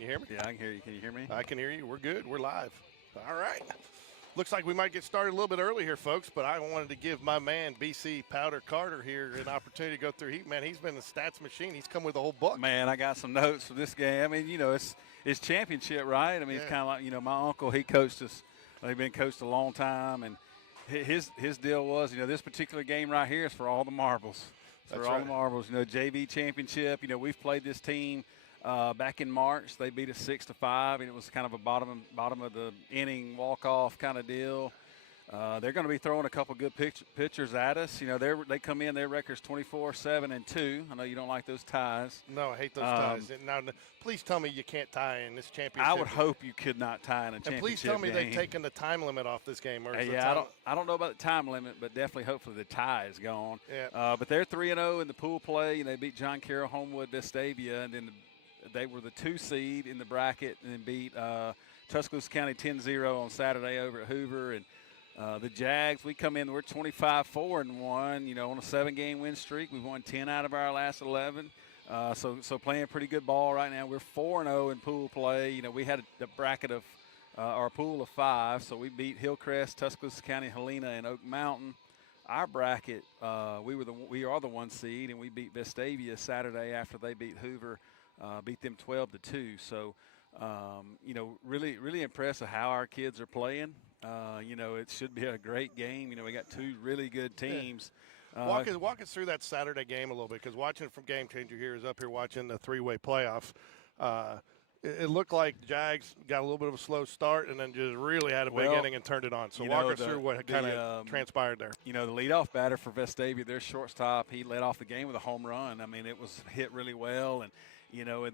Can you hear me? Yeah, I can hear you. Can you hear me? I can hear you. We're good. We're live. All right. Looks like we might get started a little bit early here, folks, but I wanted to give my man, BC Powder Carter, here an opportunity to go through. Man, he's been the stats machine. He's come with a whole book. Man, I got some notes for this game. I mean, it's championship, right? I mean, It's kind of like, my uncle, he coached us. He's been coached a long time, and his deal was, this particular game right here is for all the marbles. That's all right. the marbles. JV championship. We've played this team back in March. They beat us 6-5, and it was kind of a bottom of the inning walk-off kind of deal. They're going to be throwing a couple good pitchers at us. They come in, their record's 24-7-2. I know you don't like those ties. No, I hate those ties. Now, please tell me you can't tie in this championship. I would hope you could not tie in a championship game. And please tell me they've taken the time limit off this game. Or I don't know about the time limit, but definitely, hopefully, the tie is gone. Yeah. But they're 3-0 in the pool play. They beat John Carroll, Homewood, Vestavia, and then they were the 2 seed in the bracket, and then beat Tuscaloosa County 10-0 on Saturday over at Hoover. And the Jags, we come in, we're 25-4-1, on a 7-game win streak. We've won 10 out of our last 11. So playing pretty good ball right now. We're 4-0 in pool play. We had a bracket of our pool of 5, so we beat Hillcrest, Tuscaloosa County, Helena, and Oak Mountain. Our bracket, we are the 1 seed, and we beat Vestavia Saturday after they beat Hoover, beat them 12-2. So, really, really impressed with how our kids are playing. It should be a great game. We got 2 really good teams. Walk us through that Saturday game a little bit, because watching it from Game Changer here is up here watching the 3-way playoff. It looked like the Jags got a little bit of a slow start and then just really had a big inning and turned it on. So walk us through what kind of transpired there. The leadoff batter for Vestavia, their shortstop, he led off the game with a home run. I mean, it was hit really well. And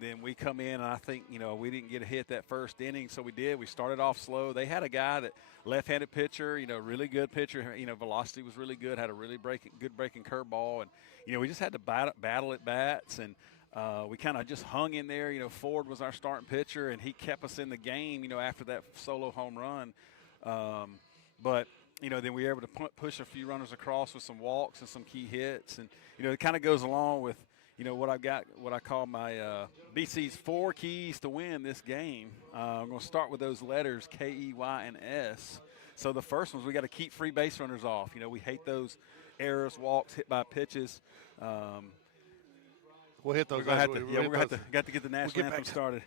then we come in, and I think, we didn't get a hit that first inning, so we did. We started off slow. They had a guy that left-handed pitcher, really good pitcher. Velocity was really good, had a really good breaking curveball. And, we just had to battle at bats, and we kind of just hung in there. Ford was our starting pitcher, and he kept us in the game, after that solo home run. But then we were able to push a few runners across with some walks and some key hits. And, it kind of goes along with, what I call my BC's 4 keys to win this game. I'm going to start with those letters, K, E, Y, and S. So the first one's we got to keep free base runners off. We hate those errors, walks, hit by pitches. We'll hit those. We're going to have to get the national anthem started.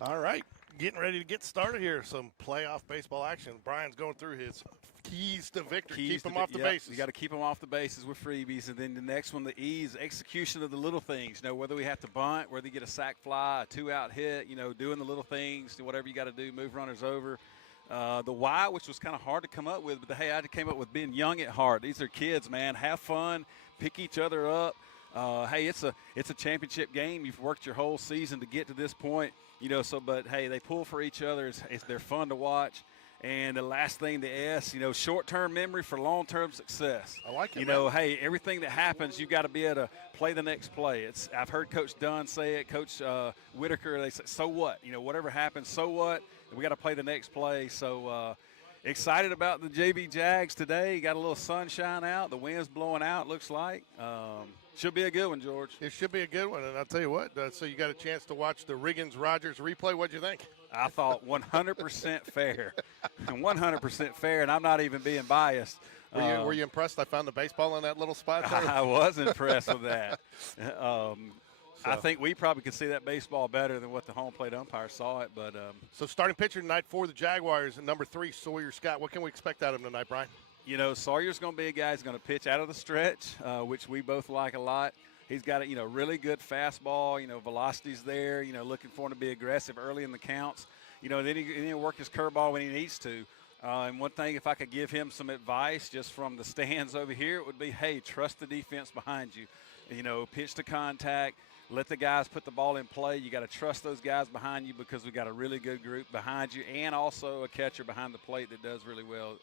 All right, getting ready to get started here. Some playoff baseball action. Brian's going through his keys to victory. Keep them off the bases. You got to keep them off the bases with freebies. And then the next one, the E, is execution of the little things. Whether we have to bunt, whether you get a sac fly, a 2-out hit, doing the little things, whatever you got to do, move runners over. The Y, which was kind of hard to come up with, but I came up with being young at heart. These are kids, man. Have fun, pick each other up. Hey, it's a championship game. You've worked your whole season to get to this point, but hey, they pull for each other. They're fun to watch. And the last thing, the S, short-term memory for long-term success. I like it. Hey, everything that happens, you got to be able to play the next play. I've heard Coach Dunn say it, Coach Whitaker. They say, so what? Whatever happens, so what? We got to play the next play. So, Excited about the JV Jags today. Got a little sunshine out. The wind's blowing out, looks like. Should be a good one, George. It should be a good one, and I'll tell you what, so you got a chance to watch the Riggins-Rogers replay. What'd you think? I thought 100% fair. 100% fair, and I'm not even being biased. Were you impressed? I found the baseball in that little spot there. I was impressed with that. I think we probably could see that baseball better than what the home plate umpire saw it. But so starting pitcher tonight for the Jaguars, number 3, Sawyer Scott. What can we expect out of him tonight, Brian? You know, Sawyer's going to be a guy who's going to pitch out of the stretch, which we both like a lot. He's got a, really good fastball. Velocity's there. Looking for him to be aggressive early in the counts. Then he'll work his curveball when he needs to. And one thing, if I could give him some advice just from the stands over here, it would be, hey, trust the defense behind you. Pitch to contact. Let the guys put the ball in play. You got to trust those guys behind you because we got a really good group behind you, and also a catcher behind the plate that does really well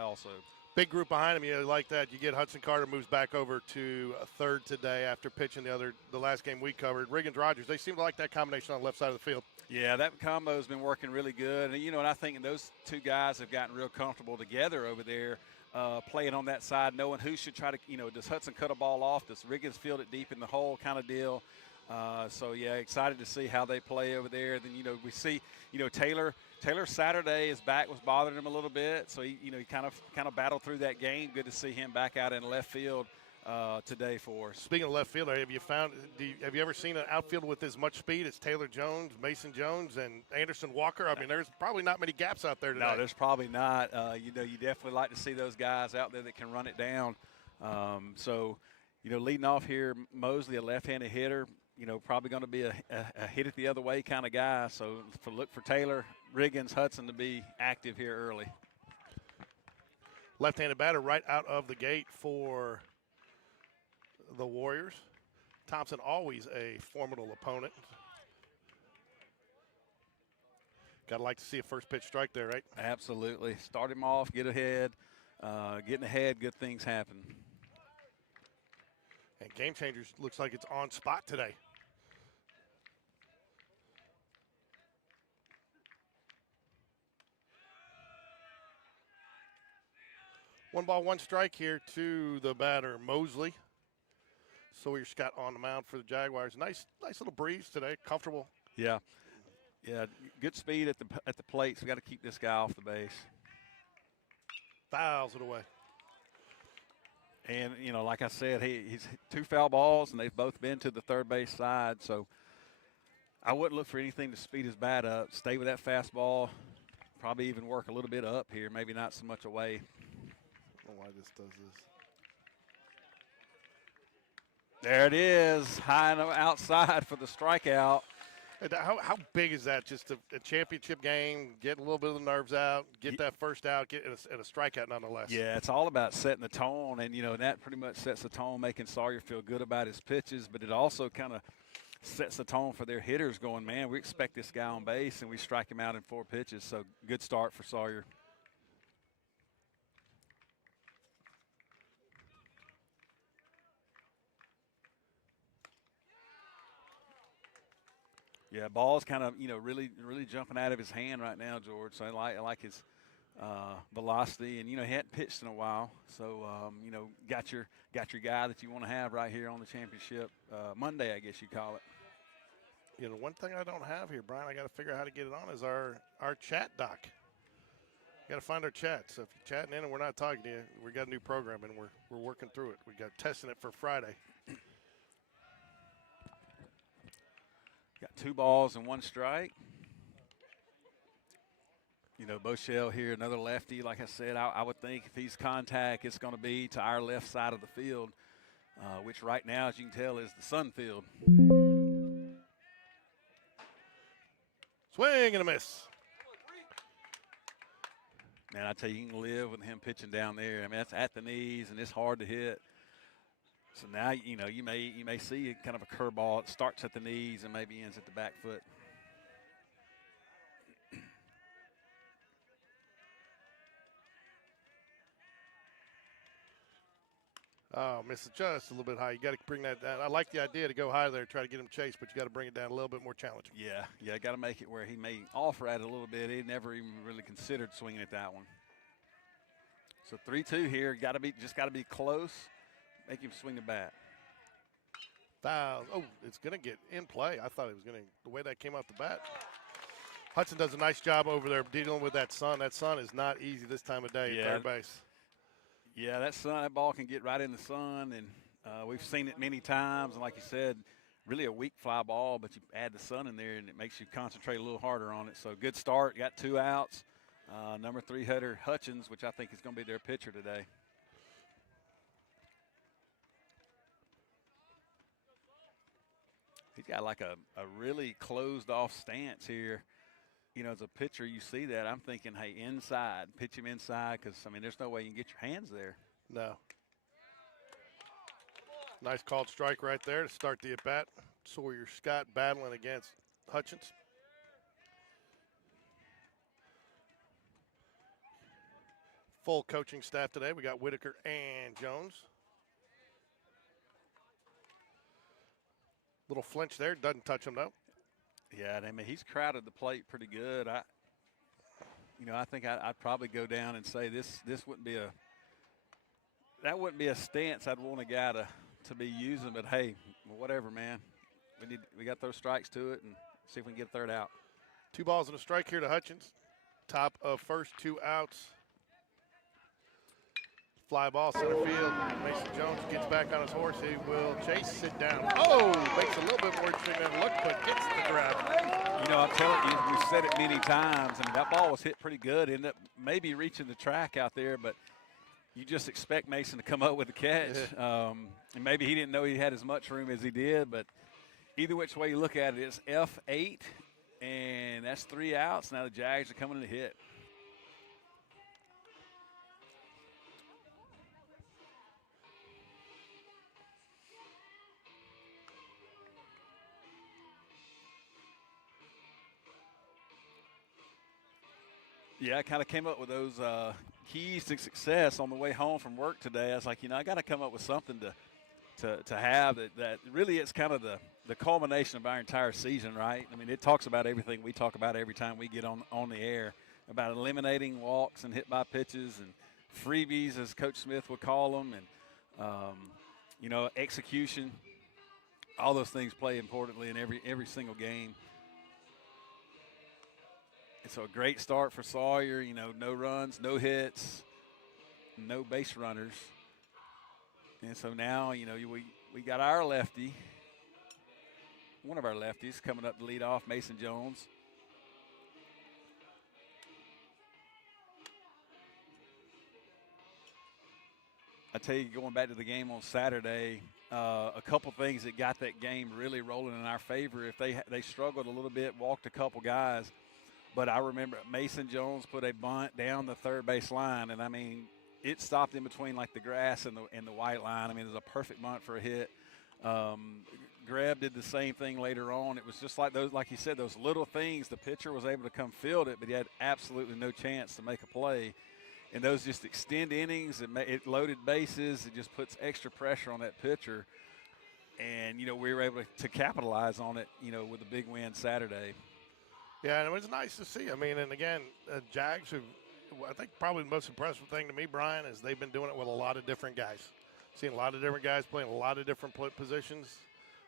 also. Big group behind him. You like that. You get Hudson Carter moves back over to a third today after pitching the last game we covered. Riggins-Rogers, they seem to like that combination on the left side of the field. Yeah, that combo's been working really good. And, and I think those two guys have gotten real comfortable together over there. Playing on that side, knowing who should try to, does Hudson cut a ball off? Does Riggins field it deep in the hole kind of deal? Excited to see how they play over there. Then, we see, Taylor Saturday, his back was bothering him a little bit. So, he kind of battled through that game. Good to see him back out in left field today for us. Speaking of left field, have you ever seen an outfield with as much speed as Taylor Jones, Mason Jones, and Anderson Walker? I mean, there's probably not many gaps out there today. No, there's probably not. You definitely like to see those guys out there that can run it down. Leading off here, Mosley, a left-handed hitter, probably going to be a hit it the other way kind of guy. So look for Taylor, Riggins, Hudson to be active here early. Left-handed batter right out of the gate for the Warriors. Thompson, always a formidable opponent. Got to like to see a first pitch strike there, right? Absolutely. Start him off, get ahead. Getting ahead, good things happen. And Game Changers looks like it's on spot today. One ball, one strike here to the batter, Mosley. Sawyer Scott on the mound for the Jaguars. Nice little breeze today, comfortable. Yeah, good speed at the plate. So we got to keep this guy off the base. Fouls it away. And like I said, he's 2 foul balls, and they've both been to the third base side. So I wouldn't look for anything to speed his bat up. Stay with that fastball. Probably even work a little bit up here. Maybe not so much away. I don't know why this does this. There it is, high and outside for the strikeout. How big is that? Just a championship game, get a little bit of the nerves out, get that first out, get a strikeout nonetheless. Yeah, it's all about setting the tone, and that pretty much sets the tone, making Sawyer feel good about his pitches. But it also kind of sets the tone for their hitters, going, man, we expect this guy on base, and we strike him out in 4 pitches. So good start for Sawyer. Yeah, ball's kind of, really jumping out of his hand right now, George. So I like his velocity, and he hadn't pitched in a while. So got your guy that you want to have right here on the championship Monday, I guess you call it. One thing I don't have here, Brian, I got to figure out how to get it on is our chat doc. Got to find our chat. So if you're chatting in and we're not talking to you, we got a new program and we're working through it. We got testing it for Friday. Got 2 balls and 1 strike. Bochelle here, another lefty. Like I said, I would think if he's contact, it's going to be to our left side of the field, which right now, as you can tell, is the sun field. Swing and a miss. Man, I tell you, you can live with him pitching down there. I mean, that's at the knees, and it's hard to hit. So now, you may see kind of a curveball. It starts at the knees and maybe ends at the back foot. Oh, misses just a little bit high. You got to bring that down. I like the idea to go high there, try to get him chased, but you got to bring it down a little bit more challenging. Yeah, got to make it where he may offer at it a little bit. He never even really considered swinging at that one. So 3-2 here. Just got to be close. Make him swing the bat. Foul. Oh, it's going to get in play. I thought it was going to, the way that came off the bat. Hudson does a nice job over there dealing with that sun. That sun is not easy this time of day at third base. Yeah, that ball can get right in the sun, and we've seen it many times. And like you said, really a weak fly ball, but you add the sun in there, and it makes you concentrate a little harder on it. So good start. You got 2 outs. Number 3 hitter, Hutchins, which I think is going to be their pitcher today. He's got like a really closed-off stance here. You know, as a pitcher, you see that. I'm thinking, hey, inside. Pitch him inside because, I mean, there's no way you can get your hands there. No. Nice called strike right there to start the at-bat. Sawyer Scott battling against Hutchins. Full coaching staff today. We got Whitaker and Jones. Little flinch there. Doesn't touch him, though. Yeah, I mean, he's crowded the plate pretty good. I think I'd probably go down and say this wouldn't be a stance I'd want a guy to be using. But hey, whatever, man. We got those strikes to it and see if we can get a third out. 2 balls and a strike here to Hutchins. Top of first, 2 outs. Fly ball, center field. Mason Jones gets back on his horse. He will chase, sit down. Oh, makes a little bit more than look, but gets the grab. You know, I'm telling you, we've said it many times. I mean, that ball was hit pretty good. Ended up maybe reaching the track out there, but you just expect Mason to come up with the catch. And maybe he didn't know he had as much room as he did, but either which way you look at it, it's F8, and that's 3 outs. Now the Jags are coming to hit. Yeah, I kind of came up with those keys to success on the way home from work today. I was like, I got to come up with something to have that really it's kind of the culmination of our entire season, right? I mean, it talks about everything we talk about every time we get on the air, about eliminating walks and hit by pitches and freebies, as Coach Smith would call them, and execution. All those things play importantly in every single game. And so a great start for Sawyer, no runs, no hits, no base runners. And so now, we got our lefty, one of our lefties coming up to lead off, Mason Jones. I tell you, going back to the game on Saturday, a couple things that got that game really rolling in our favor. If they struggled a little bit, walked a couple guys. But I remember Mason Jones put a bunt down the third base line, and I mean, it stopped in between like the grass and the white line. I mean, it was a perfect bunt for a hit. Greb did the same thing later on. It was just like those, like you said, those little things. The pitcher was able to come field it, but he had absolutely no chance to make a play. And those just extend innings. It loaded bases. It just puts extra pressure on that pitcher. And we were able to capitalize on it. With a big win Saturday. Yeah, and it was nice to see. I mean, and again, Jags, I think probably the most impressive thing to me, Brian, is they've been doing it with a lot of different guys. Seen a lot of different guys playing a lot of different positions,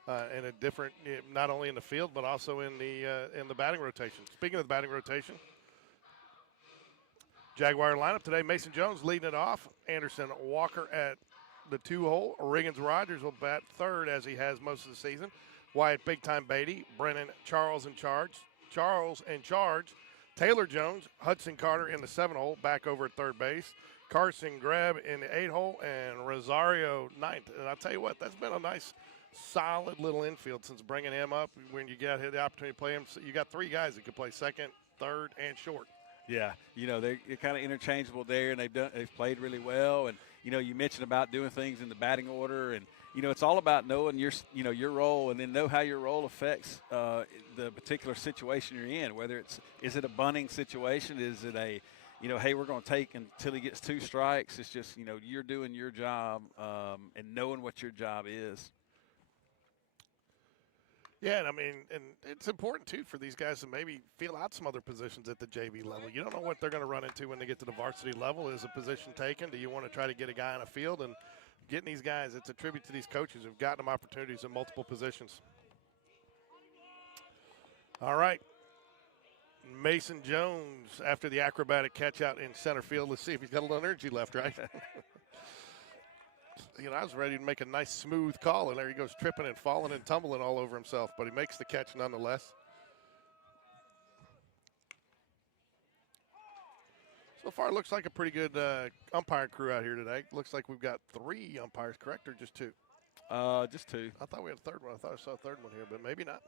and a different, not only in the field but also in the batting rotation. Speaking of the batting rotation, Jaguar lineup today: Mason Jones leading it off, Anderson Walker at the 2-hole, Riggins Rogers will bat third as he has most of the season. Wyatt Big Time Beatty, Brennan Charles in charge. Taylor Jones, Hudson Carter in the 7-hole, back over at third base. Carson Greb in the 8-hole, and Rosario ninth. And I'll tell you what, that's been a nice, solid little infield since bringing him up. When you got the opportunity to play him, you got 3 guys that can play second, third, and short. Yeah, they're kind of interchangeable there, and they've played really well. And you mentioned about doing things in the batting order, and it's all about knowing your role, and then know how your role affects the particular situation you're in. Whether is it a bunting situation? Is it a hey, we're going to take until he gets 2 strikes? It's just you're doing your job and knowing what your job is. Yeah, and I mean, and it's important too for these guys to maybe feel out some other positions at the JV level. You don't know what they're going to run into when they get to the varsity level. Is a position taken? Do you want to try to get a guy on a field? And getting these guys, it's a tribute to these coaches who've gotten them opportunities in multiple positions. All right. Mason Jones after the acrobatic catch out in center field. Let's see if he's got a little energy left, right? You know, I was ready to make a nice smooth call, and there he goes tripping and falling and tumbling all over himself, but he makes the catch nonetheless. So far, it looks like a pretty good umpire crew out here today. Looks like we've got 3 umpires, correct, or just 2? Just 2. I thought we had a third one. I thought I saw a third one here, but maybe not.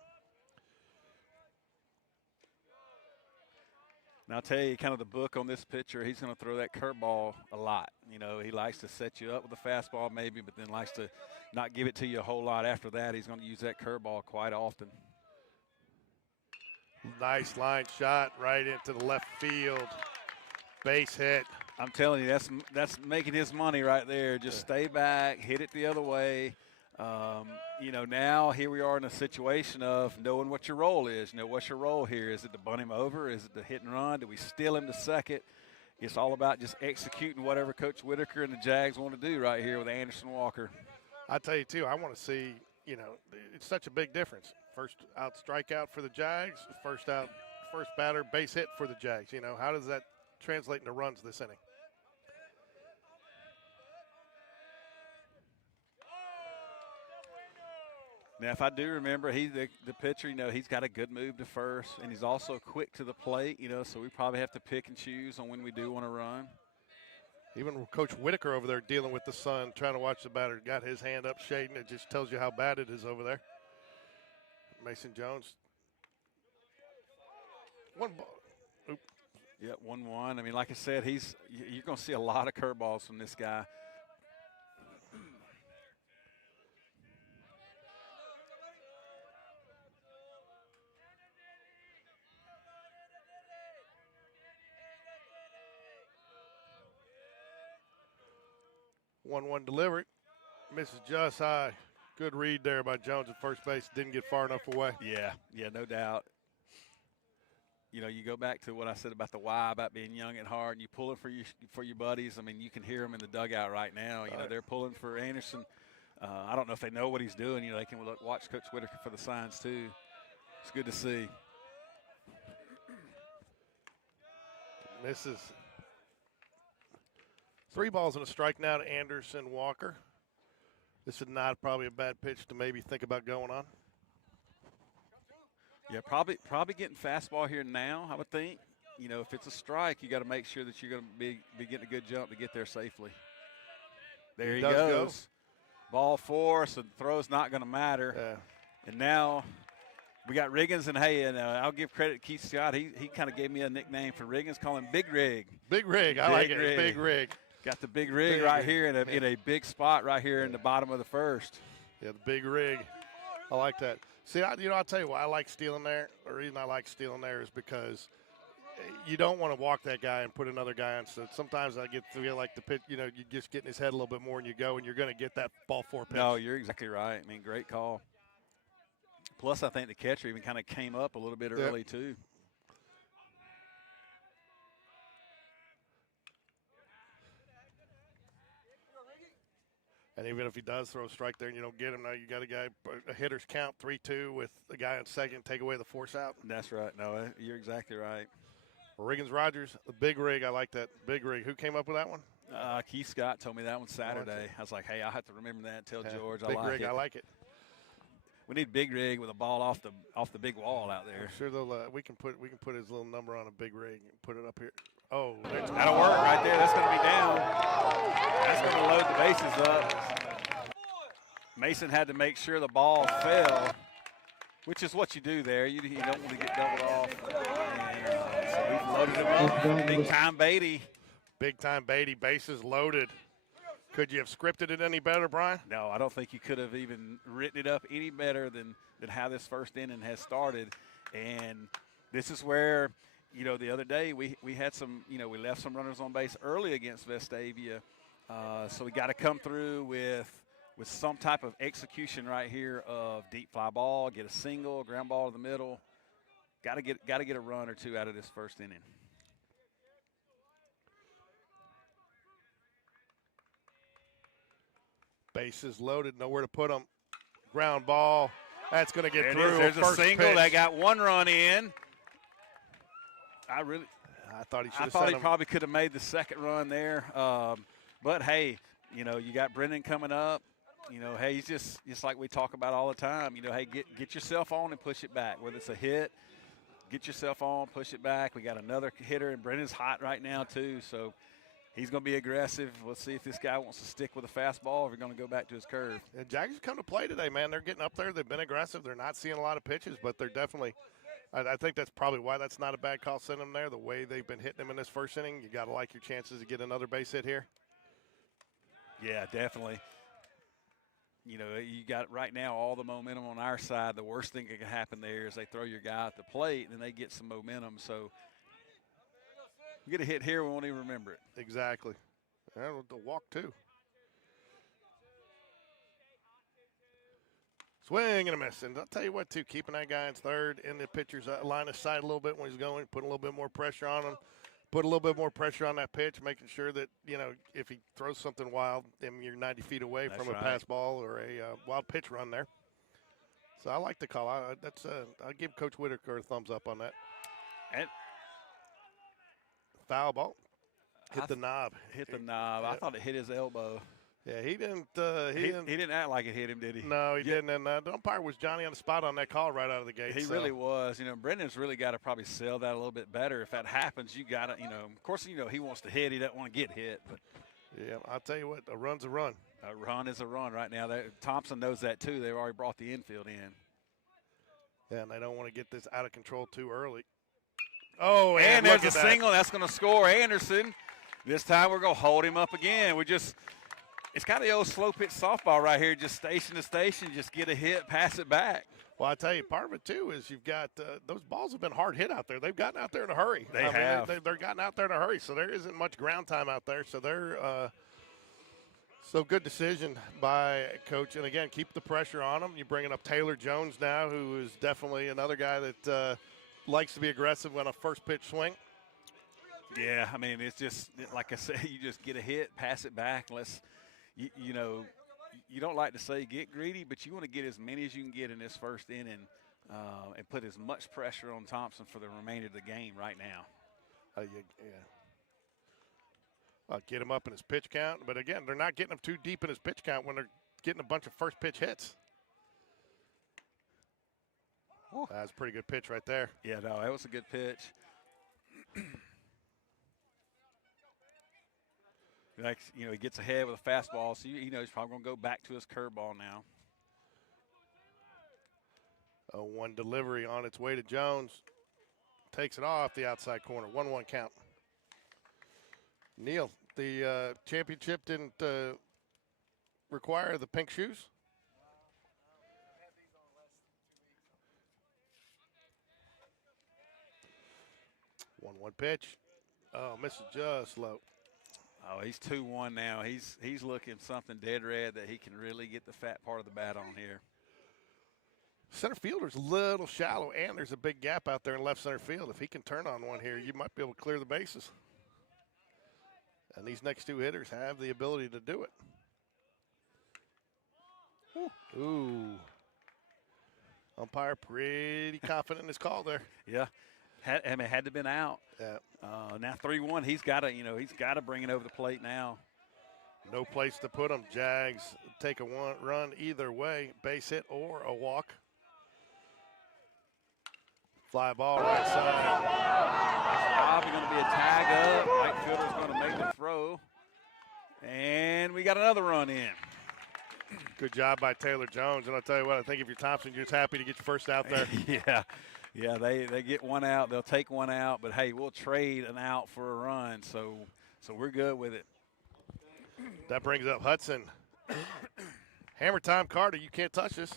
Now, I'll tell you kind of the book on this pitcher, he's going to throw that curveball a lot. You know, he likes to set you up with a fastball maybe, but then likes to not give it to you a whole lot after that. He's going to use that curveball quite often. Nice line shot right into the left field. Base hit. I'm telling you, that's making his money right there. Just stay back, hit it the other way. You know, now here we are in a situation of knowing what your role is. You know, what's your role here? Is it to bunt him over? Is it to hit and run? Do we steal him to second? It's all about just executing whatever Coach Whitaker and the Jags want to do right here with Anderson Walker. I tell you, too, I want to see, you know, it's such a big difference. First out strikeout for the Jags, first batter, base hit for the Jags. You know, how does that translate into runs this inning? Now, if I do remember, he's the pitcher, you know, he's got a good move to first, and he's also quick to the plate, you know, so we probably have to pick and choose on when we do want to run. Even Coach Whitaker over there dealing with the sun, trying to watch the batter, got his hand up shading. It just tells you how bad it is over there. Mason Jones. 1 ball. Oop. Yeah, 1-1. I mean, like I said, you're going to see a lot of curveballs from this guy. One delivered. Misses just high. Good read there by Jones at first base. Didn't get far enough away. Yeah, no doubt. You know, you go back to what I said about the why, about being young and hard, and you pull it for your buddies. I mean, you can hear them in the dugout right now. You know, they're pulling for Anderson. I don't know if they know what he's doing. You know, they can watch Coach Whitaker for the signs too. It's good to see. Misses. 3 balls and a strike now to Anderson Walker. This is not probably a bad pitch to maybe think about going on. Yeah, probably getting fastball here now, I would think. You know, if it's a strike, you got to make sure that you're going to be getting a good jump to get there safely. There he goes. Ball 4, so the throw's not going to matter. Yeah. And now we got Riggins, and hey, and I'll give credit to Keith Scott. He kind of gave me a nickname for Riggins, call him Big Rig. Big Rig, I like it. Big Rig. Got the big rig right here in a big spot right here in the bottom of the first. Yeah, the big rig. I like that. See, I'll tell you why I like stealing there. The reason I like stealing there is because you don't want to walk that guy and put another guy on. So sometimes I feel like the pitch, you know, you just get in his head a little bit more and you go and you're going to get that ball 4 pitch. No, you're exactly right. I mean, great call. Plus, I think the catcher even kind of came up a little bit early too. And even if he does throw a strike there and you don't get him, now you got a hitter's count 3-2 with the guy on second, take away the force out. That's right. No, you're exactly right. Riggins Rogers, the big rig. I like that. Big rig. Who came up with that one? Keith Scott told me that one Saturday. I was like, hey, I'll have to remember that and tell George. Big rig. I like it. We need big rig with a ball off the big wall out there. I'm sure they'll we can put his little number on a big rig and put it up here. Oh, that'll work right there. That's going to be down. That's going to load the bases up. Mason had to make sure the ball fell, which is what you do there. You don't want to get doubled off. And, so we've loaded him up. Big time Beatty. Big time Beatty. Bases loaded. Could you have scripted it any better, Brian? No, I don't think you could have even written it up any better than how this first inning has started. And this is where, you know, the other day we had some, you know, we left some runners on base early against Vestavia. So we got to come through with with some type of execution right here of deep fly ball, get a single, ground ball to the middle. Got to get a run or two out of this first inning. Bases loaded, nowhere to put them. Ground ball. That's going to get through. There's a single. Pitch. They got one run in. I thought he should have thought he probably could have made the second run there. But, hey, you know, you got Brendan coming up. You know, hey, he's just like we talk about all the time. You know, hey, get yourself on and push it back. Whether it's a hit, get yourself on, push it back. We got another hitter, and Brendan's hot right now too. So he's going to be aggressive. Let's see if this guy wants to stick with a fastball or if he's going to go back to his curve. And Jags come to play today, man. They're getting up there. They've been aggressive. They're not seeing a lot of pitches, but they're definitely – I think that's probably why that's not a bad call sending them there. The way they've been hitting them in this first inning, you got to like your chances to get another base hit here. Yeah, definitely. You know, you got right now all the momentum on our side. The worst thing that can happen there is they throw your guy at the plate and they get some momentum. So you get a hit here, we won't even remember it. Exactly. And the walk too. Swing and a miss. And I'll tell you what, too, keeping that guy in third in the pitcher's line of sight a little bit when he's going, putting a little bit more pressure on him, put a little bit more pressure on that pitch, making sure that, you know, if he throws something wild, then you're 90 feet away from a pass ball or a wild pitch run there. So I like the call. I'll give Coach Whitaker a thumbs up on that. And foul ball. Hit the knob. Hit the knob. I thought it hit his elbow. Yeah, he didn't. He didn't act like it hit him, did he? No, he didn't. And the umpire was Johnny on the spot on that call right out of the gate. He really was. You know, Brendan's really got to probably sell that a little bit better. If that happens, you got to, you know, of course, you know, he wants to hit. He doesn't want to get hit. But yeah, I'll tell you what, a run's a run. A run is a run right now. Thompson knows that, too. They've already brought the infield in. Yeah, and they don't want to get this out of control too early. Oh, and there's a single. That's going to score Anderson. This time we're going to hold him up again. It's kind of the old slow pitch softball right here, just station to station, just get a hit, pass it back. Well, I tell you, part of it, too, is you've got those balls have been hard hit out there. They've gotten out there in a hurry. They have. They're gotten out there in a hurry, so there isn't much ground time out there. So they're so good decision by Coach. And, again, keep the pressure on them. You're bringing up Taylor Jones now, who is definitely another guy that likes to be aggressive on a first pitch swing. Yeah, I mean, it's just, like I said, you just get a hit, pass it back. You know, you don't like to say get greedy, but you want to get as many as you can get in this first inning and put as much pressure on Thompson for the remainder of the game right now. Get him up in his pitch count. But, again, they're not getting him too deep in his pitch count when they're getting a bunch of first pitch hits. That's a pretty good pitch right there. Yeah, no, that was a good pitch. Like, you know, he gets ahead with a fastball, so you know he's probably going to go back to his curveball now. One delivery on its way to Jones. Takes it off the outside corner. 1-1 count. Neil, the championship didn't require the pink shoes? One pitch. Oh, misses just low. Oh, he's 2-1 now. He's looking something dead red that he can really get the fat part of the bat on here. Center fielder's a little shallow, and there's a big gap out there in left center field. If he can turn on one here, you might be able to clear the bases. And these next two hitters have the ability to do it. Ooh. Umpire pretty confident in his call there. Yeah. Had to have been out. Yeah. Now 3-1. He's got to bring it over the plate now. No place to put him. Jags take a run either way, base hit or a walk. Fly ball right side. Probably going to be a tag up. Right fielder's going to make the throw, and we got another run in. Good job by Taylor Jones. And I'll tell you what, I think if you're Thompson, you're just happy to get your first out there. Yeah, they get one out. They'll take one out, but, hey, we'll trade an out for a run, so we're good with it. That brings up Hudson. Hammer time, Carter. You can't touch this.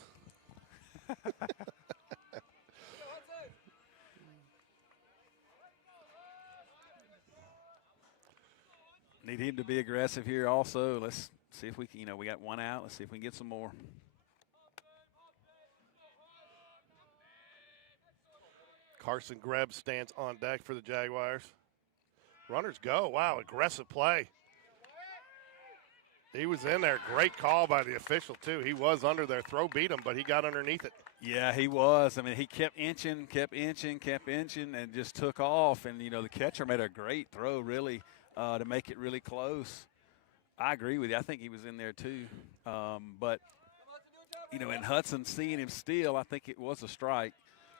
Need him to be aggressive here also. Let's see if we can, we got one out. Let's see if we can get some more. Carson Greb stands on deck for the Jaguars. Runners go. Wow, aggressive play. He was in there. Great call by the official, too. He was under there. Throw beat him, but he got underneath it. Yeah, he was. I mean, he kept inching, and just took off. And, the catcher made a great throw, really, to make it really close. I agree with you. I think he was in there, too. But, in Hudson seeing him steal, I think it was a strike.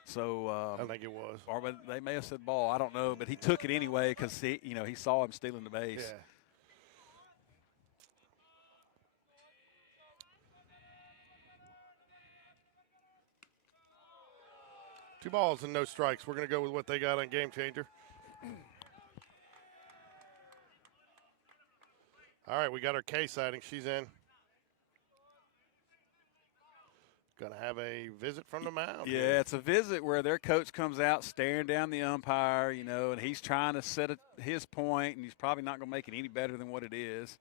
So I think it was. Or they may have said ball. I don't know. But he took it anyway because, he saw him stealing the base. Yeah. Two balls and no strikes. We're going to go with what they got on Game Changer. All right, we got our K sighting. She's in. Going to have a visit from the mound. Yeah, it's a visit where their coach comes out staring down the umpire, and he's trying to set his point, and he's probably not going to make it any better than what it is.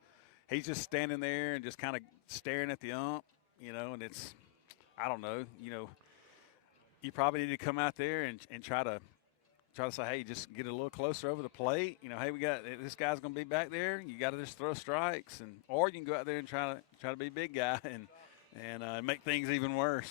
He's just standing there and just kind of staring at the ump, and it's, I don't know, you probably need to come out there and try to say, hey, just get a little closer over the plate. Hey, we got this guy's going to be back there. You got to just throw strikes, or you can go out there and try to be a big guy and make things even worse.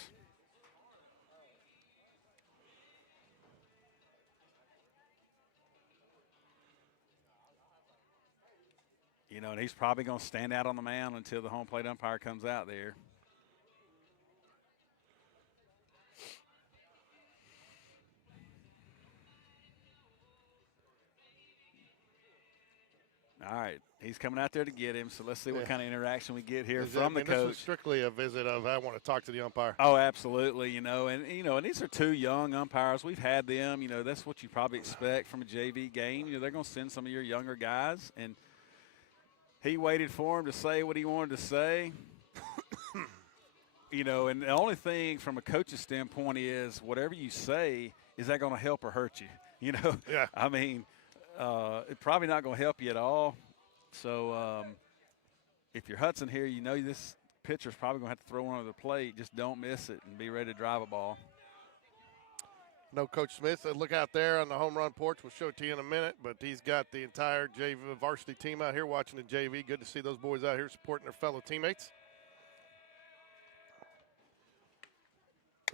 And he's probably going to stand out on the mound until the home plate umpire comes out there. All right, he's coming out there to get him, so let's see what kind of interaction we get here from the coach. This was strictly a visit of, I want to talk to the umpire. Oh, absolutely, and these are two young umpires. We've had them, that's what you probably expect from a JV game. They're going to send some of your younger guys, and he waited for him to say what he wanted to say. And the only thing from a coach's standpoint is whatever you say, is that going to help or hurt you? Yeah. I mean, it's probably not going to help you at all. So if you're Hudson here, this pitcher's probably going to have to throw one over the plate. Just don't miss it and be ready to drive a ball. No, Coach Smith, look out there on the home run porch. We'll show it to you in a minute, but he's got the entire JV varsity team out here watching the JV. Good to see those boys out here supporting their fellow teammates.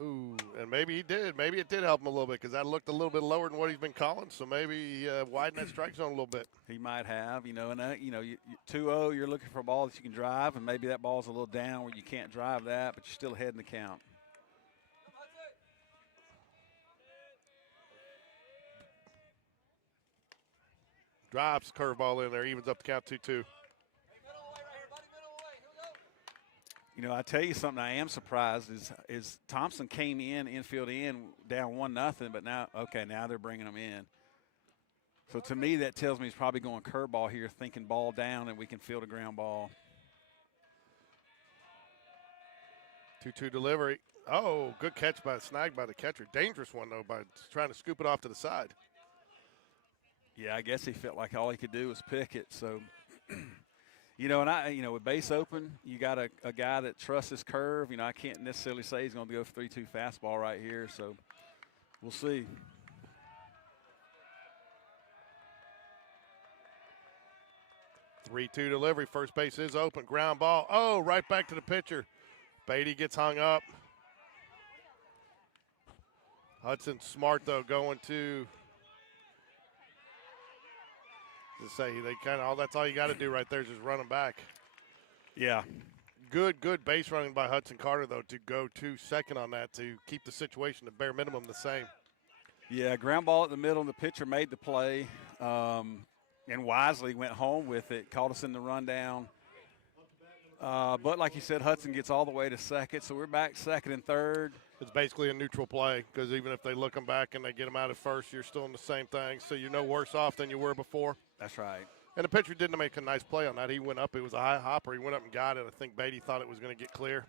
Ooh, and maybe he did. Maybe it did help him a little bit because that looked a little bit lower than what he's been calling. So maybe he widened that strike zone a little bit. He might have, and 2-0, you're looking for a ball that you can drive, and maybe that ball's a little down where you can't drive that, but you're still ahead in the count. Drops curveball in there, evens up the count 2-2. I tell you something I am surprised is Thompson came infield down 1-0, but now they're bringing him in. So to me, that tells me he's probably going curveball here, thinking ball down, and we can field a ground ball. 2-2 delivery. Oh, good catch snag by the catcher. Dangerous one, though, by trying to scoop it off to the side. Yeah, I guess he felt like all he could do was pick it. So, with base open, you got a guy that trusts his curve. I can't necessarily say he's going to go for 3-2 fastball right here. So, we'll see. Three-two delivery. First base is open. Ground ball. Oh, right back to the pitcher. Beatty gets hung up. Hudson smart, though, going to say that's all you got to do right there is just run them back. Yeah. Good base running by Hudson Carter, though, to go to second on that to keep the situation at bare minimum the same. Yeah, ground ball at the middle, and the pitcher made the play and wisely went home with it, caught us in the rundown. But like you said, Hudson gets all the way to second, so we're back second and third. It's basically a neutral play because even if they look them back and they get them out at first, you're still in the same thing. So you're no worse off than you were before. That's right. And the pitcher didn't make a nice play on that. He went up. It was a high hopper. He went up and got it. I think Beatty thought it was going to get clear.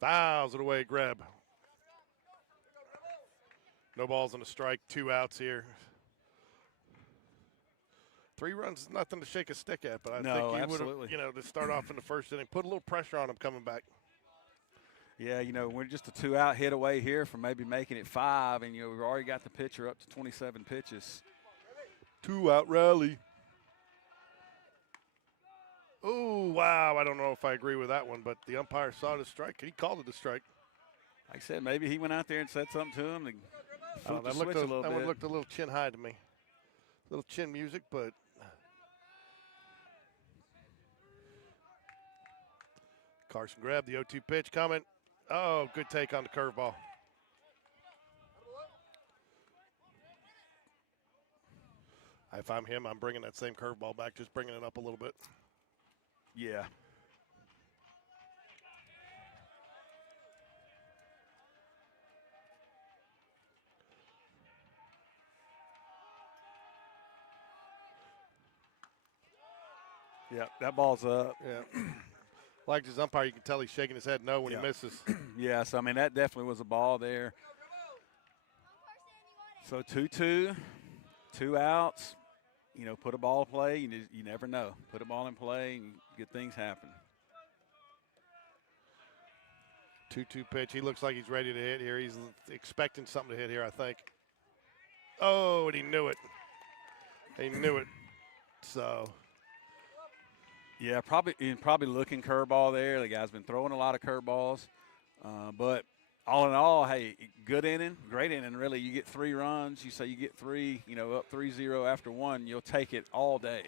Fouls it away, Greb. No balls and a strike, 2 outs here. 3 runs is nothing to shake a stick at, but I No, think you absolutely. would have, to start off in the first inning, put a little pressure on him coming back. Yeah, we're just a 2-out hit away here from maybe making it 5, and, we've already got the pitcher up to 27 pitches. 2-out rally. Oh, wow. I don't know if I agree with that one, but the umpire saw it as strike. He called it a strike. Like I said, maybe he went out there and said something to him and flipped the switch a little bit. That one looked a little chin high to me. A little chin music, but Carson grabbed the 0-2 pitch coming. Oh, good take on the curveball. If I'm him, I'm bringing that same curveball back, just bringing it up a little bit. Yeah. Yeah, that ball's up. Yeah. Like his umpire, you can tell he's shaking his head no when he misses. Yeah, so, that definitely was a ball there. So 2-2, 2 outs. Put a ball in play. You never know. Put a ball in play and good things happen. 2-2 pitch. He looks like he's ready to hit here. He's expecting something to hit here, I think. Oh, and he knew it. He knew it. So. Yeah, probably looking curveball there. The guy's been throwing a lot of curveballs. But all in all, hey, good inning, great inning, really. You get 3 runs. You say you get 3, up 3-0 after 1, you'll take it all day.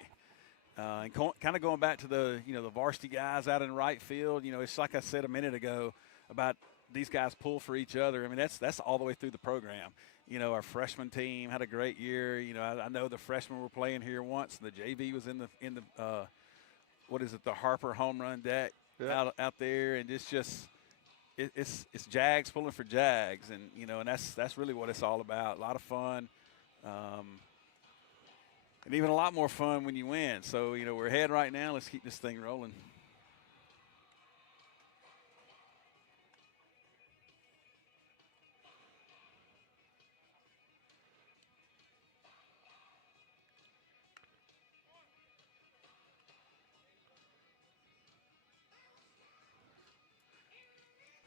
And kind of going back to the varsity guys out in right field, it's like I said a minute ago about these guys pull for each other. That's all the way through the program. Our freshman team had a great year. I know the freshmen were playing here once. The JV was in the the Harper home run deck out there, and it's Jags pulling for Jags, and and that's really what it's all about. A lot of fun, and even a lot more fun when you win. So we're ahead right now. Let's keep this thing rolling.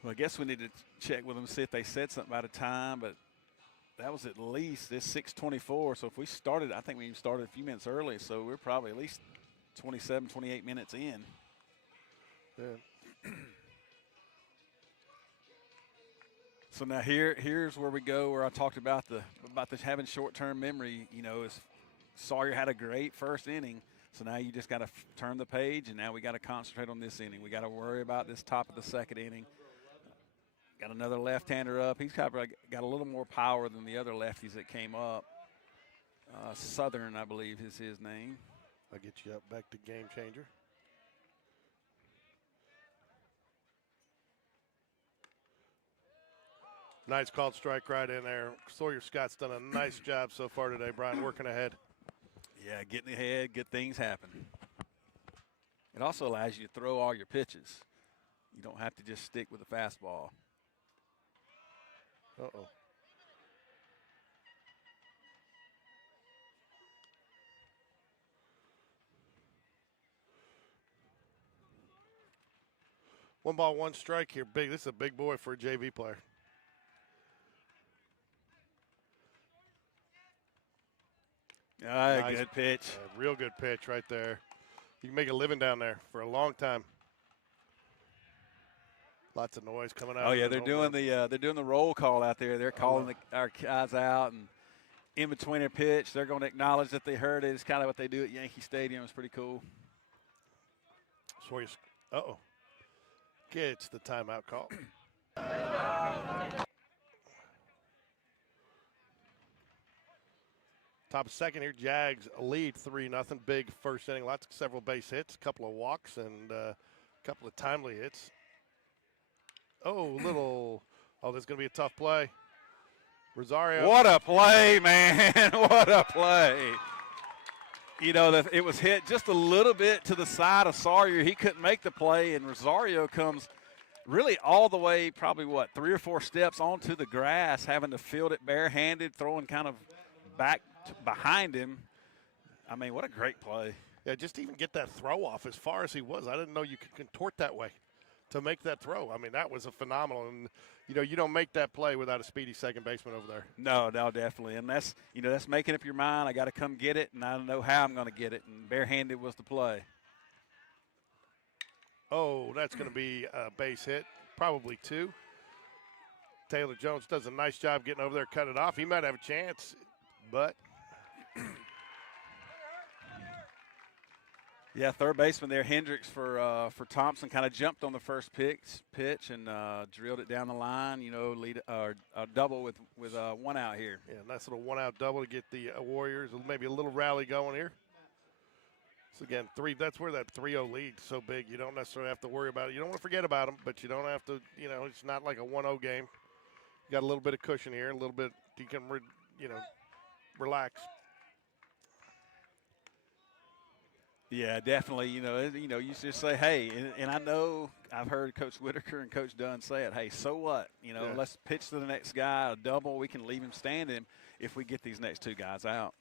Well, I guess we need to check with them, see if they said something about a time, but that was at least this 6:24. So if we started, I think we started a few minutes early, so we're probably at least 27, 28 minutes in. Yeah. So now here's where we go, where I talked about this having short-term memory. Is Sawyer had a great first inning, so now you just got to turn the page, and now we got to concentrate on this inning. We got to worry about this top of the second inning. Got another left-hander up. He's got a little more power than the other lefties that came up. Southern, I believe, is his name. I'll get you up back to game changer. Nice called strike right in there. Sawyer Scott's done a nice job so far today, Brian, working ahead. Yeah, getting ahead, good things happen. It also allows you to throw all your pitches. You don't have to just stick with the fastball. Uh-oh. One ball, one strike here. Big. This is a big boy for a JV player. Nice. Good pitch. Real good pitch right there. You can make a living down there for a long time. Lots of noise coming out. Oh yeah, they're doing the roll call out there. They're calling our guys out, and in between their pitch, they're going to acknowledge that they heard it. It's kind of what they do at Yankee Stadium. It's pretty cool. Sawyer's. Uh-oh. Gets the timeout call. Top of second here, Jags lead 3-0. Big first inning, several base hits, a couple of walks, and a couple of timely hits. Oh, this is going to be a tough play. Rosario. What a play, man. What a play. It was hit just a little bit to the side of Sawyer. He couldn't make the play, and Rosario comes really all the way, probably, 3 or 4 steps onto the grass, having to field it barehanded, throwing kind of back behind him. I mean, what a great play. Yeah, just to even get that throw off as far as he was. I didn't know you could contort that way to make that throw. I mean, that was a phenomenal. And, you don't make that play without a speedy second baseman over there. No, definitely. And that's, that's making up your mind. I got to come get it, and I don't know how I'm going to get it. And barehanded was the play. Oh, that's going to be a base hit, probably 2. Taylor Jones does a nice job getting over there, cut it off. He might have a chance, but yeah, third baseman there, Hendricks for Thompson, kind of jumped on the first pitch and drilled it down the line. Lead a double with 1 out here. Yeah, nice little 1-out double to get the Warriors maybe a little rally going here. So again, 3. That's where that 3-0 lead's so big. You don't necessarily have to worry about it. You don't want to forget about them, but you don't have to. It's not like a 1-0 game. You got a little bit of cushion here, a little bit. You can, relax. Yeah, definitely. You just say, hey, and I know I've heard Coach Whitaker and Coach Dunn say it. Hey, so what? Let's pitch to the next guy, a double. We can leave him standing if we get these next 2 guys out.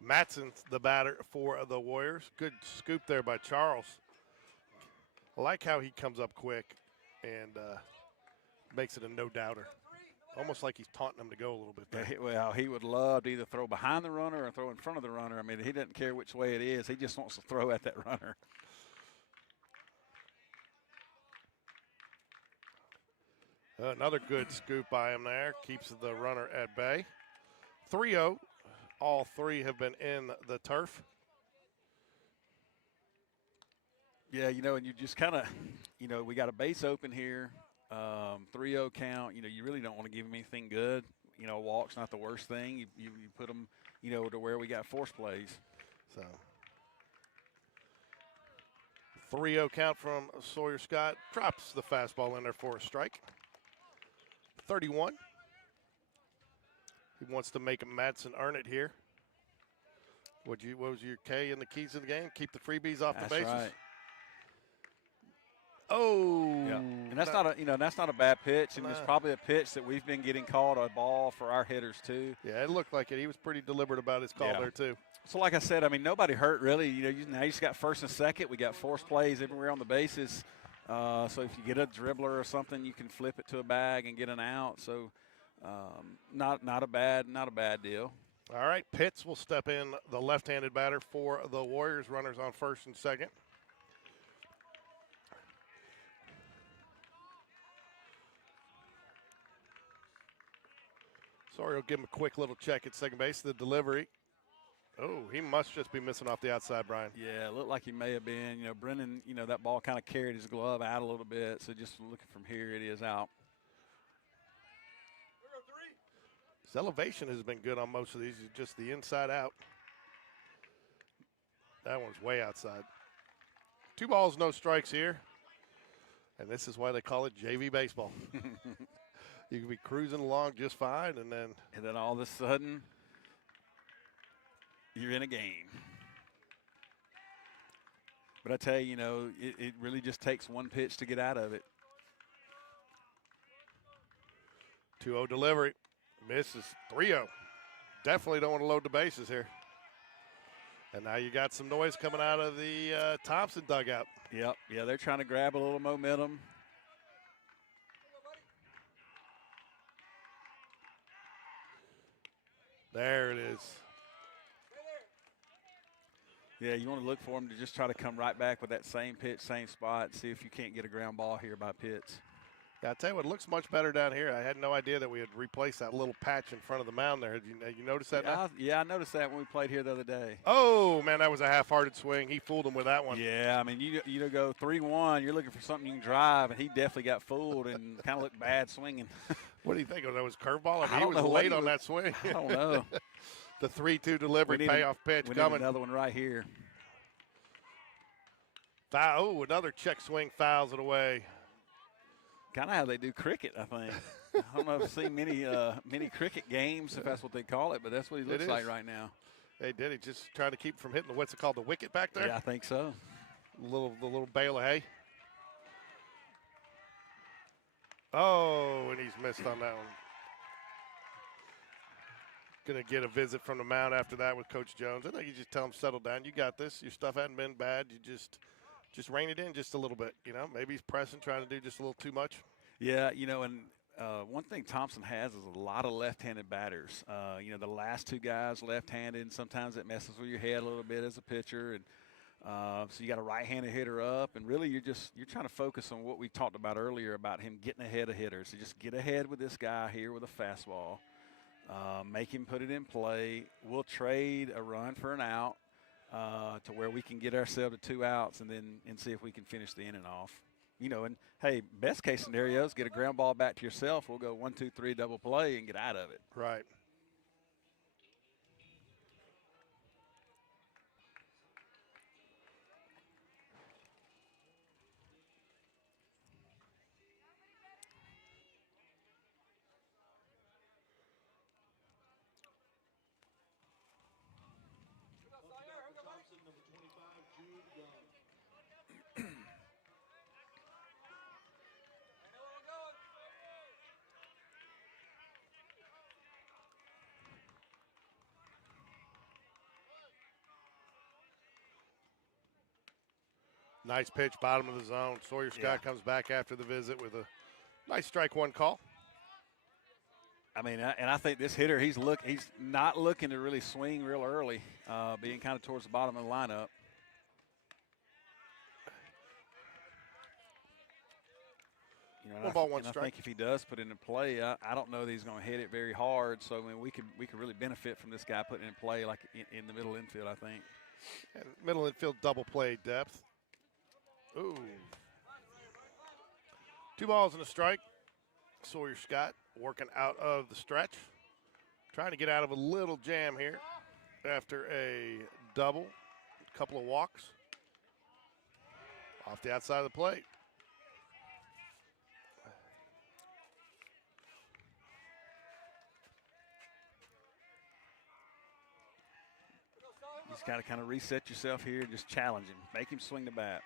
Matson's the batter for the Warriors. Good scoop there by Charles. I like how he comes up quick and makes it a no-doubter. Almost like he's taunting him to go a little bit there. Yeah, well, he would love to either throw behind the runner or throw in front of the runner. I mean, he doesn't care which way it is. He just wants to throw at that runner. Another good scoop by him there. Keeps the runner at bay. 3-0. All 3 have been in the turf. Yeah, and you just kind of, we got a base open here. 3-0 count. You really don't want to give him anything good. Walk's not the worst thing. You put them, to where we got force plays. So 3-0 count from Sawyer Scott. Drops the fastball in there for a strike. 31. He wants to make Madsen earn it here. What was your K in the keys of the game? Keep the freebies off the bases. Right. Oh, yeah, and that's not a bad pitch, and it's probably a pitch that we've been getting called a ball for our hitters too. Yeah, it looked like it. He was pretty deliberate about his call there too. So, like I said, I mean, nobody hurt really. Now you just got first and second. We got force plays everywhere on the bases. So if you get a dribbler or something, you can flip it to a bag and get an out. So, not a bad deal. All right, Pitts will step in, the left-handed batter for the Warriors. Runners on first and second. Sorry, I'll give him a quick little check at second base. The delivery. Oh, he must just be missing off the outside, Brian. Yeah, it looked like he may have been. Brennan, that ball kind of carried his glove out a little bit. So just looking from here, it is out. His elevation has been good on most of these. It's just the inside out. That one's way outside. 2 balls, no strikes here. And this is why they call it JV baseball. You can be cruising along just fine, and then all of a sudden, you're in a game. But I tell you, it really just takes one pitch to get out of it. 2-0 delivery. Misses. 3-0. Definitely don't want to load the bases here. And now you got some noise coming out of the Thompson dugout. Yep. Yeah, they're trying to grab a little momentum. There it is. Yeah, you want to look for him to just try to come right back with that same pitch, same spot, see if you can't get a ground ball here by Pitts. Yeah, I'll tell you what, it looks much better down here. I had no idea that we had replaced that little patch in front of the mound there. Had you noticed that? Yeah, I noticed that when we played here the other day. Oh, man, that was a half-hearted swing. He fooled him with that one. Yeah, I mean, you go 3-1, you're looking for something you can drive, and he definitely got fooled and kind of looked bad swinging. What do you think? That was curveball? I mean, he was late on that swing. I don't know. The 3-2 delivery, payoff pitch we coming. Need another one right here. Oh, another check swing, fouls it away. Kind of how they do cricket, I think. I don't know if I've seen many cricket games, if that's what they call it, but that's what he looks like right now. They did. He's just trying to keep from hitting what's it called, the wicket back there? Yeah, I think so. The little bale of hay. Oh, and he's missed on that one. going to get a visit from the mound after that with Coach Jones. I think you just tell him, settle down. You got this. Your stuff hadn't been bad. You just rein it in just a little bit. Maybe he's pressing, trying to do just a little too much. Yeah, and one thing Thompson has is a lot of left-handed batters. The last two guys left-handed, and sometimes it messes with your head a little bit as a pitcher. And so you got a right-handed hitter up, and really you're trying to focus on what we talked about earlier about him getting ahead of hitters. So just get ahead with this guy here with a fastball. Make him put it in play. We'll trade a run for an out to where we can get ourselves to 2 outs and see if we can finish the inning off. And hey, best case scenario is get a ground ball back to yourself. We'll go 1, 2, 3 double play and get out of it. Right. Nice pitch, bottom of the zone. Sawyer Scott comes back after the visit with a nice strike one call. I mean, and I think this hitter, he's not looking to really swing real early, being kind of towards the bottom of the lineup. One ball, one strike. I think if he does put it in play, I don't know that he's going to hit it very hard. So I mean, we could really benefit from this guy putting it in play, like in the middle infield, I think. And middle infield double play depth. Ooh. 2 balls and a strike. Sawyer Scott working out of the stretch. Trying to get out of a little jam here after a double. A couple of walks. Off the outside of the plate. You just got to kind of reset yourself here and just challenge him. Make him swing the bat.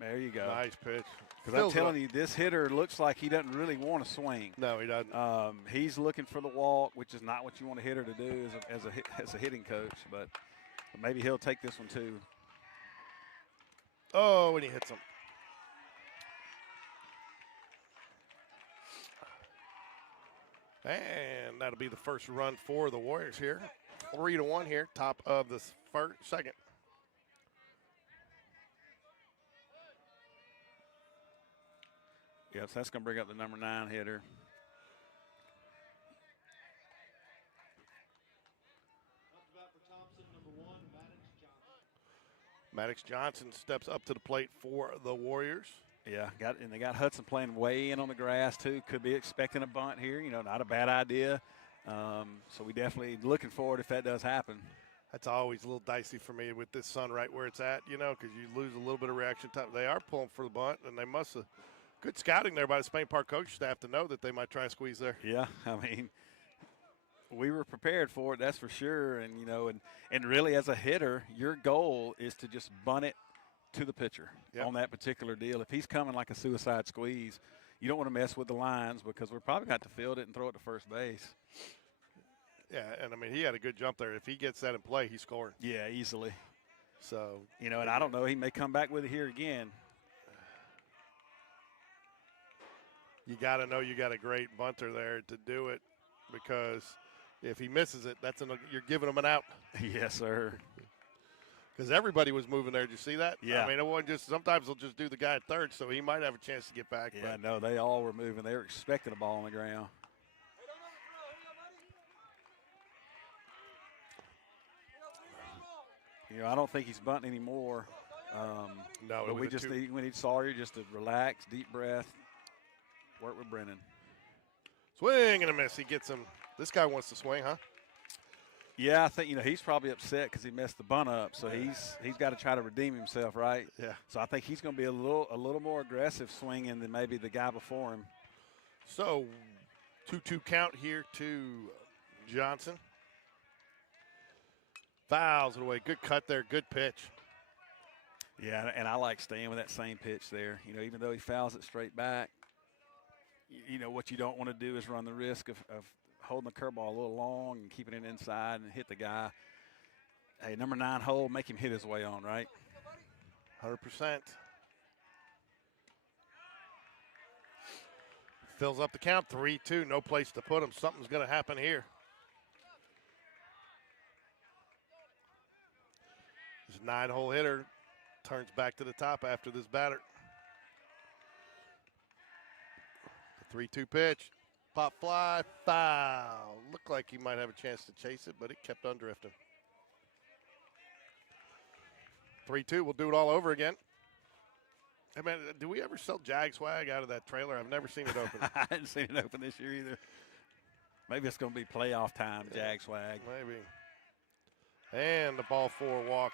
There you go. Nice pitch. Because I'm telling you, this hitter looks like he doesn't really want to swing. No, he doesn't. He's looking for the walk, which is not what you want a hitter to do as a hitting coach. But maybe he'll take this one too. Oh, and he hits him. And that'll be the first run for the Warriors here. 3-1 here, top of the second. Yes, that's going to bring up the number 9 hitter. Maddox Johnson steps up to the plate for the Warriors. Yeah, they got Hudson playing way in on the grass too. Could be expecting a bunt here. Not a bad idea. So we definitely looking forward if that does happen. That's always a little dicey for me with this sun right where it's at, because you lose a little bit of reaction time. They are pulling for the bunt, and they must have good scouting there by the Spain Park coach staff to know that they might try to squeeze there. Yeah, I mean, we were prepared for it, that's for sure. And and really as a hitter, your goal is to just bunt it to the pitcher on that particular deal. If he's coming like a suicide squeeze, you don't want to mess with the lines because we're probably got to field it and throw it to first base. Yeah, and I mean, he had a good jump there. If he gets that in play, he's scoring. Yeah, easily. So, and I don't know, he may come back with it here again. You got to know you got a great bunter there to do it, because if he misses it, you're giving him an out. Yes, sir. Because everybody was moving there. Did you see that? Yeah. I mean, it wasn't just, sometimes they'll just do the guy at third, so he might have a chance to get back. Yeah, no, they all were moving. They were expecting a ball on the ground. I don't think he's bunting anymore. No, but we need Sawyer just to relax, deep breath, work with Brennan. Swing and a miss. He gets him. This guy wants to swing, huh? Yeah, I think he's probably upset because he messed the bunt up. So he's got to try to redeem himself, right? Yeah. So I think he's going to be a little more aggressive swinging than maybe the guy before him. So 2-2 count here to Johnson. Fouls it away. Good cut there. Good pitch. Yeah, and I like staying with that same pitch there. Even though he fouls it straight back, what you don't want to do is run the risk of holding the curveball a little long and keeping it inside and hit the guy. Hey, number 9 hole, make him hit his way on, right? 100%. Fills up the count, 3-2, no place to put him. Something's going to happen here. This 9-hole hitter turns back to the top after this batter. The 3-2 pitch, pop fly, foul. Looked like he might have a chance to chase it, but it kept on drifting. 3-2, we'll do it all over again. Hey man, do we ever sell Jag swag out of that trailer? I've never seen it open. I hadn't seen it open this year either. Maybe it's going to be playoff time, Jag swag. Maybe. And the ball 4 walk.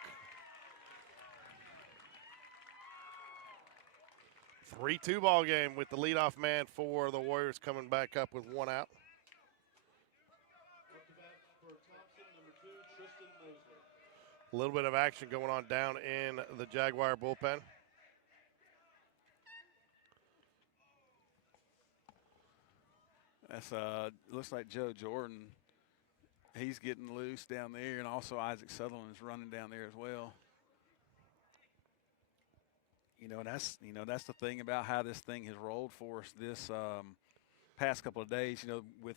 3-2 ball game with the leadoff man for the Warriors coming back up with 1 out. A little bit of action going on down in the Jaguar bullpen. That's looks like Joe Jordan. He's getting loose down there, and also Isaac Sutherland is running down there as well. That's the thing about how this thing has rolled for us this past couple of days. With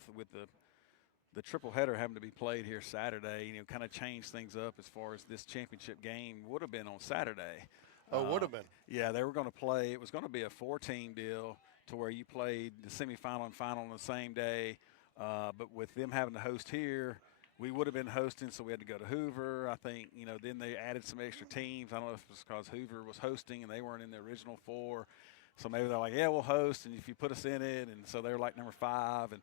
the triple header having to be played here Saturday, kind of changed things up as far as this championship game would have been on Saturday. Oh, would have been. Yeah, they were going to play. It was going to be a 4-team deal to where you played the semifinal and final on the same day. But with them having to host here, we would have been hosting, so we had to go to Hoover. I think, then they added some extra teams. I don't know if it was because Hoover was hosting and they weren't in the original 4. So maybe they're like, yeah, we'll host, and if you put us in it. And so they were like number 5. And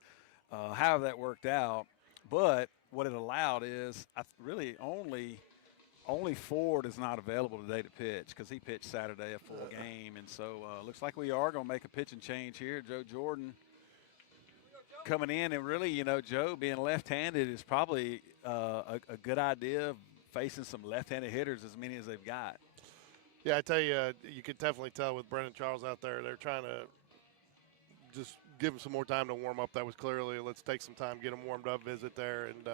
however that worked out. But what it allowed is really only Ford is not available today to pitch because he pitched Saturday a full game. And so looks like we are going to make a pitching change here. Joe Jordan coming in, and really, Joe being left-handed is probably a good idea, facing some left-handed hitters, as many as they've got. Yeah, I tell you, you could definitely tell with Brendan Charles out there, they're trying to just give him some more time to warm up. That was clearly, let's take some time, get him warmed up, visit there. And,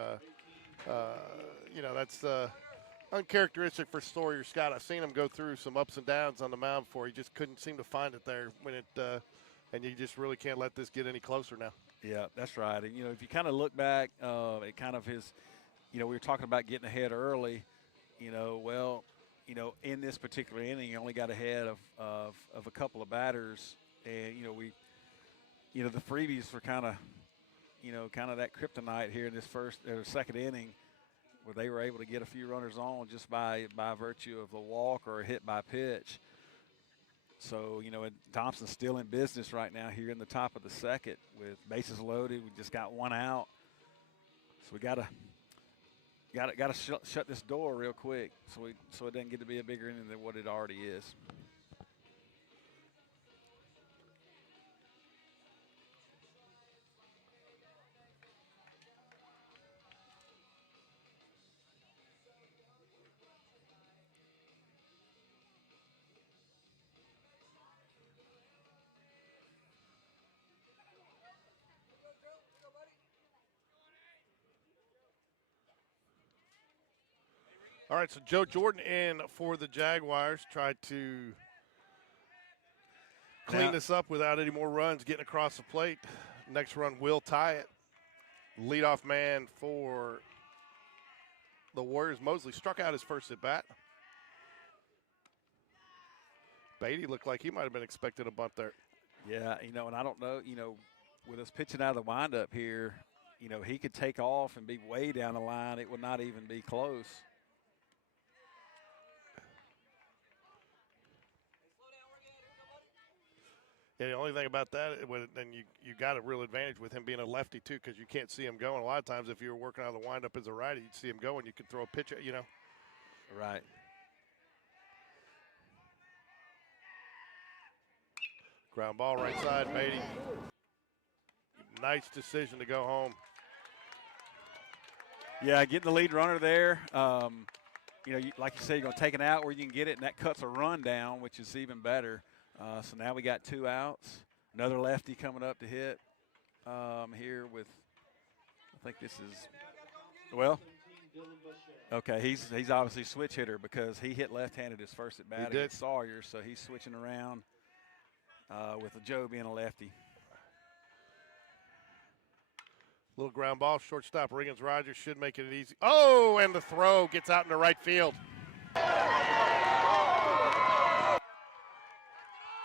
that's uncharacteristic for Sawyer Scott. I've seen him go through some ups and downs on the mound before. He just couldn't seem to find it there when and you just really can't let this get any closer now. Yeah, that's right. And, if you kind of look back at kind of his, we were talking about getting ahead early, in this particular inning, he only got ahead of a couple of batters. And, the freebies were kind of that kryptonite here in this second inning, where they were able to get a few runners on just by virtue of a walk or a hit by pitch. So, and Thompson's still in business right now here in the top of the second with bases loaded. We just got 1 out. So we gotta shut this door real quick so it doesn't get to be a bigger inning than what it already is. All right, so Joe Jordan in for the Jaguars. Tried to clean this up without any more runs, getting across the plate. Next run will tie it. Leadoff man for the Warriors, Mosley, struck out his first at bat. Beatty looked like he might have been expecting a bunt there. Yeah, and I don't know, with us pitching out of the windup here, he could take off and be way down the line. It would not even be close. Yeah, the only thing about that, then you got a real advantage with him being a lefty too, because you can't see him going. A lot of times, if you were working out of the windup as a righty, you'd see him going. You could throw a pitch, Right. Ground ball right side, Beatty. Nice decision to go home. Yeah, getting the lead runner there. Like you said, you're going to take it out where you can get it, and that cuts a run down, which is even better. So now we got 2 outs. Another lefty coming up to hit here with I think this is, well, okay, he's obviously switch hitter because he hit left-handed his first at bat against Sawyer, so he's switching around with Joe being a lefty. Little ground ball, shortstop Riggins Rogers should make it easy. Oh, and the throw gets out into right field.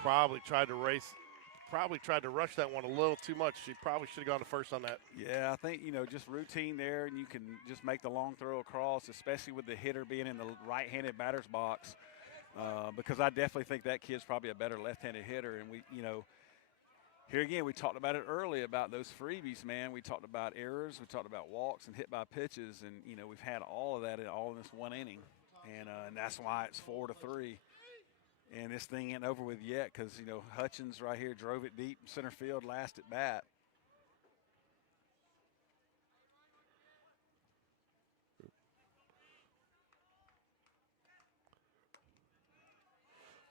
Probably tried to rush that one a little too much. She probably should have gone to first on that. Yeah, I think, just routine there, and you can just make the long throw across, especially with the hitter being in the right-handed batter's box, because I definitely think that kid's probably a better left-handed hitter. And here again, we talked about it early about those freebies, man. We talked about errors, we talked about walks and hit by pitches, and we've had all of that all in this one inning, and that's why it's 4-3. And this thing ain't over with yet because Hutchins right here drove it deep in center field last at bat.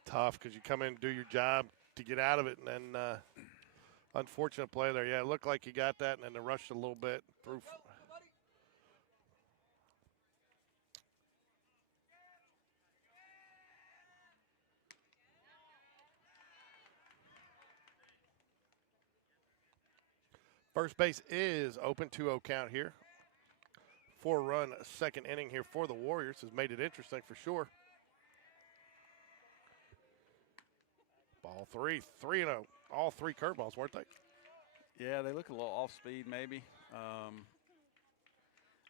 Tough because you come in and do your job to get out of it, and then unfortunate play there. Yeah, it looked like he got that, and then they rushed a little bit through. First base is open, 2-0 count here. 4-run second inning here for the Warriors has made it interesting for sure. Ball 3-0. All three curveballs, weren't they? Yeah, they look a little off speed maybe.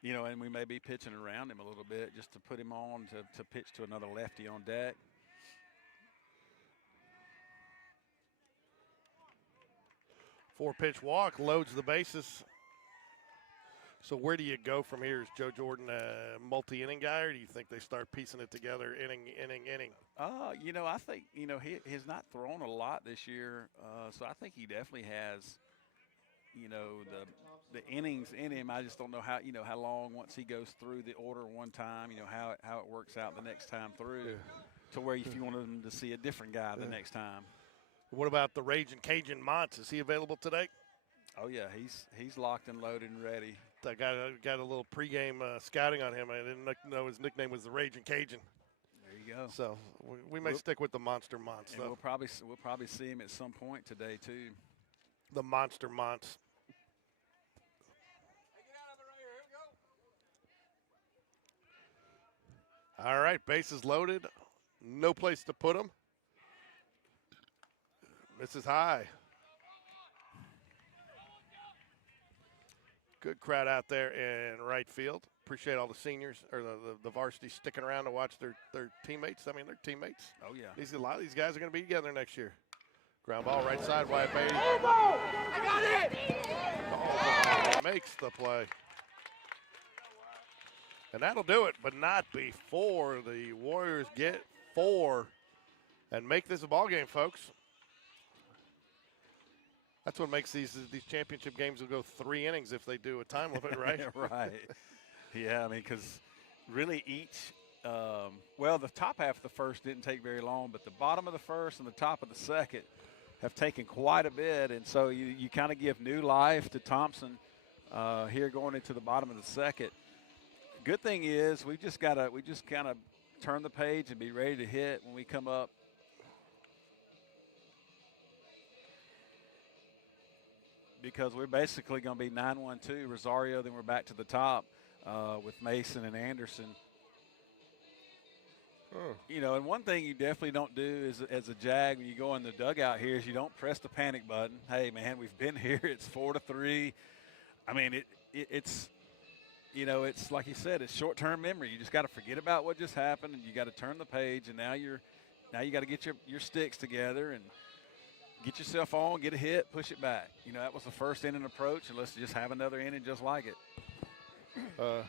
And we may be pitching around him a little bit just to put him on to pitch to another lefty on deck. Four-pitch walk, loads the bases. So where do you go from here? Is Joe Jordan a multi-inning guy, or do you think they start piecing it together inning? I think, he has not thrown a lot this year, so I think he definitely has, the innings in him. I just don't know how long once he goes through the order one time, how it works out the next time through to where if you want him to see a different guy the next time. What about the Raging Cajun Montz? Is he available today? Oh, yeah, he's locked and loaded and ready. I got a little pregame scouting on him. I didn't know his nickname was the Raging Cajun. There you go. So we may stick with the Monster Montz. We'll probably see him at some point today too. The Monster Montz. All right, bases loaded. No place to put him. Misses high. Good crowd out there in right field. Appreciate all the seniors or the varsity sticking around to watch their teammates. I mean, they're teammates. Oh, yeah. A lot of these guys are going to be together next year. Ground ball right side, Wyatt Beatty. I got it! Makes the play. And that'll do it, but not before the Warriors get 4 and make this a ball game, folks. That's what makes these championship games will go 3 innings if they do a time limit, right? Right. Yeah, I mean, because really each the top half of the first didn't take very long, but the bottom of the first and the top of the second have taken quite a bit, and so you kind of give new life to Thompson here going into the bottom of the second. Good thing is we just kind of turn the page and be ready to hit when we come up. Because we're basically going to be 9-1-2 Rosario, then we're back to the top with Mason and Anderson. And one thing you definitely don't do is, as a Jag when you go in the dugout here is you don't press the panic button. Hey, man, we've been here. It's 4-3. I mean, it's it's like you said, it's short-term memory. You just got to forget about what just happened, and you got to turn the page. And now you got to get your sticks together and get yourself on, get a hit, push it back. That was the first inning approach, and let's just have another inning just like it. And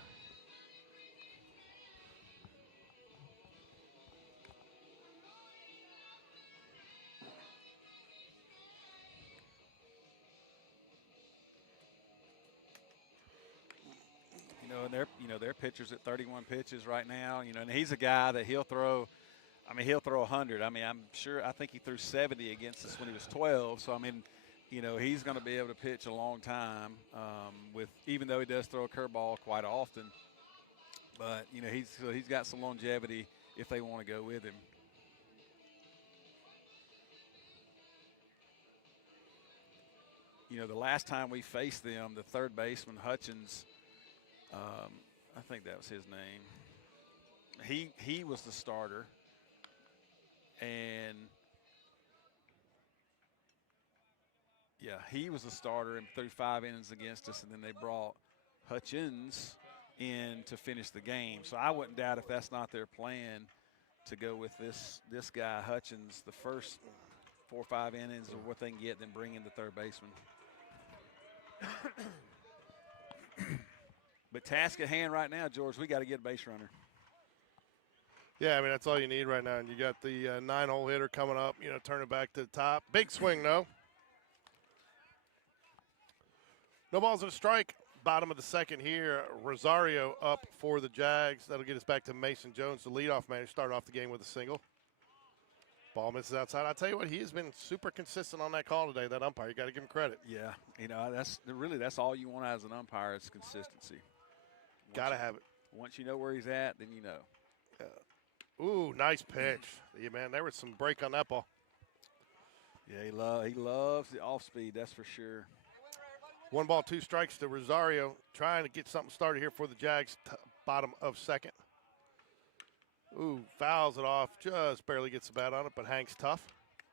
their pitcher's at 31 pitches right now. And he's a guy that he'll throw 100. I think he threw 70 against us when he was 12. So, you know, he's going to be able to pitch a long time even though he does throw a curveball quite often. But, you know, he's got some longevity if they want to go with him. You know, the last time we faced them, the third baseman, Hutchins, I think that was his name. He was the starter. And, yeah, he was the starter and threw 5 innings against us, and then they brought Hutchins in to finish the game. So I wouldn't doubt if that's not their plan to go with this guy, Hutchins, the first 4 or 5 innings or what they can get, then bring in the third baseman. But task at hand right now, George, we got to get a base runner. Yeah, I mean, that's all you need right now. And you got the 9-hole hitter coming up, you know, turn it back to the top. Big swing, though. No balls and a strike. Bottom of the second here. Rosario up for the Jags. That'll get us back to Mason Jones, the leadoff man, who started off the game with a single. Ball misses outside. I'll tell you what, he has been super consistent on that call today, that umpire. You got to give him credit. Yeah, you know, that's all you want as an umpire is consistency. Got to have it. Once you know where he's at, then you know. Ooh, nice pitch. Yeah, man, there was some break on that ball. Yeah, he loves the off speed, that's for sure. 1 ball, 2 strikes to Rosario, trying to get something started here for the Jags, bottom of second. Ooh, fouls it off, just barely gets the bat on it, but hangs tough.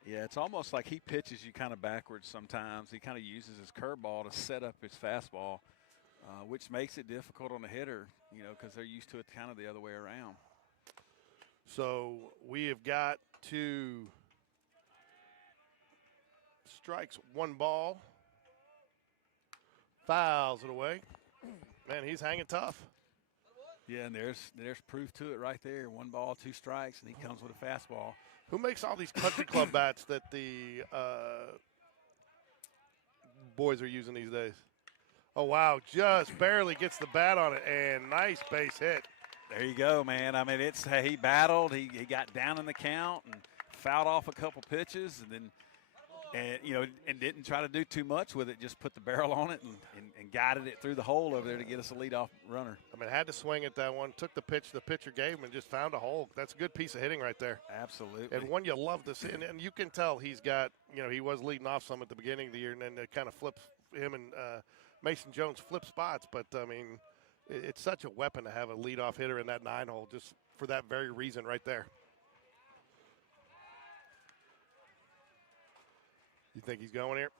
Yeah, it's almost like he pitches you kind of backwards sometimes. He kind of uses his curveball to set up his fastball, which makes it difficult on the hitter, you know, because they're used to it kind of the other way around. So we have got 2 strikes, 1 ball. Fouls it away. Man, he's hanging tough. Yeah, and there's proof to it right there. 1 ball, 2 strikes, and he comes with a fastball. Who makes all these country club bats that the boys are using these days? Oh, wow, just barely gets the bat on it, and nice base hit. There you go, man. I mean, he battled. He got down in the count and fouled off a couple pitches, and then and didn't try to do too much with it. Just put the barrel on it and guided it through the hole over there to get us a leadoff runner. I mean, had to swing at that one. Took the pitch the pitcher gave him and just found a hole. That's a good piece of hitting right there. Absolutely. And one you love to see. And you can tell he's got, you know, he was leading off some at the beginning of the year, and then it kind of flips him and Mason Jones flip spots. But, I mean, it's such a weapon to have a leadoff hitter in that 9-hole just for that very reason right there. You think he's going here?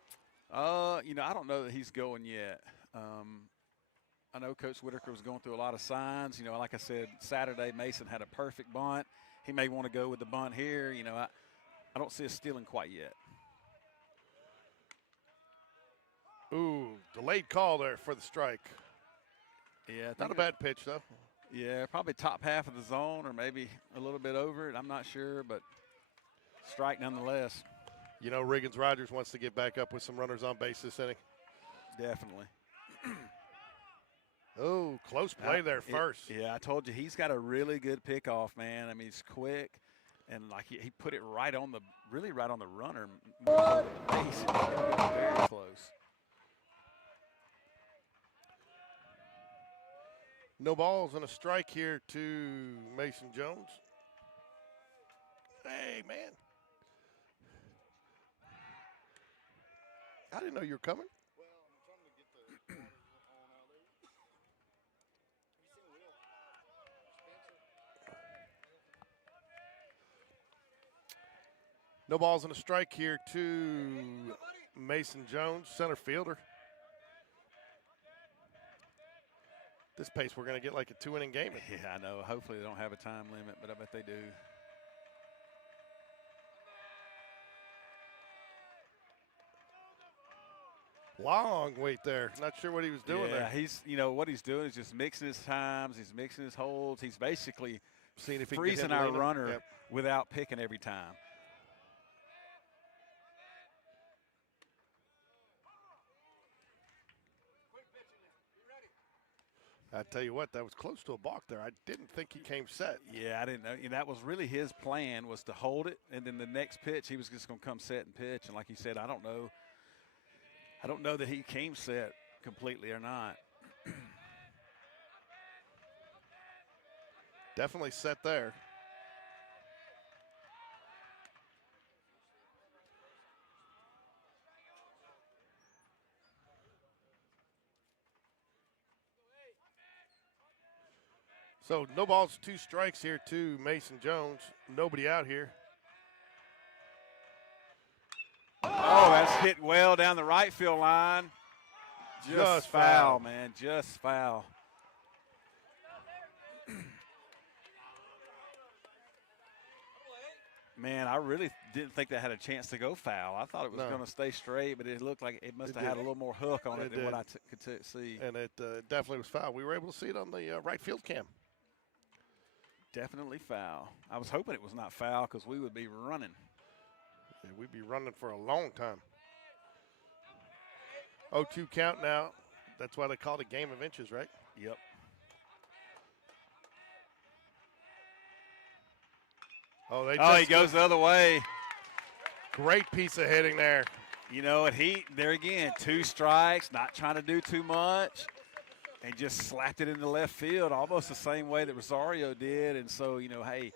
You know, I don't know that he's going yet. I know Coach Whitaker was going through a lot of signs. You know, like I said, Saturday Mason had a perfect bunt. He may want to go with the bunt here. You know, I don't see us stealing quite yet. Ooh, delayed call there for the strike. Yeah, not a bad pitch though. Yeah, probably top half of the zone or maybe a little bit over it. I'm not sure, but strike nonetheless. You know, Riggins-Rogers wants to get back up with some runners on base this inning. Definitely. Oh, close play there first. Yeah, I told you he's got a really good pickoff, man. I mean, he's quick, and like he put it right on the runner. Very close. No balls and a strike here to Mason Jones. Hey, man. I didn't know you were coming. Well, I'm trying to get the on out there. Have you seen Will? Spencer? No balls and a strike here to Mason Jones, center fielder. This pace, we're going to get like a 2-inning game. Yeah, I know. Hopefully they don't have a time limit, but I bet they do. Long wait there. Not sure what he was doing there. Yeah, what he's doing is just mixing his times. He's mixing his holds. He's basically seeing if he freezing our runner without picking every time. I tell you what, that was close to a balk there. I didn't think he came set. Yeah, I didn't know. That was really his plan, was to hold it, and then the next pitch he was just going to come set and pitch. And like he said, I don't know. I don't know that he came set completely or not. Definitely set there. So no balls, 2 strikes here to Mason Jones. Nobody out here. Oh, that's hit well down the right field line. Just foul, man. Just foul. Man, I really didn't think that had a chance to go foul. I thought it was going to stay straight, but it looked like it must have had a little more hook on it than what I could see. And it definitely was foul. We were able to see it on the right field cam. Definitely foul. I was hoping it was not foul because we would be running. Yeah, we'd be running for a long time. 0-2 count now. That's why they call it a game of inches, right? Yep. Oh, he goes the other way. Great piece of hitting there. You know, and there again, 2 strikes, not trying to do too much, and just slapped it into left field almost the same way that Rosario did. And so, you know, hey,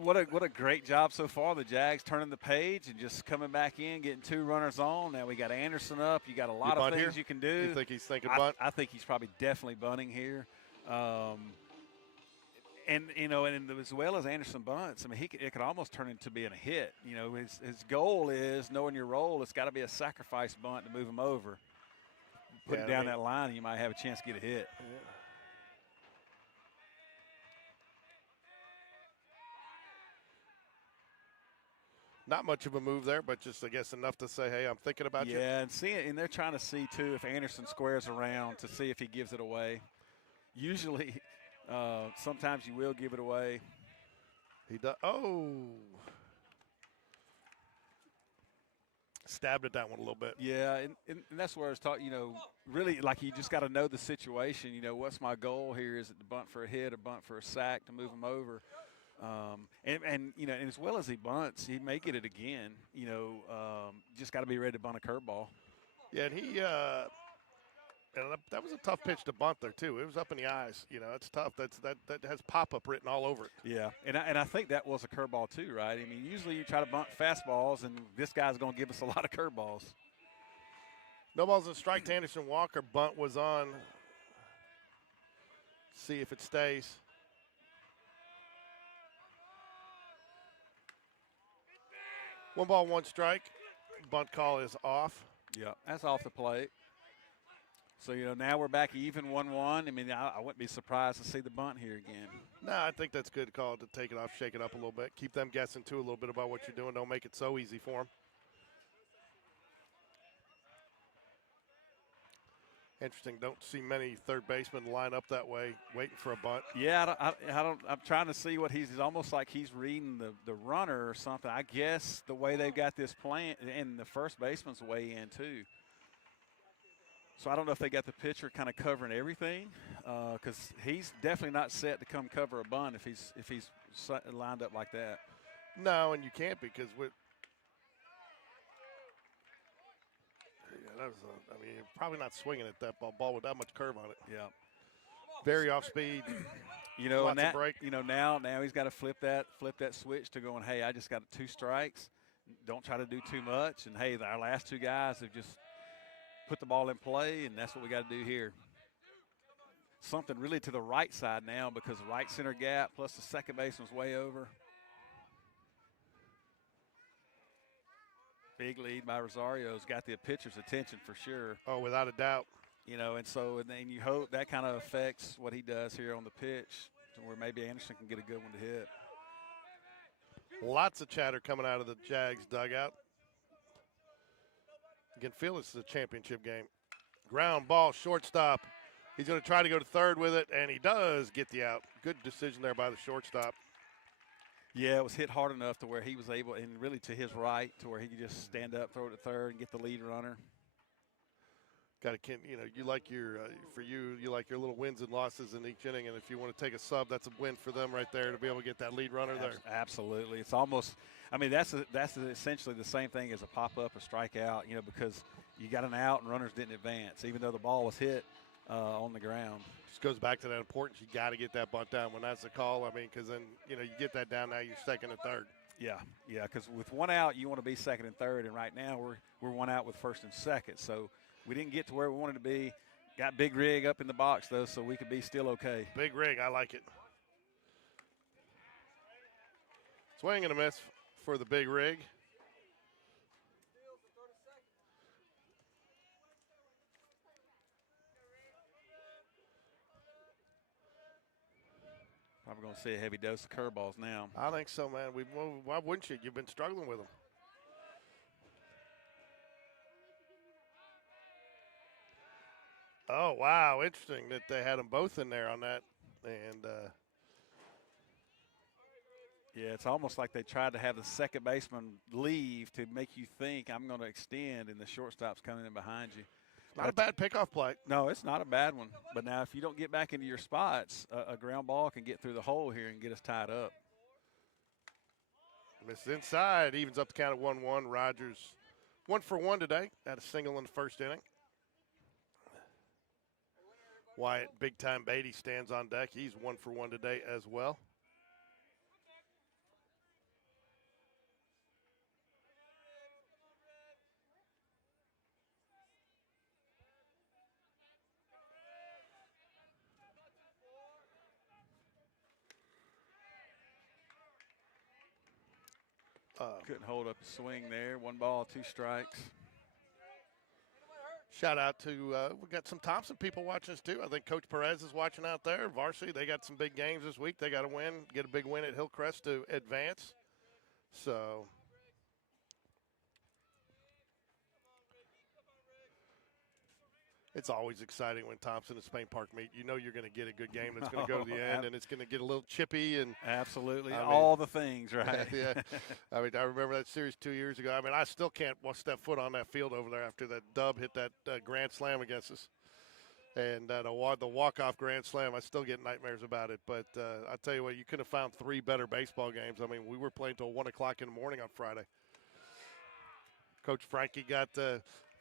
what a great job so far. The Jags turning the page and just coming back in, getting 2 runners on. Now we got Anderson up. You got a lot of things you can do. You think he's thinking bunt? I think he's probably definitely bunting here. And, you know, and as well as Anderson bunts, I mean, it could almost turn into being a hit. You know, his goal is knowing your role. It's got to be a sacrifice bunt to move him over. Put it down that line, and you might have a chance to get a hit. Yeah. Not much of a move there, but just, I guess, enough to say, hey, I'm thinking about you. Yeah, and they're trying to see, too, if Anderson squares around to see if he gives it away. Usually – sometimes you will give it away. He does. Oh. Stabbed at that one a little bit. Yeah, and that's where I was talking, you know, really, like, you just got to know the situation. You know, what's my goal here? Is it to bunt for a hit or bunt for a sack to move him over? And you know, and as well as he bunts, he may get it again. You know, just got to be ready to bunt a curveball. Yeah, and he and that was a tough pitch to bunt there too. It was up in the eyes. You know, it's tough. That has pop-up written all over it. Yeah, and I think that was a curveball too, right? I mean, usually you try to bunt fastballs, and this guy's going to give us a lot of curveballs. No balls and strike to Anderson Walker. Bunt was on. See if it stays. One ball, one strike. Bunt call is off. Yeah, that's off the plate. So, you know, now we're back even 1-1. I mean, I wouldn't be surprised to see the bunt here again. No, I think that's a good call to take it off, shake it up a little bit. Keep them guessing, too, a little bit about what you're doing. Don't make it so easy for them. Interesting. Don't see many third basemen line up that way, waiting for a bunt. Yeah, I'm trying to see what he's almost like he's reading the runner or something. I guess the way they've got this plan, and the first baseman's way in, too. So I don't know if they got the pitcher kind of covering everything, because he's definitely not set to come cover a bunt if he's lined up like that. No, and you can't because with that was I mean, you're probably not swinging at that ball with that much curve on it. Yeah, very off speed. You know, lots and that of break. you know now he's got to flip that switch to going, hey, I just got 2 strikes. Don't try to do too much. And hey, our last 2 guys have just put the ball in play, and that's what we got to do here. Something really to the right side now because right center gap plus the second baseman's way over. Big lead by Rosario's got the pitcher's attention for sure. Oh, without a doubt. You know, and then you hope that kind of affects what he does here on the pitch to where maybe Anderson can get a good one to hit. Lots of chatter coming out of the Jags dugout. You can feel this is a championship game. Ground ball, shortstop. He's going to try to go to third with it, and he does get the out. Good decision there by the shortstop. Yeah, it was hit hard enough to where he was able, and really to his right, to where he could just stand up, throw it to third, and get the lead runner. got to, you like your you like your little wins and losses in each inning, and if you want to take a sub, that's a win for them right there to be able to get that lead runner there. Absolutely, it's almost. I mean, that's essentially the same thing as a pop up, a strikeout. Because you got an out and runners didn't advance, even though the ball was hit on the ground. Just goes back to that importance. You got to get that bunt down when that's the call. I mean, because then you get that down. Now you're second and third. Yeah, because with one out, you want to be second and third, and right now we're one out with first and second. So we didn't get to where we wanted to be. Got Big Rig up in the box, though, so we could be still okay. Big Rig, I like it. Swing and a miss for the Big Rig. Probably going to see a heavy dose of curveballs now. I think so, man. Why wouldn't you? You've been struggling with them. Oh, wow. Interesting that they had them both in there on that. And yeah, it's almost like they tried to have the second baseman leave to make you think I'm going to extend, and the shortstop's coming in behind you. Not a bad pickoff play. No, it's not a bad one. But now if you don't get back into your spots, a ground ball can get through the hole here and get us tied up. Misses inside, evens up the count at 1-1. Rogers 1 for 1 today. Had a single in the first inning. Wyatt Big Time Beatty stands on deck. He's 1 for 1 today as well. Couldn't hold up a swing there. 1 ball, 2 strikes. Shout out to, we got some Thompson people watching us too. I think Coach Perez is watching out there. Varsity, they got some big games this week. They got to win, get a big win at Hillcrest to advance. So it's always exciting when Thompson and Spain Park meet. You know you're going to get a good game that's going to go to the end, and it's going to get a little chippy. And absolutely, all the things, right? Yeah. I mean, I remember that series 2 years ago. I mean, I still can't step foot on that field over there after that dub hit that grand slam against us. And the walk-off grand slam, I still get nightmares about it. But I tell you what, you could have found 3 better baseball games. I mean, we were playing till 1 o'clock in the morning on Friday. Coach Frankie got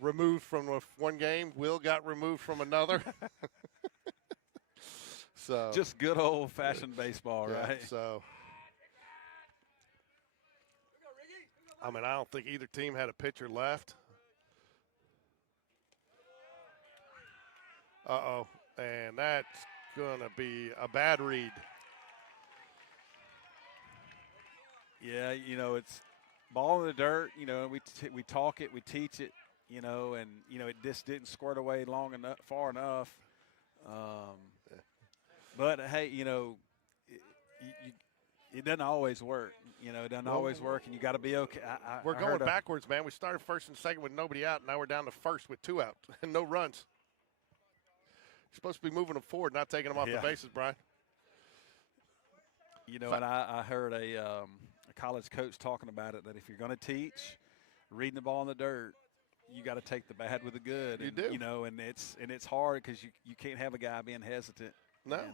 removed from one game. Will got removed from another. So just good old-fashioned baseball, right? So, I mean, I don't think either team had a pitcher left. Uh-oh, and that's going to be a bad read. Yeah, it's ball in the dirt. We talk it, we teach it. And it just didn't squirt away far enough. But hey, it doesn't always work. It doesn't always work, and you got to be okay. We're going backwards, man. We started first and second with nobody out. Now we're down to first with 2 out and no runs. You're supposed to be moving them forward, not taking them off the bases, Brian. And I heard a college coach talking about it, that if you're going to teach reading the ball in the dirt, you got to take the bad with the good. You do. And it's hard because you can't have a guy being hesitant. No. And,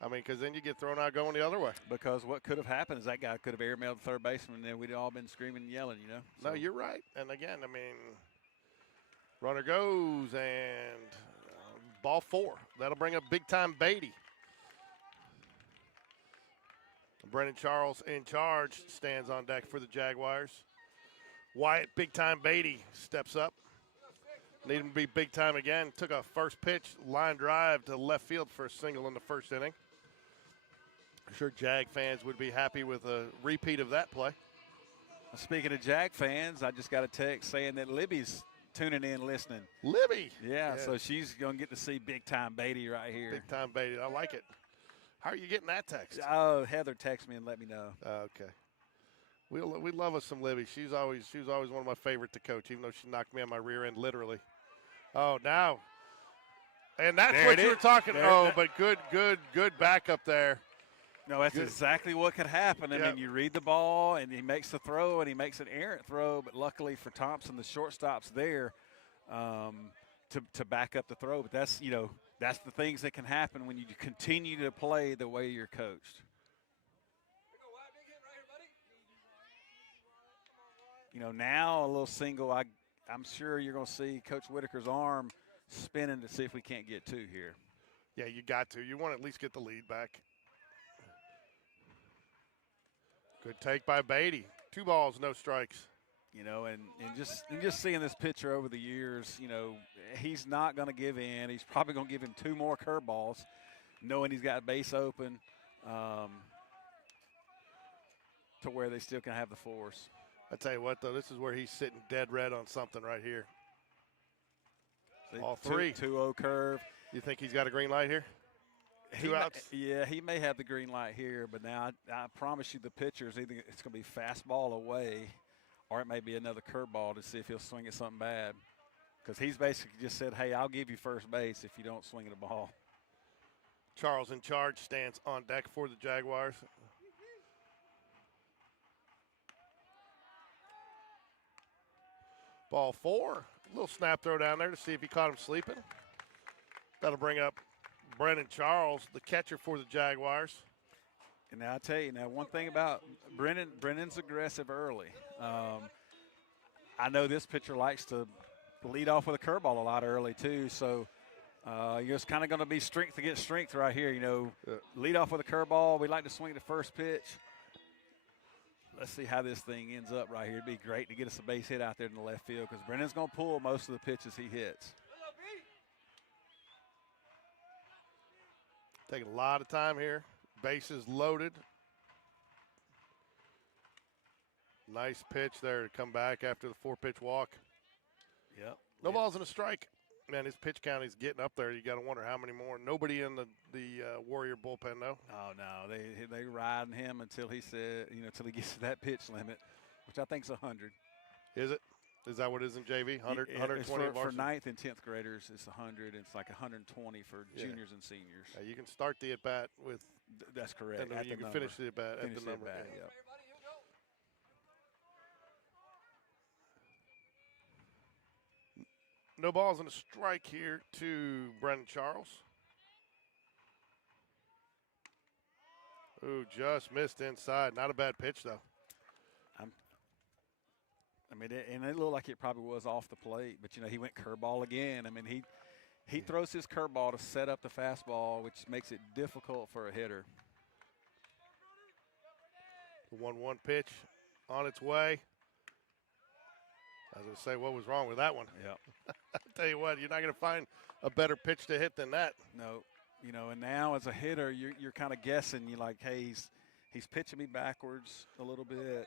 I mean, because then you get thrown out going the other way. Because what could have happened is that guy could have airmailed the third baseman, and then we'd all been screaming and yelling, So. No, you're right. And again, I mean, runner goes and ball 4. That'll bring up Big Time Beatty. Brennan Charles in charge, stands on deck for the Jaguars. Wyatt Big Time Beatty steps up. Need him to be big time again. Took a first pitch, line drive to left field for a single in the first inning. I'm sure Jag fans would be happy with a repeat of that play. Speaking of Jag fans, I just got a text saying that Libby's tuning in listening. Libby. Yeah, so she's going to get to see Big Time Beatty right here. Big Time Beatty. I like it. How are you getting that text? Oh, Heather texted me and let me know. Okay. We love us some Libby. She was always one of my favorite to coach, even though she knocked me on my rear end literally. Oh, now. And that's there what you were talking about. But good backup there. No, that's exactly what could happen. I mean, you read the ball, and he makes the throw, and he makes an errant throw. But luckily for Thompson, the shortstop's there. to back up the throw. But that's, you know, that's the things that can happen when you continue to play the way you're coached. You know, now a little single, I'm sure you're going to see Coach Whitaker's arm spinning to see if we can't get two here. Yeah, you got to. You want to at least get the lead back. Good take by Beatty. 2 balls, no strikes. You know, and just seeing this pitcher over the years, you know, he's not going to give in. He's probably going to give him 2 more curveballs, knowing he's got base open to where they still can have the force. I tell you what, though, this is where he's sitting dead red on something right here. All 3. 2-0 curve. You think he's got a green light here? 2 outs? Yeah, he may have the green light here, but now I promise you the pitcher's either it's going to be fastball away or it may be another curveball to see if he'll swing at something bad. Because he's basically just said, hey, I'll give you first base if you don't swing at the ball. Charles in charge, stands on deck for the Jaguars. Ball 4. A little snap throw down there to see if he caught him sleeping. That'll bring up Brennan Charles, the catcher for the Jaguars. And now I tell you, one thing about Brennan's aggressive early. I know this pitcher likes to lead off with a curveball a lot early too, so you're just kind of going to be strength against strength right here. You know, lead off with a curveball. We like to swing the first pitch. Let's see how this thing ends up right here. It'd be great to get us a base hit out there in the left field because Brennan's going to pull most of the pitches he hits. Taking a lot of time here. Bases loaded. Nice pitch there to come back after the 4-pitch walk. Yep. No balls and a strike. Man, his pitch count is getting up there. You got to wonder how many more. Nobody in the Warrior bullpen, though. Oh, no. They riding him until he said, you know, until he gets to that pitch limit, which I think is 100. Is it? Is that what it is in JV? 100, 120 for 9th and 10th graders, it's 100. It's like 120 for juniors and seniors. You can start the at-bat with. That's correct. And you can finish the at-bat at the number. Yep. No balls and a strike here to Brennan Charles. Ooh, just missed inside. Not a bad pitch, though. And it looked like it probably was off the plate, but, you know, he went curveball again. I mean, he throws his curveball to set up the fastball, which makes it difficult for a hitter. The 1-1 pitch on its way. I was going to say, what was wrong with that one? Yep. I'll tell you what, you're not going to find a better pitch to hit than that. No. You know, and now as a hitter, you're kind of guessing. You're like, hey, he's pitching me backwards a little bit.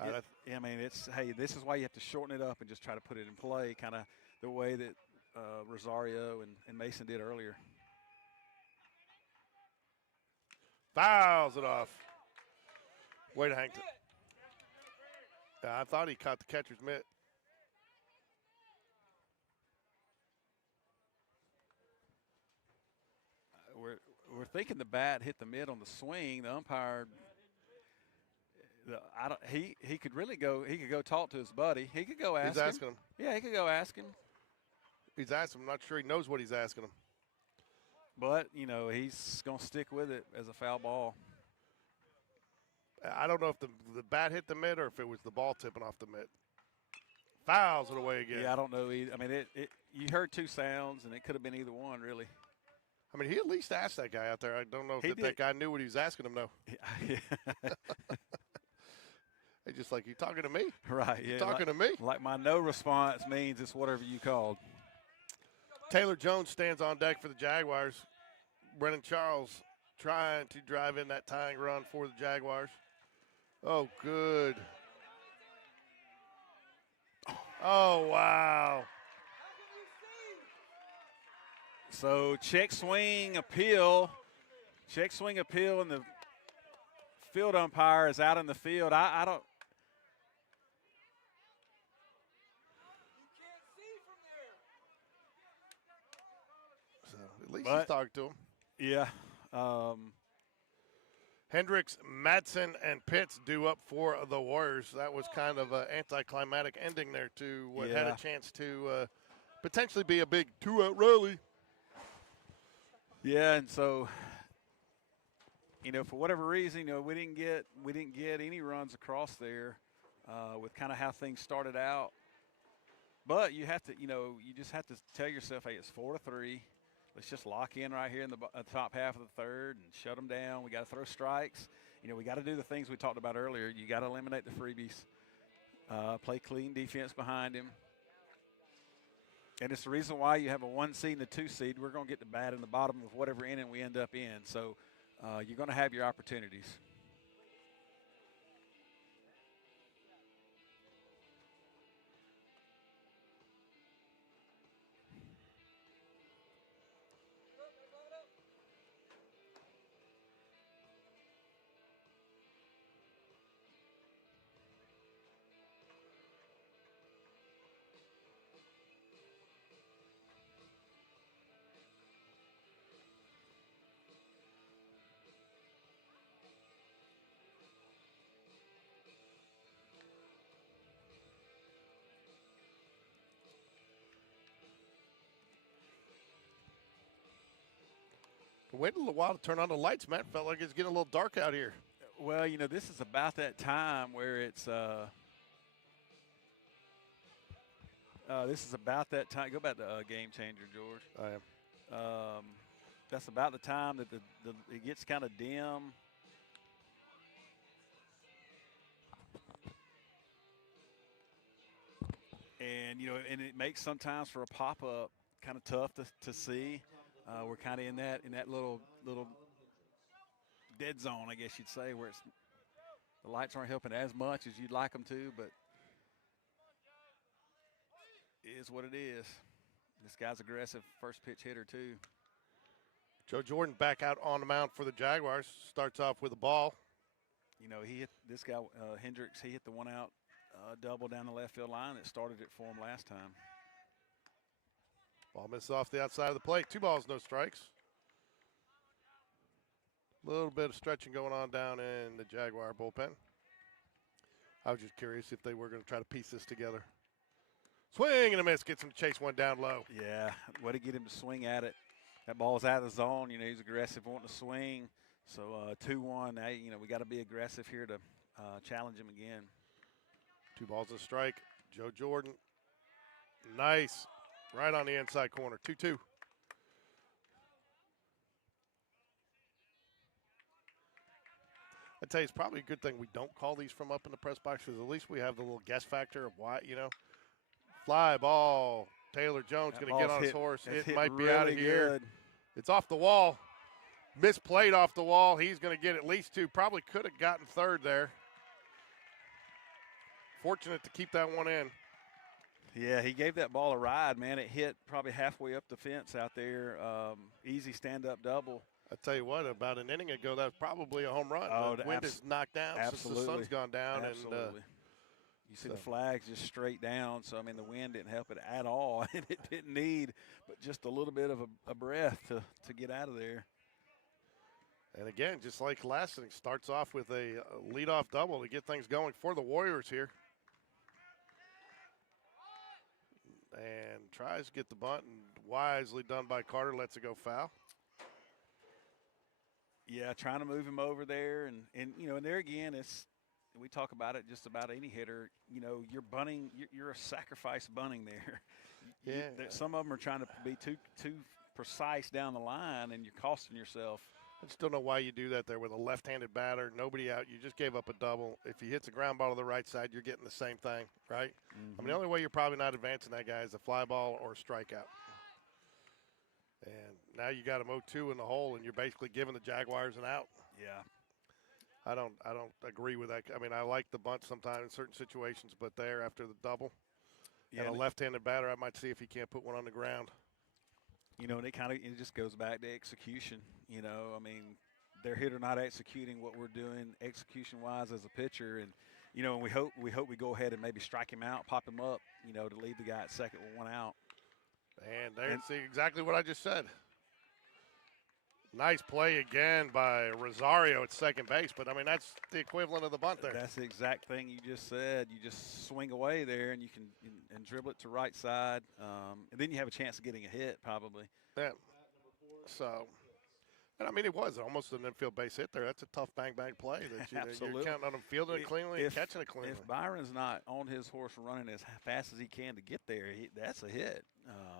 I mean, this is why you have to shorten it up and just try to put it in play, kind of the way that Rosario and Mason did earlier. Fouls it off. Way to hang it. I thought he caught the catcher's mitt. We're thinking the bat hit the mid on the swing. The umpire, he could really go. He could go talk to his buddy. He could go ask him. He's asking him. Yeah, he could go ask him. He's asking him. I'm not sure he knows what he's asking him. But, you know, he's going to stick with it as a foul ball. I don't know if the bat hit the mitt or if it was the ball tipping off the mitt. Fouls it away again. Yeah, I don't know either. I mean, you heard 2 sounds, and it could have been either one, really. I mean, he at least asked that guy out there. I don't know if that guy knew what he was asking him, though. Yeah. He's just like, you talking to me? Right, yeah. You talking to me? Like my no response means it's whatever you called. Taylor Jones stands on deck for the Jaguars. Brennan Charles trying to drive in that tying run for the Jaguars. Oh, good. Oh, wow. So check swing appeal, and the field umpire is out in the field. I don't. So at least he's talking to him. Yeah. Hendricks, Madsen, and Pitts due up for the Warriors. That was kind of an anticlimactic ending there to what had a chance to potentially be a big 2-out rally. Yeah, and so, for whatever reason, we didn't get any runs across there with kind of how things started out. But you have to, you just have to tell yourself, hey, it's 4-3. Let's just lock in right here in the top half of the third and shut them down. We got to throw strikes. We got to do the things we talked about earlier. You got to eliminate the freebies. Play clean defense behind him. And it's the reason why you have a 1 seed and a 2 seed. We're going to get the bat in the bottom of whatever inning we end up in. So you're going to have your opportunities. Waited a little while to turn on the lights, man. Felt like it's getting a little dark out here. Well, this is about that time where it's this is about that time. Go back to Game Changer, George. I am. That's about the time that it gets kind of dim. And, and it makes sometimes for a pop-up kind of tough to see. We're kind of in that little dead zone, I guess you'd say, where the lights aren't helping as much as you'd like them to, but it is what it is. This guy's aggressive first pitch hitter too. Joe Jordan back out on the mound for the Jaguars. Starts off with a ball. He hit this guy Hendricks. He hit the 1-out double down the left field line that started it for him last time. Ball misses off the outside of the plate. 2 balls, no strikes. A little bit of stretching going on down in the Jaguar bullpen. I was just curious if they were going to try to piece this together. Swing and a miss. Gets him to chase one down low. Yeah, way to get him to swing at it. That ball's out of the zone. He's aggressive, wanting to swing. So 2-1. Hey, we got to be aggressive here to challenge him again. 2 balls and a strike. Joe Jordan. Nice. Right on the inside corner. 2-2. I tell you, it's probably a good thing we don't call these from up in the press box because at least we have the little guess factor of why, Fly ball. Taylor Jones going to get on his horse. It might be out of here. Good. It's off the wall. Misplayed off the wall. He's going to get at least 2. Probably could have gotten third there. Fortunate to keep that one in. Yeah, he gave that ball a ride, man. It hit probably halfway up the fence out there. Easy stand-up double. I tell you what, about an inning ago, that was probably a home run. Oh, the wind is knocked down since the sun's gone down. Absolutely. And, you see the flags just straight down. So, the wind didn't help it at all. And it didn't need but just a little bit of a breath to get out of there. And again, just like last inning, starts off with a leadoff double to get things going for the Warriors here. And tries to get the bunt, and wisely done by Carter, lets it go foul. Yeah, trying to move him over there. And there again, we talk about it just about any hitter. You're bunting, you're a sacrifice bunting there. Yeah. Some of them are trying to be too precise down the line, and you're costing yourself. I just don't know why you do that there with a left-handed batter, nobody out. You just gave up a double. If he hits a ground ball to the right side, you're getting the same thing, right? Mm-hmm. The only way you're probably not advancing that guy is a fly ball or a strikeout. And now you got him 0-2 in the hole, and you're basically giving the Jaguars an out. Yeah. I don't agree with that. I like the bunt sometimes in certain situations, but there after the double, Yeah, and a left-handed batter, I might see if he can't put one on the ground. And it just goes back to execution. Their hitter not executing what we're doing execution-wise as a pitcher, and we hope we go ahead and maybe strike him out, pop him up, to leave the guy at second with 1 out. And there, see exactly what I just said. Nice play again by Rosario at second base, but I mean that's the equivalent of the bunt there. That's the exact thing you just said. You just swing away there, and you can and dribble it to right side, and then you have a chance of getting a hit probably. Yeah. So, and I mean it was almost an infield base hit there. That's a tough bang play that you're counting on him fielding it cleanly and catching it cleanly. If Byron's not on his horse running as fast as he can to get there, that's a hit.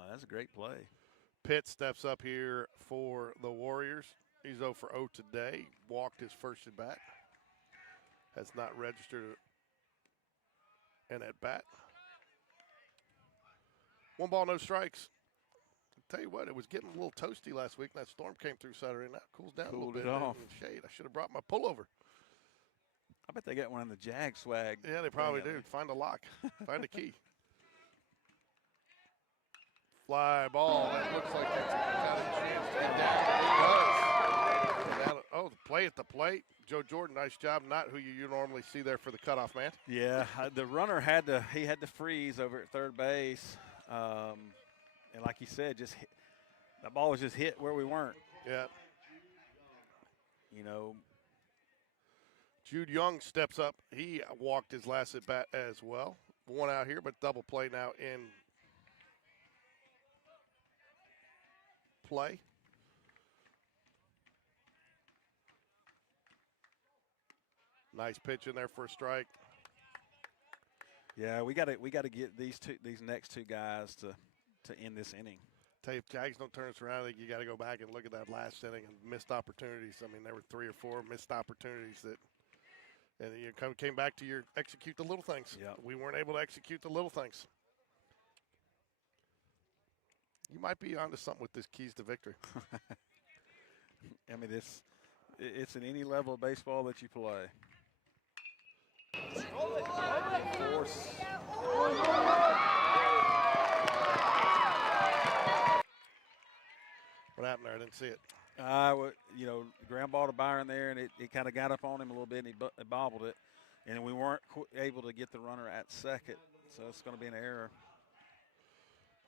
That's a great play. Pitt steps up here for the Warriors. He's 0 for 0 today. Walked his first at bat. Has not registered an at bat. 1 ball, no strikes. I'll tell you what, it was getting a little toasty last week. That storm came through Saturday night. Cools down a little bit. Cooled it off. In the shade. I should have brought my pullover. I bet they got one in the Jag swag. Yeah, they probably do. Find a lock. Find a key. Fly ball. That looks like it's got a chance to get down. It does. Oh, the play at the plate. Joe Jordan, nice job. Not who you normally see there for the cutoff man. Yeah, the runner had to freeze over at third base, and like you said, that ball was just hit where we weren't. Yeah. You know. Jude Young steps up. He walked his last at bat as well. 1 out here, but double play now in play. Nice pitch in there for a strike. Yeah, we got to get these next two guys to end this inning. Tell you, if Jags don't turn us around, I think you got to go back and look at that last inning and missed opportunities. I mean, there were 3 or 4 missed opportunities and you came back to your execute the little things. Yep. We weren't able to execute the little things. You might be onto something with this keys to victory. I mean, it's in any level of baseball that you play. Force. What happened there? I didn't see it. Ground ball to Byron there, and it kind of got up on him a little bit, and he bobbled it. And we weren't able to get the runner at second, so it's going to be an error.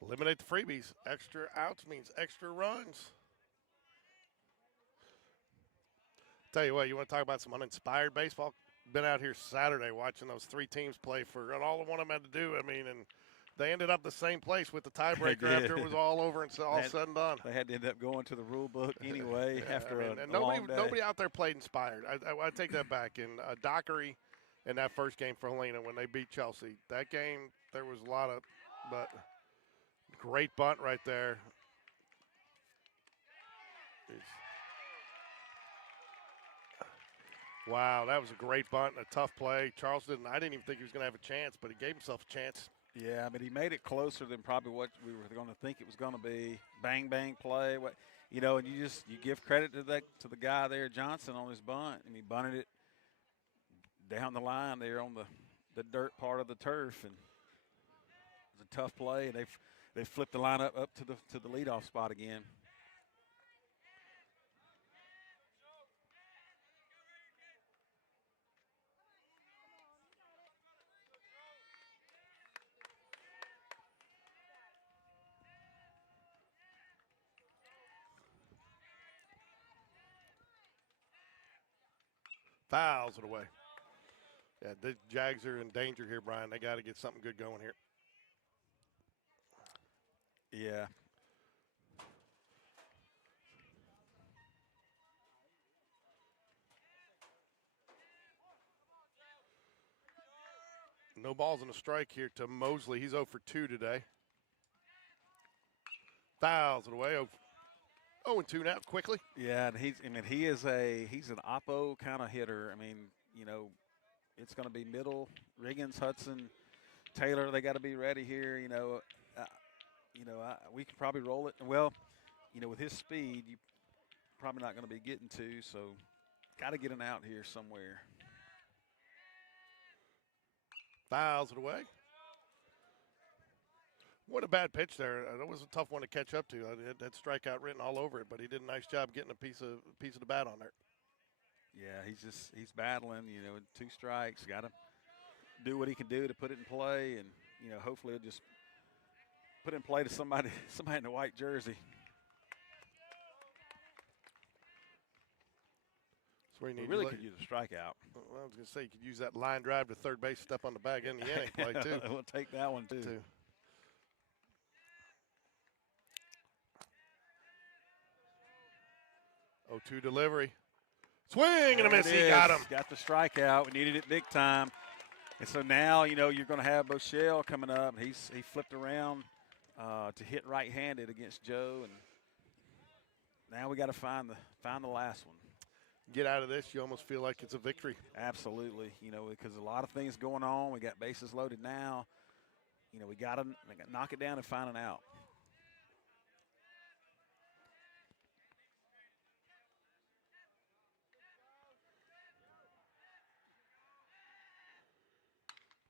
Eliminate the freebies. Extra outs means extra runs. Tell you what, you want to talk about some uninspired baseball? Been out here Saturday watching those 3 teams play for, and all one of them had to do, I mean, and they ended up the same place with the tiebreaker after it was all over and all said and done. They had to end up going to the rule book anyway after a long day. Nobody out there played inspired. I take that back. And Dockery in that first game for Helena when they beat Chelsea, that game there was a lot of, but great bunt right there. Wow, that was a great bunt and a tough play. Charles I didn't even think he was going to have a chance, but he gave himself a chance. Yeah, I mean, he made it closer than probably what we were going to think it was going to be. Bang, bang play. And you give credit to the guy there, Johnson, on his bunt. I mean, he bunted it down the line there on the dirt part of the turf, and it was a tough play. And they flipped the lineup up to the leadoff spot again. Fouls it away. Yeah, the Jags are in danger here, Brian. They got to get something good going here. Yeah. No balls and a strike here to Mosley. He's 0 for 2 today. Fouls it away. 0-2 now, quickly. Yeah, and he's an oppo kind of hitter. I mean, it's going to be middle. Riggins, Hudson, Taylor, they got to be ready here. We can probably roll it. Well, with his speed, you probably not going to be getting to, so got to get an out here somewhere. Fouls it away. What a bad pitch there. That was a tough one to catch up to. That strikeout written all over it, but he did a nice job getting a piece of the bat on there. Yeah, he's battling, 2 strikes. Got to do what he can do to put it in play, and, hopefully he'll just put it in play to somebody in a white jersey. That's where you We need really to could use a strikeout. Well, I was going to say you could use that line drive to third base, step on the bag in the inning play too. We'll take that one too. 0-2 delivery. Swing and a There miss. it He is. got him. Got the strikeout. We needed it big time. And so now, you know, you're going to have Bochelle coming up. He flipped around to hit right-handed against Joe, and now we got to find the last one. Get out of this, you almost feel like it's a victory. Absolutely, you know, because a lot of things going on. We got bases loaded now. You know, we got to knock it down and find an out.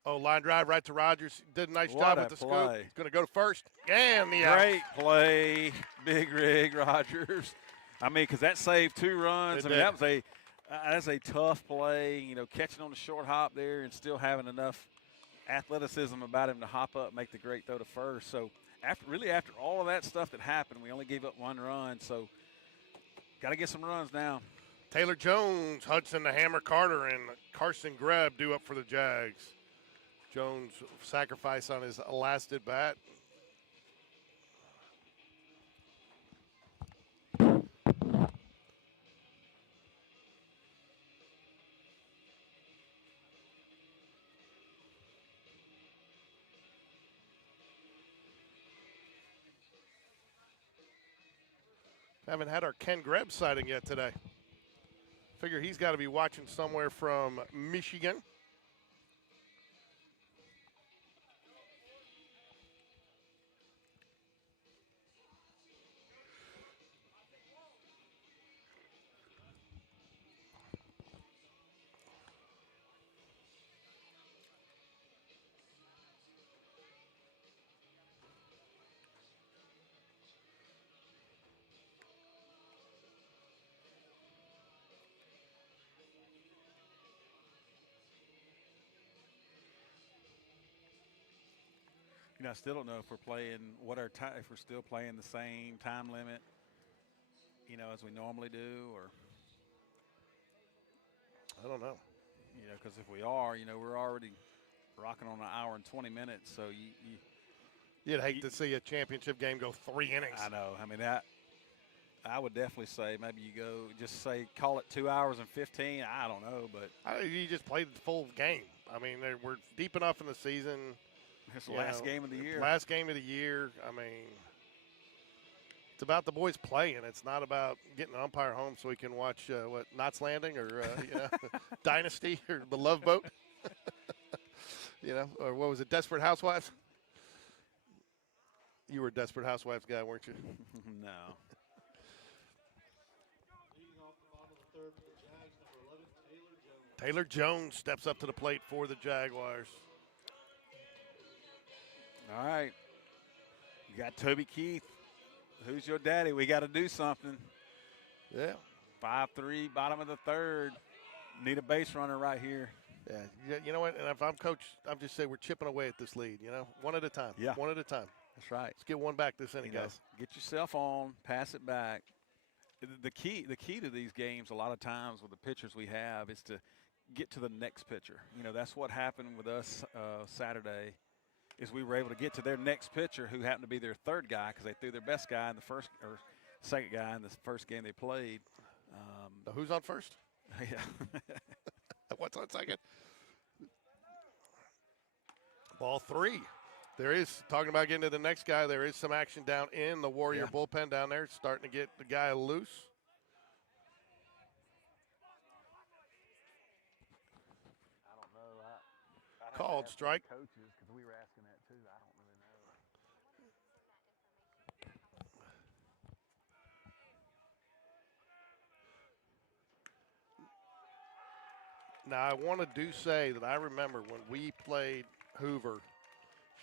Oh, line drive right to Rogers. Did a nice What job a with the play. scoop. He's going to go to first. And the out. Great play, Big Rig Rogers. I mean, because that saved 2 runs. It I mean, did. that's a tough play. You know, catching on the short hop there and still having enough athleticism about him to hop up, make the great throw to first. So after all of that stuff that happened, we only gave up 1 run. So got to get some runs now. Taylor Jones, Hudson the Hammer Carter, and Carson Greb due up for the Jags. Jones sacrifice on his last at bat. Haven't had our Ken Greb sighting yet today. Figure he's got to be watching somewhere from Michigan. You know, I still don't know if we're playing if we're still playing the same time limit, you know, as we normally do, or I don't know. you know, because if we are, you know, we're already rocking on an hour and 20 minutes. So You'd hate to see a championship game go 3 innings. I know. I mean, I would definitely say maybe you go just say call it 2 hours and 15. I don't know, but You just played the full game. I mean, we're deep enough in the season. it's the last game of the year. Last game of the year. I mean, it's about the boys playing. It's not about getting an umpire home so we can watch Knots Landing or Dynasty or The Love Boat. You know, or what was it, Desperate Housewives? You were a Desperate Housewives guy, weren't you? No. Leading off the bottom of the third for the Jags, number 11, Taylor Jones. Taylor Jones steps up to the plate for the Jaguars. All right. You got Toby Keith. Who's your daddy? We got to do something. Yeah. 5-3, bottom of the third. Need a base runner right here. Yeah, you know what? And if I'm coach, I'm just saying we're chipping away at this lead, you know, one at a time. Yeah. One at a time. That's right. Let's get one back this inning, You know, guys. get yourself on, pass it back. The key to these games a lot of times with the pitchers we have is to get to the next pitcher. You know, that's what happened with us Saturday is we were able to get to their next pitcher who happened to be their third guy because they threw their best guy in the first or second guy in the first game they played. Now, who's on first? Yeah. What's on second? Ball 3. There is, talking about getting to the next guy, there is some action down in the Warrior bullpen down there, starting to get the guy loose. I don't know. Called strike. Coaches, because we were asking that too. I don't really know. Now, I want to do say that I remember when we played Hoover,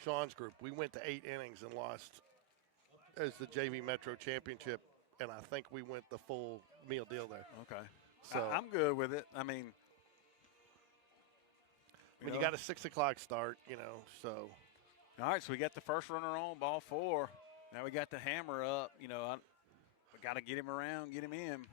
Sean's group, we went to 8 innings and lost as the JV Metro Championship, and I think we went the full meal deal there. Okay. So I'm good with it. I mean, you got a 6 o'clock start, you know, so. All right, so we got the first runner on, ball 4. Now we got the hammer up. You know, we got to get him around, get him in.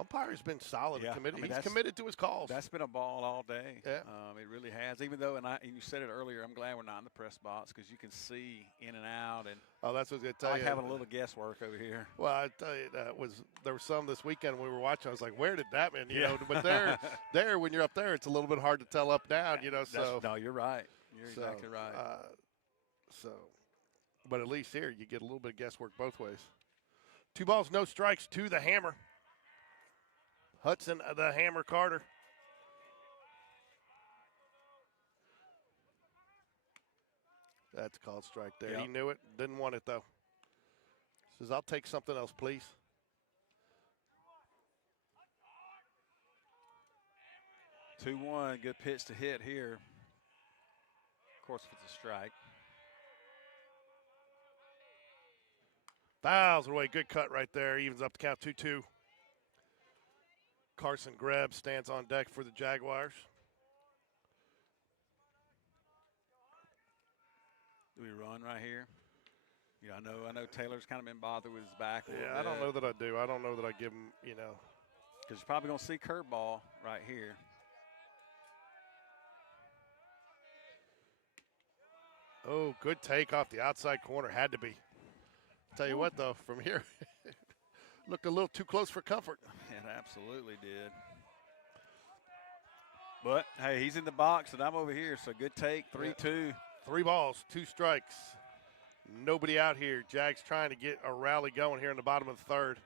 Umpire's been solid. Yeah, Committed. I mean, He's committed to his calls. That's been a ball all day. Yeah. It really has. Even though, and you said it earlier, I'm glad we're not in the press box because you can see in and out. And Oh, that's what I was going to I tell like you. having a little guesswork over here. Well, I tell you, there was some this weekend when we were watching. I was like, where did that man? You Yeah. know, but there when you're up there, it's a little bit hard to tell up down. You know, so No, you're right. You're exactly right. But at least here you get a little bit of guesswork both ways. 2 balls, no strikes to the hammer. Hudson, the hammer Carter. That's called strike there. Yep. He knew it. Didn't want it, though. Says, I'll take something else, please. Two 1, good pitch to hit here. Of course, if it's a strike. Fouls away. Good cut right there. Evens up the count 2-2. Carson Greb stands on deck for the Jaguars. Do we run right here? Yeah, I know Taylor's kind of been bothered with his back a little Yeah, I don't bit. know that I do. I don't know that I give him, you know. Because you're probably going to see curveball right here. Oh, good take off the outside corner. Had to be. Tell you what, though, from here, looked a little too close for comfort. It absolutely did. But, hey, he's in the box, and I'm over here, so good take, 3-2. 3 balls, 2 strikes. Nobody out here. Jags trying to get a rally going here in the bottom of the third.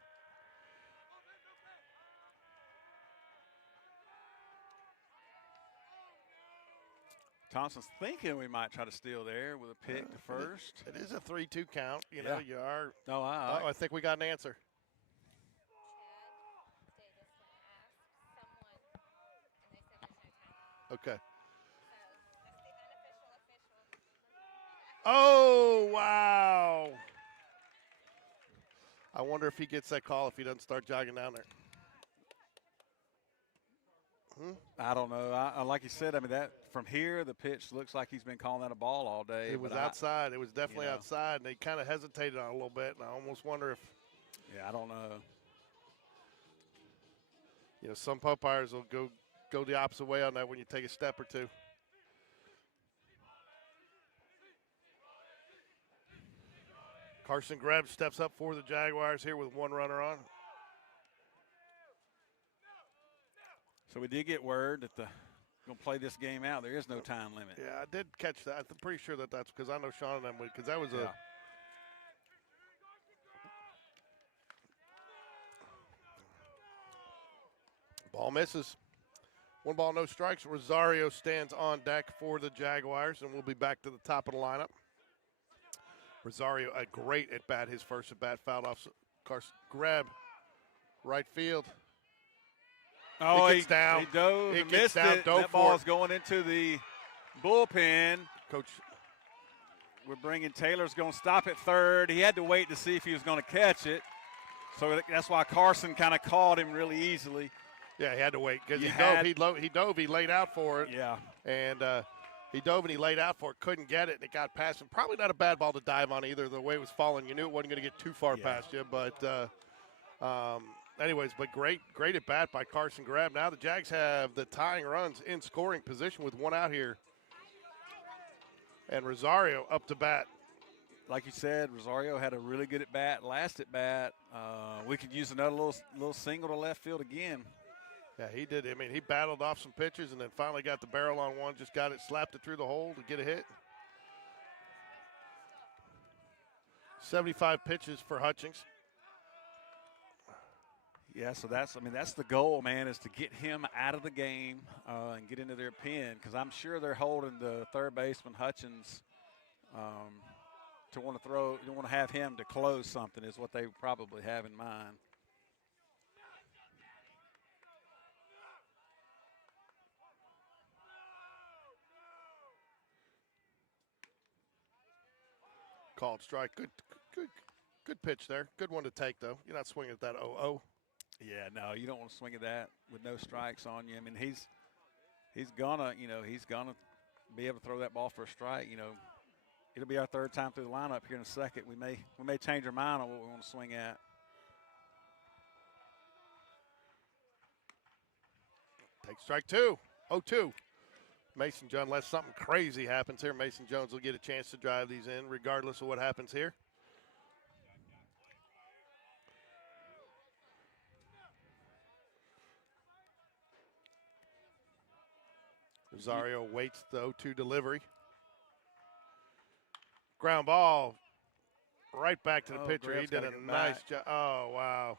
Thompson's thinking we might try to steal there with a pick to first. It is a 3-2 count. You know, you are. No, I think we got an answer. Okay. Oh, wow. I wonder if he gets that call if he doesn't start jogging down there. I don't know. I like you said, I mean, that from here, the pitch looks like he's been calling that a ball all day. It was but outside. It was definitely you know. outside, and they kind of hesitated on it a little bit, and I almost wonder if, Yeah, I don't know. you know, some umpires will go the opposite way on that when you take a step or two. Carson Greb steps up for the Jaguars here with 1 runner on. So we did get word that the going to play this game out. There is no time limit. Yeah, I did catch that. I'm pretty sure that's because I know Sean and them would, because that was Yeah. Ball misses. 1 ball, no strikes. Rosario stands on deck for the Jaguars, and we'll be back to the top of the lineup. Rosario, a great at bat, his first at bat, fouled off Carson Greb, right field. Oh, He gets down. He dove He and gets missed down, it. dove That for ball's it. going into the bullpen. Coach, We're bringing Taylor's going to stop at third. He had to wait to see if he was going to catch it. So that's why Carson kind of caught him really easily. yeah, he had to wait because You he had- dove. He dove. He laid out for it. Yeah. And he dove and he laid out for it, couldn't get it, and it got past him. Probably not a bad ball to dive on either. The way it was falling, you knew it wasn't going to get too far Yeah. past you. But anyways, but great at bat by Carson Greb. Now the Jags have the tying runs in scoring position with 1 out here. And Rosario up to bat. Like you said, Rosario had a really good at bat. Last at bat, we could use another little single to left field again. Yeah, he did. I mean, he battled off some pitches and then finally got the barrel on one, just got it, slapped it through the hole to get a hit. 75 pitches for Hutchings. Yeah, so that's the goal, man, is to get him out of the game and get into their pen, because I'm sure they're holding the third baseman Hutchins to want to throw. You want to have him to close something is what they probably have in mind. Called strike. Good pitch there. Good one to take, though. You're not swinging at that 0-0. Yeah, no, you don't want to swing at that with no strikes on you. I mean, he's gonna be able to throw that ball for a strike. You know, it'll be our third time through the lineup here in a second. We may change our mind on what we want to swing at. Take strike 2. 0-2. Mason Jones, unless something crazy happens here, Mason Jones will get a chance to drive these in regardless of what happens here. Rosario waits the 0-2 delivery. Ground ball right back to the pitcher. Greb's He did gotta a get nice back. job. Oh, wow.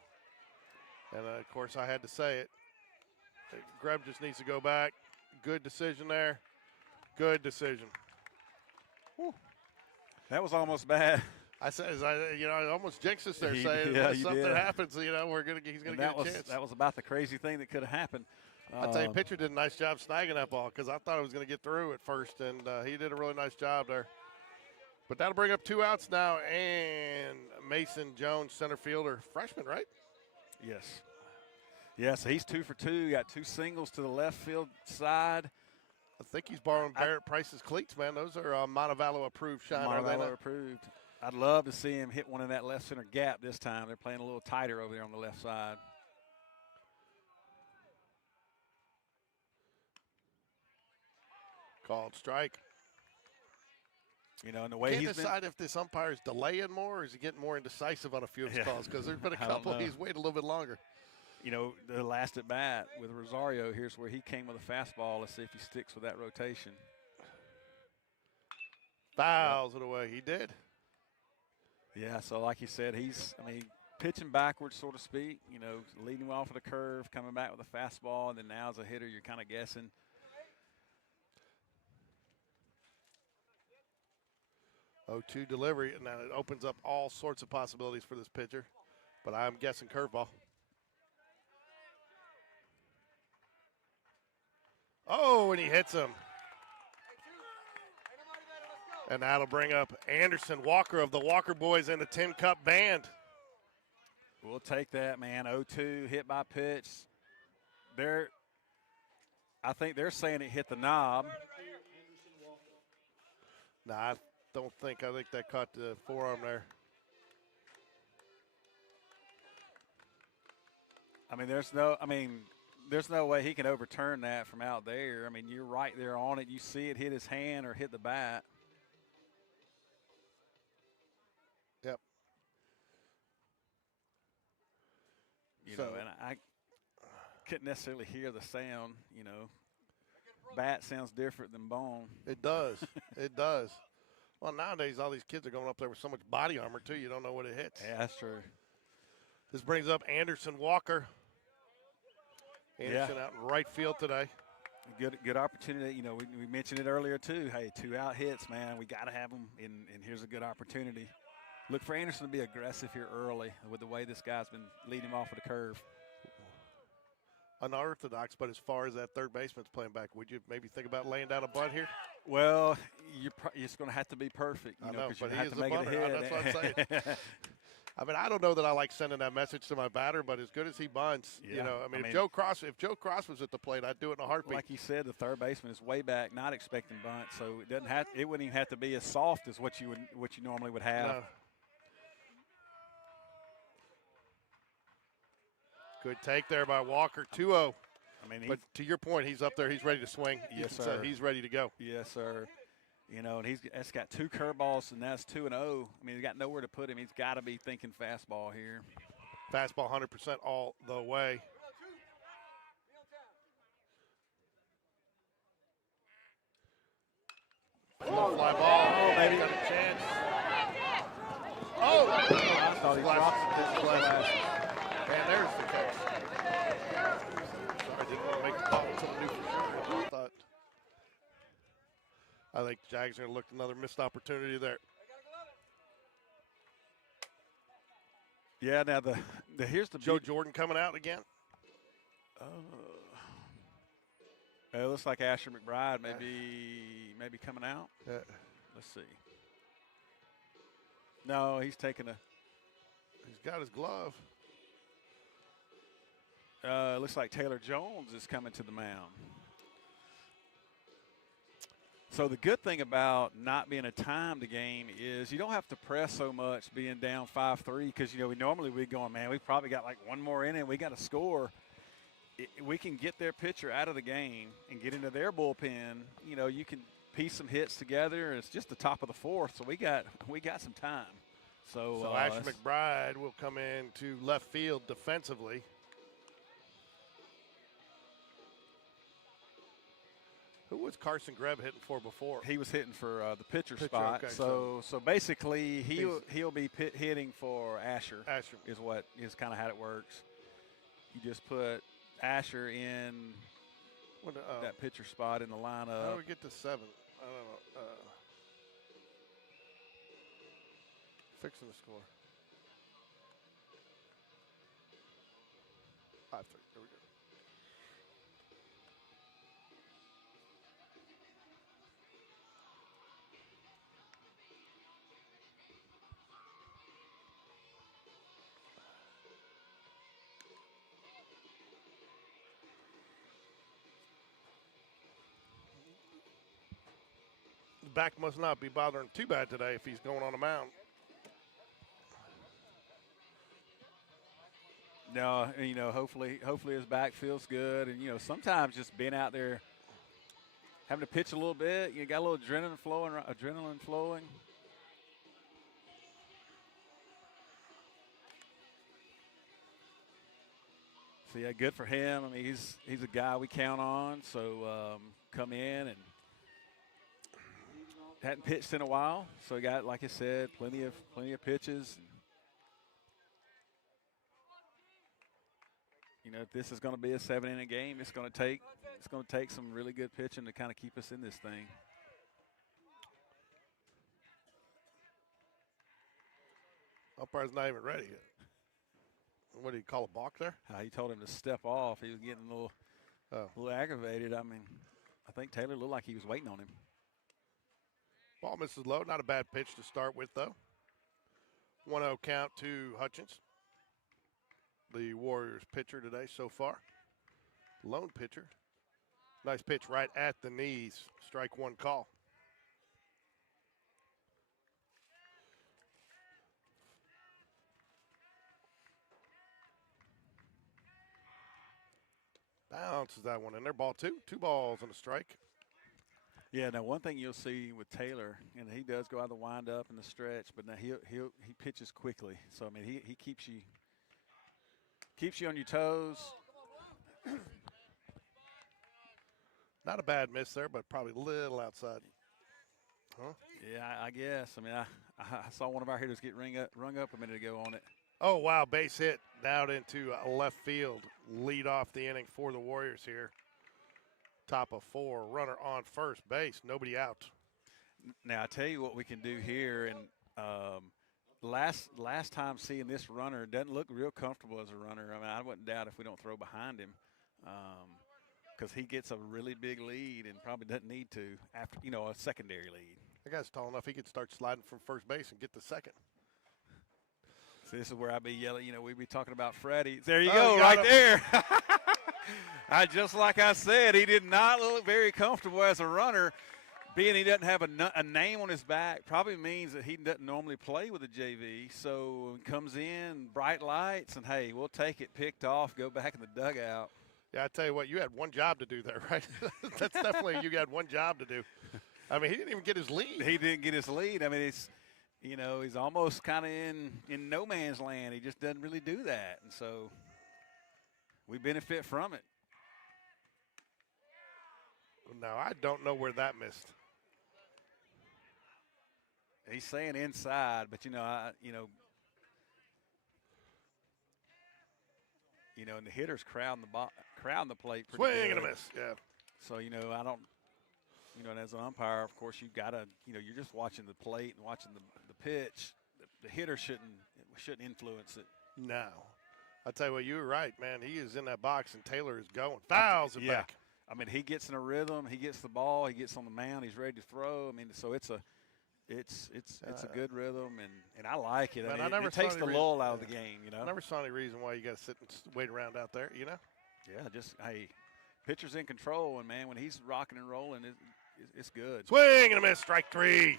And, of course, I had to say it. Greb just needs to go back. Good decision there. Good decision. Whew. That was almost bad. I said, I almost jinxed us there He- saying yeah, if you something did. happens, he's going to get a chance. That was about the crazy thing that could have happened. I'll tell you, pitcher did a nice job snagging that ball because I thought it was going to get through at first, and he did a really nice job there. But that'll bring up 2 outs now, and Mason Jones, center fielder, freshman, right? Yes. Yeah, so he's 2 for 2. Got 2 singles to the left field side. I think he's borrowing Barrett Price's cleats, man. Those are Montevallo approved shine. Are they Montevallo not? approved. I'd love to see him hit one in that left center gap this time. They're playing a little tighter over there on the left side. Called strike. You know, and the way Can't he's been. decide if this umpire is delaying more or is he getting more indecisive on a few of his Yeah. calls because there's been a I don't couple know. he's waited a little bit longer. You know, the last at bat with Rosario, here's where he came with a fastball. Let's see if he sticks with that rotation. Fouls it away. He did. Yeah, so like you said, pitching backwards, so to speak, you know, leading off of the curve, coming back with a fastball, and then now as a hitter, you're kind of guessing. Oh, 2 delivery, and now it opens up all sorts of possibilities for this pitcher. But I'm guessing curveball. Oh, and he hits him. And that'll bring up Anderson Walker of the Walker Boys and the Tin Cup Band. We'll take that, man. 0-2, hit by pitch. I think they're saying it hit the knob. No, I don't think. I think that caught the forearm there. There's no way he can overturn that from out there. I mean, you're right there on it. You see it hit his hand or hit the bat. Yep. You know, and I couldn't necessarily hear the sound, you know. Bat sounds different than bone. It does. It does. Well, nowadays, all these kids are going up there with so much body armor, too, you don't know what it hits. Yeah, that's true. This brings up Anderson Walker. Anderson out in right field today. Good opportunity. You know, we mentioned it earlier, too. Hey, 2 out hits, man. We got to have them, and here's a good opportunity. Look for Anderson to be aggressive here early with the way this guy's been leading him off of the curve. Unorthodox, but as far as that third baseman's playing back, would you maybe think about laying down a bunt here? Well, it's going to have to be perfect. I know, because but you he have is to a make it a bunter. hit. That's what I'm saying. I mean, I don't know that I like sending that message to my batter, but as good as he bunts, Yeah. you know, if Joe Cross was at the plate, I'd do it in a heartbeat. Like you said, the third baseman is way back, not expecting bunt, so it wouldn't even have to be as soft as what you normally would have. No. Good take there by Walker, 2-0. But to your point, he's up there. He's ready to swing. Yes, You can sir. say he's ready to go. Yes, sir. You know, and he's got 2 curveballs, and that's 2-0. I mean, he's got nowhere to put him. He's got to be thinking fastball here. Fastball 100% all the way. Fly ball. Oh, baby. Got a chance. Oh! I thought he dropped his glasses. Man, there's the catch. Sorry, I didn't want to make a call until I knew for sure. I think the Jags are going to look at another missed opportunity there. Yeah, now here's the Joe Jordan coming out again. It looks like Asher McBride maybe coming out. Yeah. Let's see. No, he's taking He's got his glove. looks like Taylor Jones is coming to the mound. So the good thing about not being a timed game is you don't have to press so much being down 5-3 because, you know, we normally be going, man, we've probably got like one more inning. We got to score. we can get their pitcher out of the game and get into their bullpen, you know, you can piece some hits together. It's just the top of the fourth, so we got some time. So Asher McBride will come in to left field defensively. Who was Carson Greb hitting for before? He was hitting for the pitcher spot. Okay, so basically he'll be hitting for Asher. Asher is kind of how it works. You just put Asher in that pitcher spot in the lineup. How do we get to 7? I don't know. Fixing the score. 5-3. There we go. The back must not be bothering too bad today if he's going on a mound. No, you know, hopefully his back feels good, and you know, sometimes just being out there, having to pitch a little bit, you got a little adrenaline flowing. So yeah, good for him. I mean, he's a guy we count on. So come in and hadn't pitched in a while, so he got, like I said, plenty of pitches. You know, if this is going to be a 7-inning game, it's going to take some really good pitching to kind of keep us in this thing. Umpire's not even ready yet. What do you call a balk there? He told him to step off. He was getting a little aggravated. I mean, I think Taylor looked like he was waiting on him. Ball misses low. Not a bad pitch to start with, though. 1-0 count to Hutchins, the Warriors pitcher today so far. Lone pitcher. Nice pitch right at the knees. Strike one call. Bounces that one in there. Ball 2. 2 balls and a strike. Yeah, now one thing you'll see with Taylor, and he does go out of the windup and the stretch, but now he pitches quickly. So I mean he keeps you on your toes. Not a bad miss there, but probably a little outside. Huh? Yeah, I guess. I mean I saw one of our hitters get rung up a minute ago on it. Oh wow, base hit down into left field. Lead off the inning for the Warriors here. Top of 4, runner on first base, nobody out. Now I tell you what we can do here, and last time seeing this runner, doesn't look real comfortable as a runner. I mean, I wouldn't doubt if we don't throw behind him, because he gets a really big lead and probably doesn't need to after, you know, a secondary lead. That guy's tall enough he could start sliding from first base and get the second. So this is where I'd be yelling, you know, we'd be talking about Freddie. There you go, right there. Just like I said, he did not look very comfortable as a runner. Being he doesn't have a name on his back probably means that he doesn't normally play with the JV. So comes in, bright lights, and hey, we'll take it, picked off, go back in the dugout. Yeah, I tell you what, you had one job to do there, right? That's definitely, you got one job to do. I mean, he didn't even get his lead. He didn't get his lead. I mean, it's, you know, he's almost kind of in no man's land. He just doesn't really do that. And so we benefit from it. Now, I don't know where that missed. He's saying inside, but, and the hitters crowd the plate pretty Swing good. and a miss, yeah. So, I don't, and as an umpire, of course, you've got to, you're just watching the plate and watching the pitch. The hitter shouldn't influence it. No. I tell you what, you were right, man. He is in that box, and Taylor is going. Fouls it back. I mean, he gets in a rhythm. He gets the ball. He gets on the mound. He's ready to throw. I mean, so it's a good rhythm, and I like it. I mean, it takes the lull out of the game, I never saw any reason why you got to sit and wait around out there, Yeah, just, hey, pitcher's in control, and, man, when he's rocking and rolling, it's good. Swing and a miss, strike 3.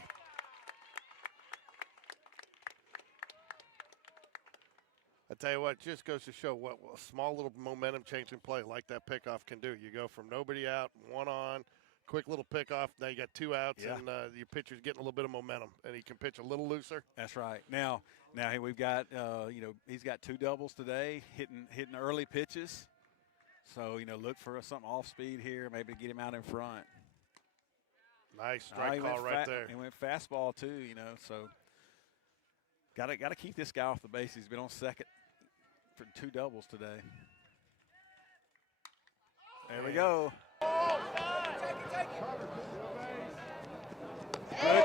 I tell you what, it just goes to show what a small little momentum changing play like that pickoff can do. You go from nobody out, one on, quick little pickoff. Now you got 2 outs, Yeah. and your pitcher's getting a little bit of momentum, and he can pitch a little looser. That's right. Now we've got he's got 2 doubles today, hitting early pitches. So look for something off speed here, maybe get him out in front. Nice strike call right there. He went fastball too, so got to keep this guy off the base. He's been on second for 2 doubles today. There we go. Good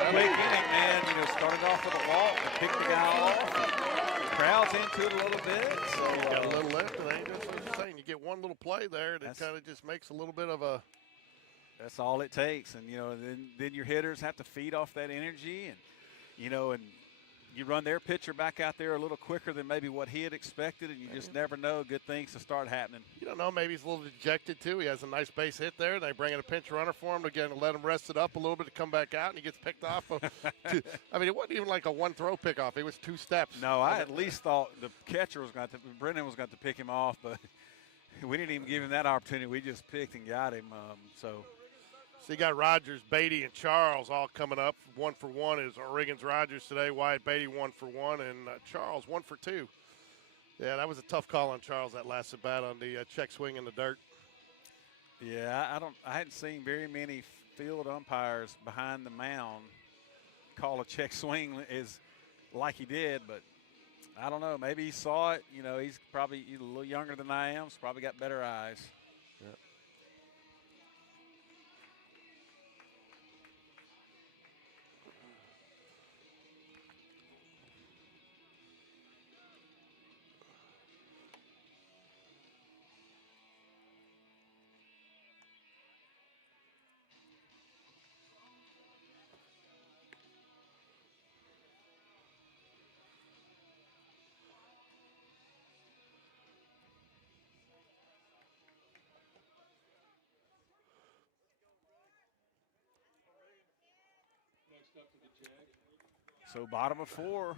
quick inning, man. Started off with a walk and picked the guy off. The crowd's into it a little bit. So You got a little lift, and then just what you're saying, you get one little play there, and it kind of just makes a little bit of a. That's all it takes, and then your hitters have to feed off that energy, and and you run their pitcher back out there a little quicker than maybe what he had expected, and you just never know good things to start happening. You don't know, maybe he's a little dejected too. He has a nice base hit there. They bring in a pinch runner for him to let him rest it up a little bit to come back out, and he gets picked off. I mean, it wasn't even like a 1-throw pickoff. It was 2 steps. No, I at least thought the catcher Brendan was going to pick him off, but we didn't even give him that opportunity. We just picked and got him. So you got Rogers, Beatty, and Charles all coming up. 1 for 1 is Riggins Rogers today. Wyatt Beatty 1 for 1, and Charles 1 for 2. Yeah, that was a tough call on Charles that last at bat on the check swing in the dirt. Yeah, I hadn't seen very many field umpires behind the mound call a check swing is like he did, but I don't know. Maybe he saw it. He's probably a little younger than I am, so probably got better eyes. Yeah. Next up for the Jag. So bottom of 4.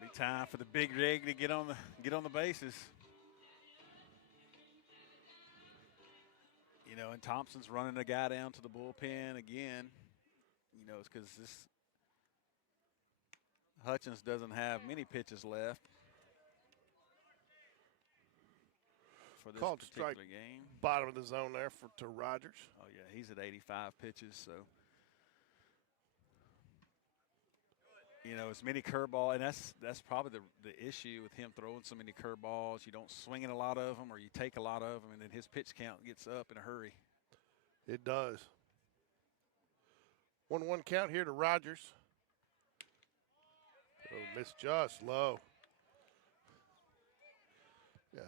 Be time for the big rig to get on the bases. And Thompson's running a guy down to the bullpen again. It's because this Hutchins doesn't have many pitches left for this Called particular strike. game. Bottom of the zone there to Rogers. Oh yeah, he's at 85 pitches, so it's many curveball, and that's probably the issue with him throwing so many curveballs. You don't swing in a lot of them, or you take a lot of them, and then his pitch count gets up in a hurry. It does. 1-1 count here to Rogers. Oh, missed just low. Yeah,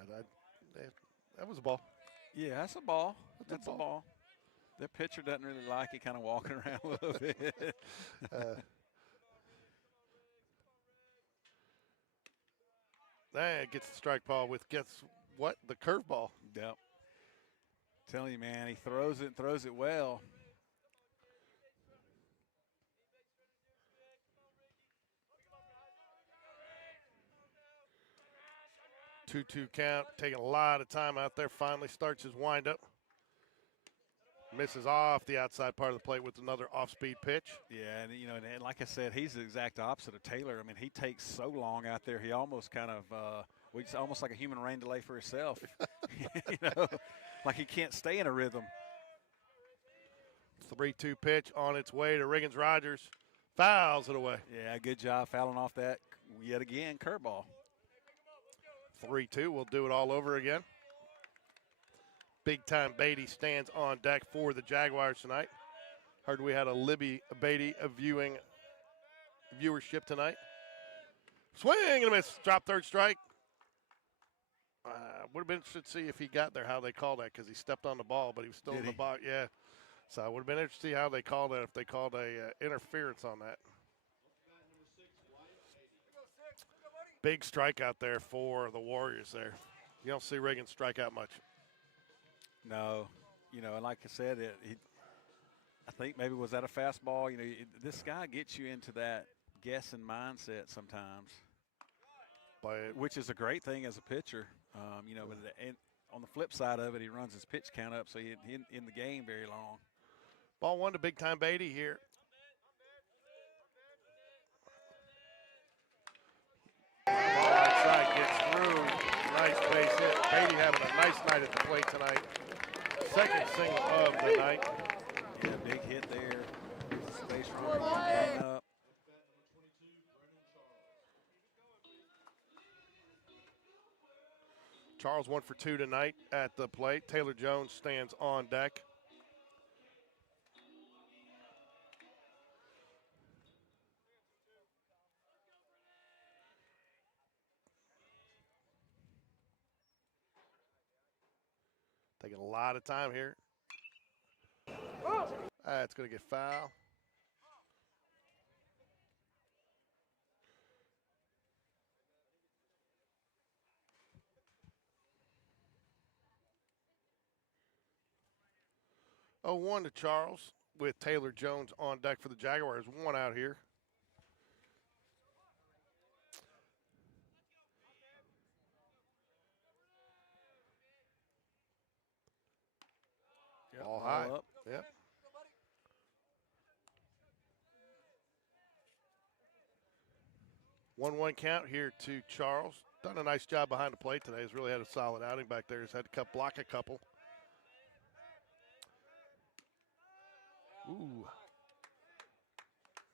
that was a ball. Yeah, that's a ball. That's a ball. Their pitcher doesn't really like it, kind of walking around a little bit. Gets the strike ball with what? The curveball. Yep. Telling you, man, he throws it well. Two count, taking a lot of time out there. Finally starts his windup. Misses off the outside part of the plate with another off-speed pitch. Yeah, and like I said, he's the exact opposite of Taylor. I mean, he takes so long out there. He almost kind of, it's almost like a human rain delay for himself. Like he can't stay in a rhythm. 3-2 pitch on its way to Riggins Rogers. Fouls it away. Yeah, good job fouling off that yet again curveball. 3-2. We'll do it all over again. Big time Beatty stands on deck for the Jaguars tonight. Heard we had a Libby Beatty viewership tonight. Swing and a miss. Drop third strike. Would have been interested to see if he got there, how they called that, because he stepped on the ball, but he was still in the box. Yeah. So it would have been interesting to see how they called that, if they called a interference on that. Big strikeout there for the Warriors there. You don't see Riggins strike out much. No, and like I said, I think maybe was that a fastball? You know, this guy gets you into that guessing mindset sometimes, But which is a great thing as a pitcher. You know, but on the flip side of it, he runs his pitch count up, so he in the game very long. ball one to big time Beatty here. Outside gets through. Nice base hit. Beatty having a nice night at the plate tonight. Second single of the night. Yeah, big hit there. Space runner coming up. Charles 1 for 2 tonight at the plate. Taylor Jones stands on deck. Taking a lot of time here. That's going to get foul. Oh, 1 to Charles with Taylor Jones on deck for the Jaguars. 1 out here. Yep, Ball high. up. Yep. One count here to Charles. Done a nice job behind the plate today. He's really had a solid outing back there. He's had to block a couple. Ooh.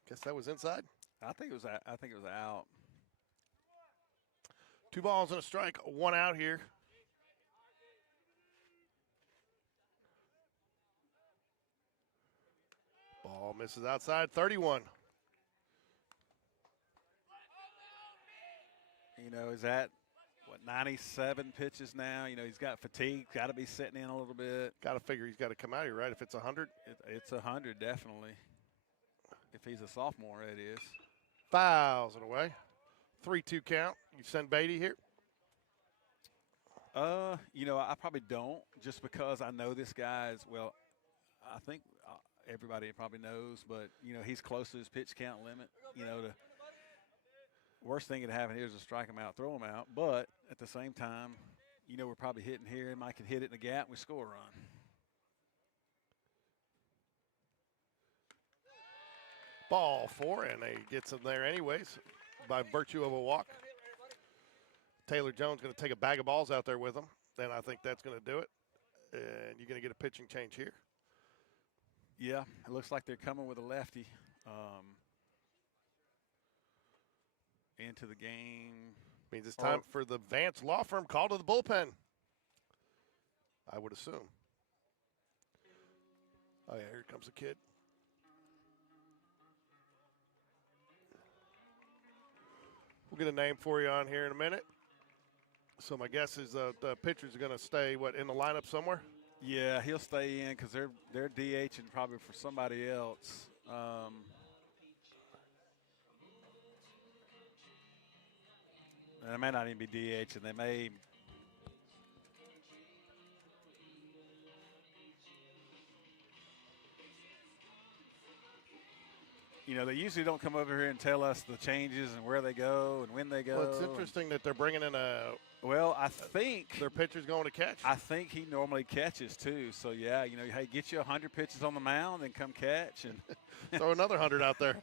Guess that was inside. I think it was out. 2 balls and a strike. 1 out here. Ball misses outside. 31. You know, is that, 97 pitches now? You know, he's got fatigue, got to be sitting in a little bit. Got to figure he's got to come out here, right? If it's 100. It's 100, definitely. If he's a sophomore, it is. Fouls it away. 3-2 count. You send Beatty here? You know, I probably don't, just because I know this guy is, well, I think everybody probably knows, but, you know, he's close to his pitch count limit. You know, the worst thing that happen here is to strike him out, throw him out. But at the same time, you know, we're probably hitting here, and Mike could hit it in the gap, and we score a run. Ball 4, and he gets him there anyways by virtue of a walk. Taylor Jones going to take a bag of balls out there with him, and I think that's going to do it. And you're going to get a pitching change here. Yeah, it looks like they're coming with a lefty into the game. Means it's time for the Vance Law Firm call to the bullpen, I would assume. Oh, yeah, here comes the kid. We'll get a name for you on here in a minute. So my guess is the pitcher's going to stay, in the lineup somewhere? Yeah, he'll stay in because they're DHing probably for somebody else. And they may not even be DHing. They may. You know, they usually don't come over here and tell us the changes and where they go and when they go. Well, it's interesting that they're bringing in Well, I think their pitcher's going to catch. I think he normally catches too. So yeah, you know, hey, get you 100 pitches on the mound and come catch and throw another 100 out there.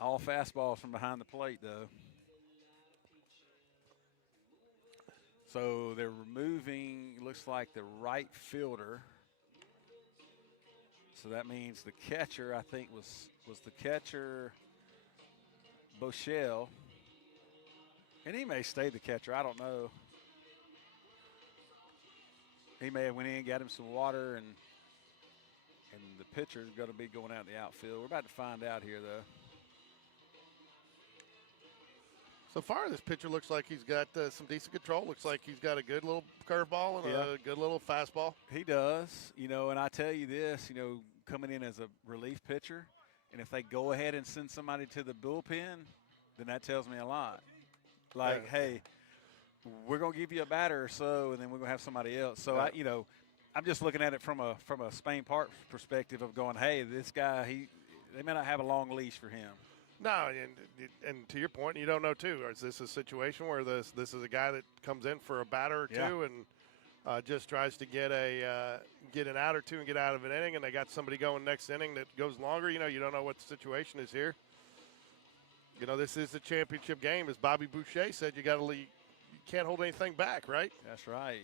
All fastballs from behind the plate though. So they're removing, looks like the right fielder. So that means the catcher, I think, was the catcher, Bochelle. And he may stay the catcher. I don't know. He may have went in, got him some water, and the pitcher's going to be going out in the outfield. We're about to find out here, though. So far, this pitcher looks like he's got some decent control. Looks like he's got a good little curveball and a good little fastball. He does, you know, and I tell you this, you know, coming in as a relief pitcher, and if they go ahead and send somebody to the bullpen, then that tells me a lot. Like, hey, we're going to give you a batter or so, and then we're going to have somebody else. So, you know, I'm just looking at it from a Spain Park perspective of going, hey, this guy, they may not have a long leash for him. No, and to your point, you don't know too. Is this a situation where this is a guy that comes in for a batter or two and just tries to get an out or two and get out of an inning, and they got somebody going next inning that goes longer? You don't know what the situation is here. This is the championship game, as Bobby Boucher said. You can't hold anything back, right? That's right.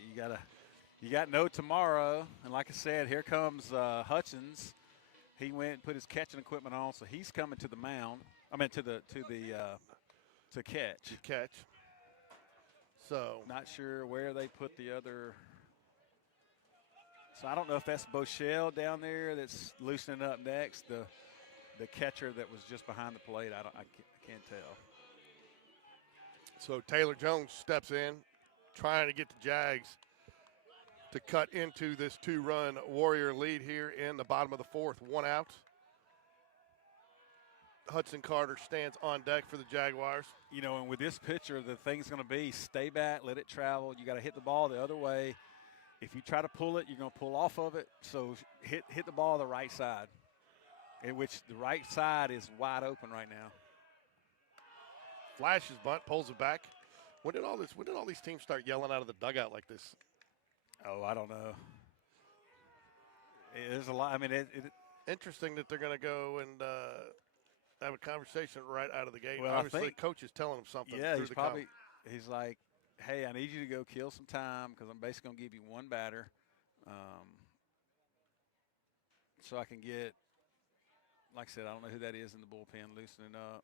You got no tomorrow, and like I said, here comes Hutchins. He went and put his catching equipment on, so he's coming to the mound. I mean, to catch. To catch. So not sure where they put the other. So I don't know if that's Bochelle down there that's loosening up next. The catcher that was just behind the plate. I can't tell. So Taylor Jones steps in, trying to get the Jags to cut into this 2-run Warrior lead here in the bottom of the fourth. 1 out. Hudson Carter stands on deck for the Jaguars. And with this pitcher, the thing's going to be stay back, let it travel. You got to hit the ball the other way. If you try to pull it, you're going to pull off of it. So hit the ball the right side, in which the right side is wide open right now. Flashes bunt, pulls it back. When did all these teams start yelling out of the dugout like this? Oh, I don't know. There's a lot. I mean, interesting that they're going to go and have a conversation right out of the gate. Well, obviously, the coach is telling him something. Yeah, he's like, hey, I need you to go kill some time because I'm basically going to give you one batter, so I can get. Like I said, I don't know who that is in the bullpen loosening up.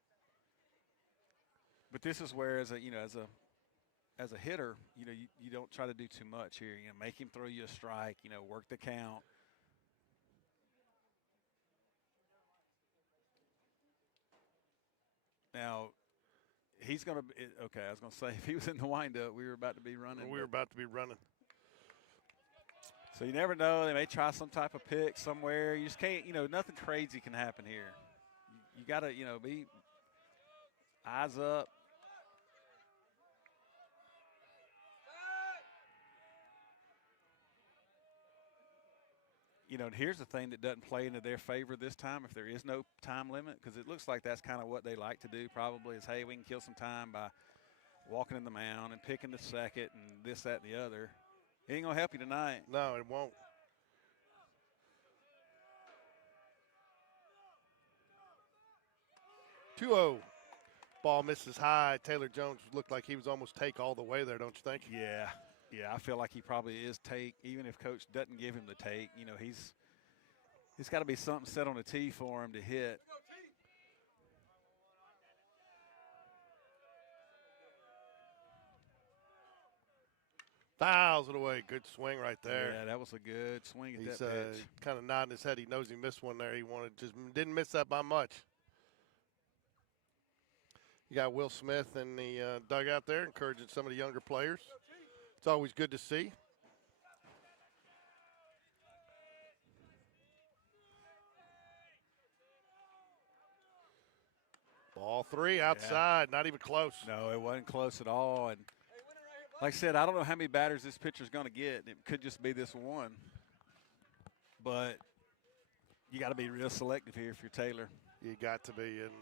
But this is where, as a hitter, you don't try to do too much here. Make him throw you a strike. Work the count. Now, he's going to be okay. I was going to say if he was in the windup, we were about to be running. We were about to be running. So you never know. They may try some type of pick somewhere. You just can't. Nothing crazy can happen here. You got to be eyes up. And here's the thing that doesn't play into their favor this time if there is no time limit, because it looks like that's kind of what they like to do probably is, hey, we can kill some time by walking in the mound and picking the second and this, that, and the other. It ain't going to help you tonight. No, it won't. Ball misses high. Taylor Jones looked like he was almost take all the way there, don't you think? Yeah. Yeah, I feel like he probably is take, even if coach doesn't give him the take. He's got to be something set on the tee for him to hit. Fouls it away. Good swing right there. Yeah, that was a good swing at He's that pitch. kind of nodding his head. He knows he missed one there. Didn't miss that by much. You got Will Smith in the dugout there, encouraging some of the younger players. It's always good to see. Ball 3 outside, not even close. No, it wasn't close at all. And like I said, I don't know how many batters this pitcher's going to get. It could just be this one. But you got to be real selective here if you're Taylor. You got to be, and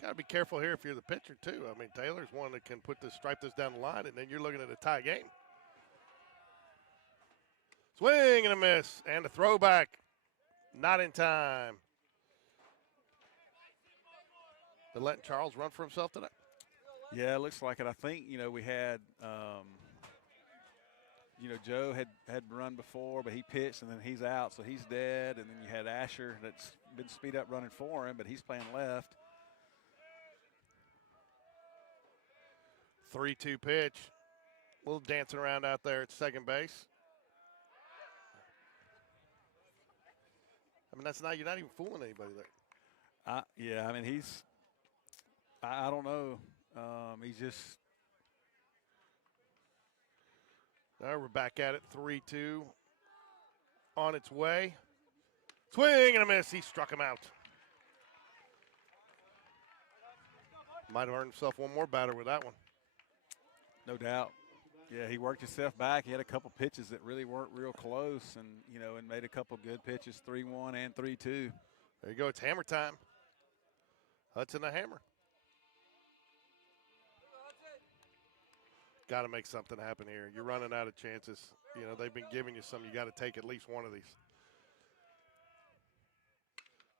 got to be careful here if you're the pitcher too. I mean, Taylor's one that can stripe this down the line, and then you're looking at a tie game. Swing and a miss, and a throwback. Not in time. They're letting Charles run for himself today. Yeah, it looks like it. I think, we had, Joe had run before, but he pitched, and then he's out, so he's dead. And then you had Asher that's been speed up running for him, but he's playing left. 3-2 pitch. A little dancing around out there at second base. I mean, you're not even fooling anybody there. Yeah, I mean, I don't know. He's just. Now we're back at it, 3-2. On its way. Swing and a miss. He struck him out. Might have earned himself one more batter with that one. No doubt. Yeah, he worked himself back. He had a couple pitches that really weren't real close, and and made a couple good pitches, 3-1 and 3-2. There you go. It's hammer time. Hudson the hammer. Got to make something happen here. You're running out of chances. They've been giving you some. You got to take at least one of these.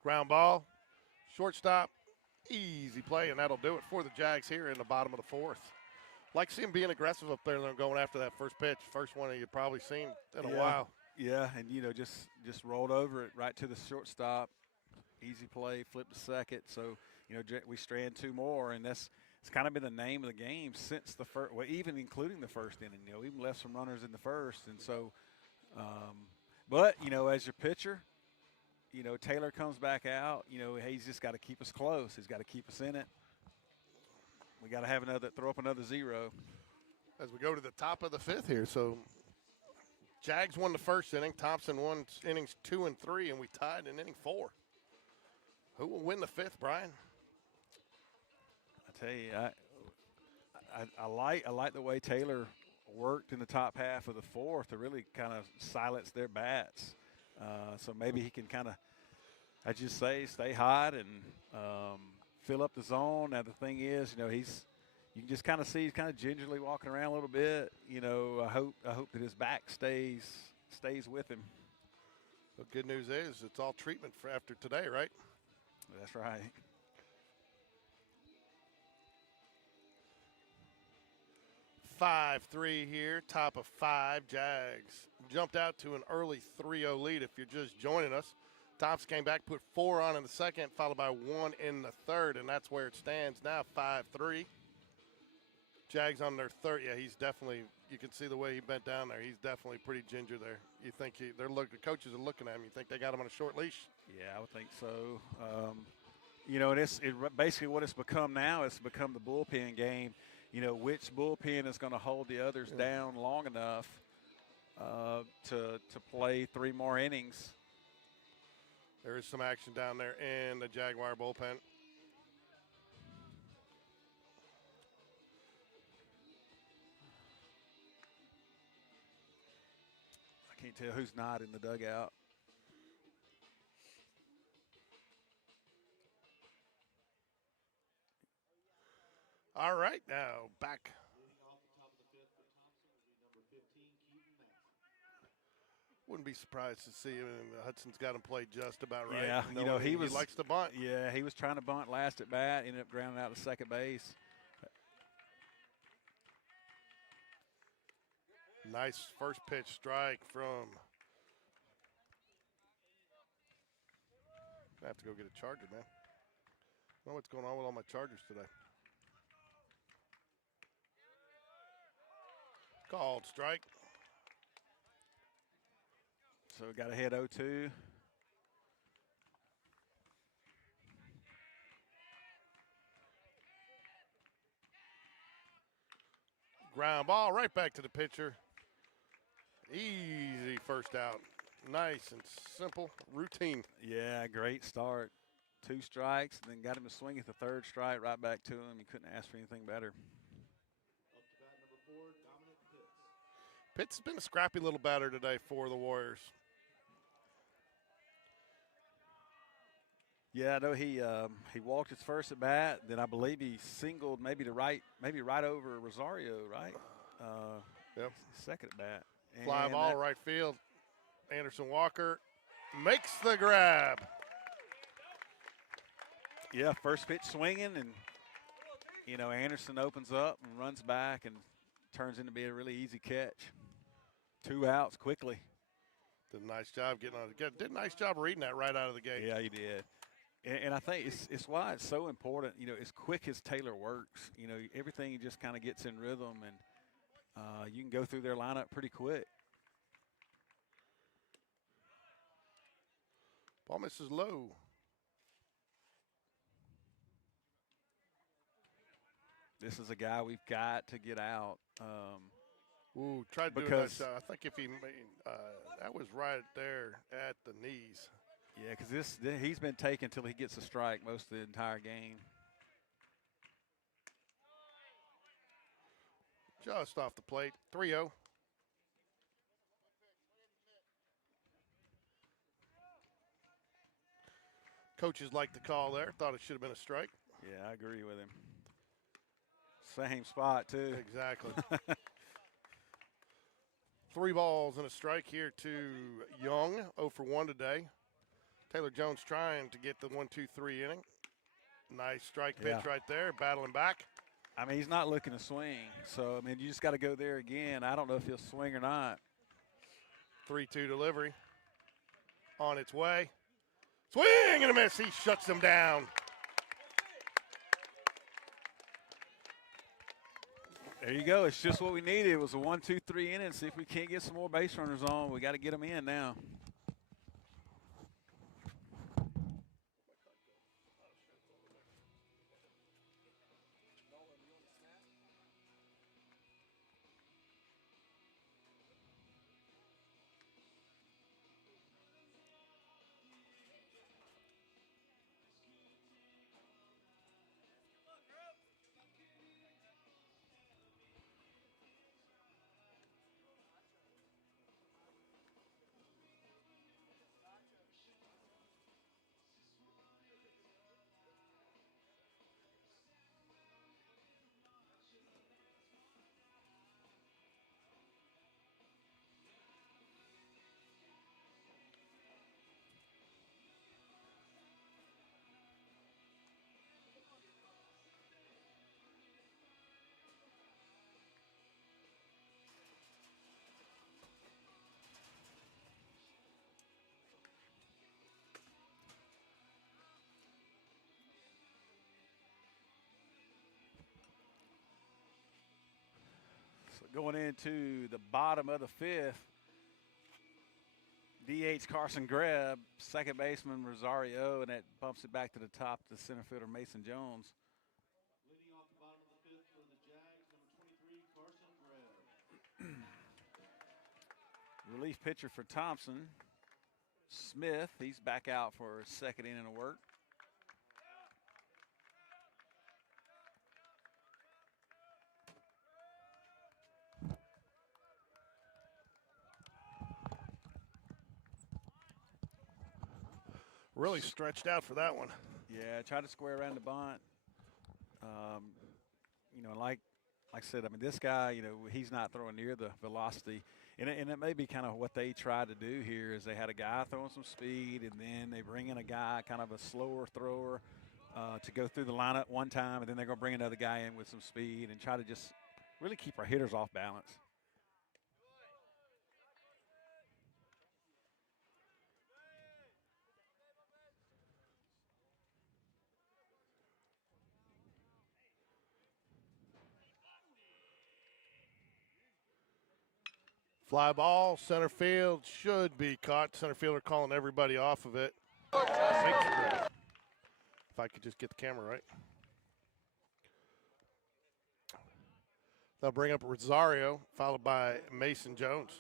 Ground ball, shortstop, easy play, and that'll do it for the Jags here in the bottom of the fourth. Like to see them being aggressive up there and going after that first pitch. First one you've probably seen in a while. Yeah, and just rolled over it right to the shortstop. Easy play, flip to second. So we strand 2 more, and it's kind of been the name of the game since the first. Well, even including the first inning. Even left some runners in the first, and so. But as your pitcher, Taylor comes back out. He's just got to keep us close. He's got to keep us in it. We got to throw up another 0. As we go to the top of the 5th here, so Jags won the first inning. Thompson won innings 2 and 3, and we tied in inning 4. Who will win the 5th, Brian? I tell you, I like the way Taylor worked in the top half of the 4th to really kind of silence their bats. So maybe he can kind of, I just say, stay hot and fill up the zone. Now the thing is, you can just kind of see he's kind of gingerly walking around a little bit. I hope that his back stays with him. The good news is it's all treatment for after today, right? That's right. Five, 3 here, top of 5. Jags jumped out to an early 3-0 lead. If you're just joining us, Thompson came back, put 4 on in the second, followed by 1 in the third, and that's where it stands now, 5-3. Jags on their third. Yeah, he's definitely. You can see the way he bent down there. He's definitely pretty ginger there. You think the coaches are looking at him. You think they got him on a short leash? Yeah, I would think so. And basically what it's become now. It's become the bullpen game. Which bullpen is going to hold the others down long enough to play 3 more innings. There is some action down there in the Jaguar bullpen. I can't tell who's not in the dugout. All right, now back. Leading off the top of the 5th for Thompson will be number 15, Keaton Max. Wouldn't be surprised to see him. Hudson's got him played just about right. Yeah, he likes to bunt. Yeah, he was trying to bunt last at bat, ended up grounding out to second base. Nice first pitch strike from. I have to go get a charger, man. I don't know what's going on with all my chargers today. Called strike. So we got ahead 0-2. Ground ball right back to the pitcher. Easy first out. Nice and simple, routine. Yeah, great start. 2 strikes, and then got him to swing at the 3rd strike right back to him. You couldn't ask for anything better. Up to bat number 4, Dominic Pitts. Pitts has been a scrappy little batter today for the Warriors. Yeah, I know he walked his first at bat. Then I believe he singled maybe right over Rosario, right? Yep. Second at bat. Fly And ball right field. Anderson Walker makes the grab. Yeah, first pitch swinging, and Anderson opens up and runs back and turns into be a really easy catch. 2 outs quickly. Did a nice job getting on it. Did a nice job reading that right out of the gate. Yeah, he did. And I think it's why it's so important. As quick as Taylor works, everything just kind of gets in rhythm, and you can go through their lineup pretty quick. Ball misses low. This is a guy we've got to get out. Ooh, tried to do a nice shot. I think if he made, that was right there at the knees. Yeah, because he's been taken until he gets a strike most of the entire game. Just off the plate. 3-0. Coaches like the call there. Thought it should have been a strike. Yeah, I agree with him. Same spot, too. Exactly. 3 balls and a strike here to Young. 0 for 1 today. Taylor Jones trying to get the 1-2-3 inning. Nice strike pitch right there, battling back. I mean, he's not looking to swing. So, I mean, you just got to go there again. I don't know if he'll swing or not. 3-2 delivery. On its way. Swing and a miss. He shuts him down. There you go. It's just what we needed. It was a 1-2-3 inning. See if we can't get some more base runners on. We got to get them in now. Going into the bottom of the 5th, DH Carson Greb, second baseman Rosario, and that bumps it back to the top to center fielder Mason Jones. Leading off the bottom of the 5th for the Jags, number 23, Carson Greb. Relief pitcher for Thompson, Smith. He's back out for his second inning of work. Really stretched out for that one. Yeah, tried to square around the bunt. You know, like I said, I mean, this guy, you know, he's not throwing near the velocity. And it may be kind of what they tried to do here is they had a guy throwing some speed, and then they bring in a guy, kind of a slower thrower, to go through the lineup one time, and then they're going to bring another guy in with some speed and try to just really keep our hitters off balance. Fly ball, center field should be caught. Center fielder calling everybody off of it. If I could just get the camera right. They'll bring up Rosario, followed by Mason Jones.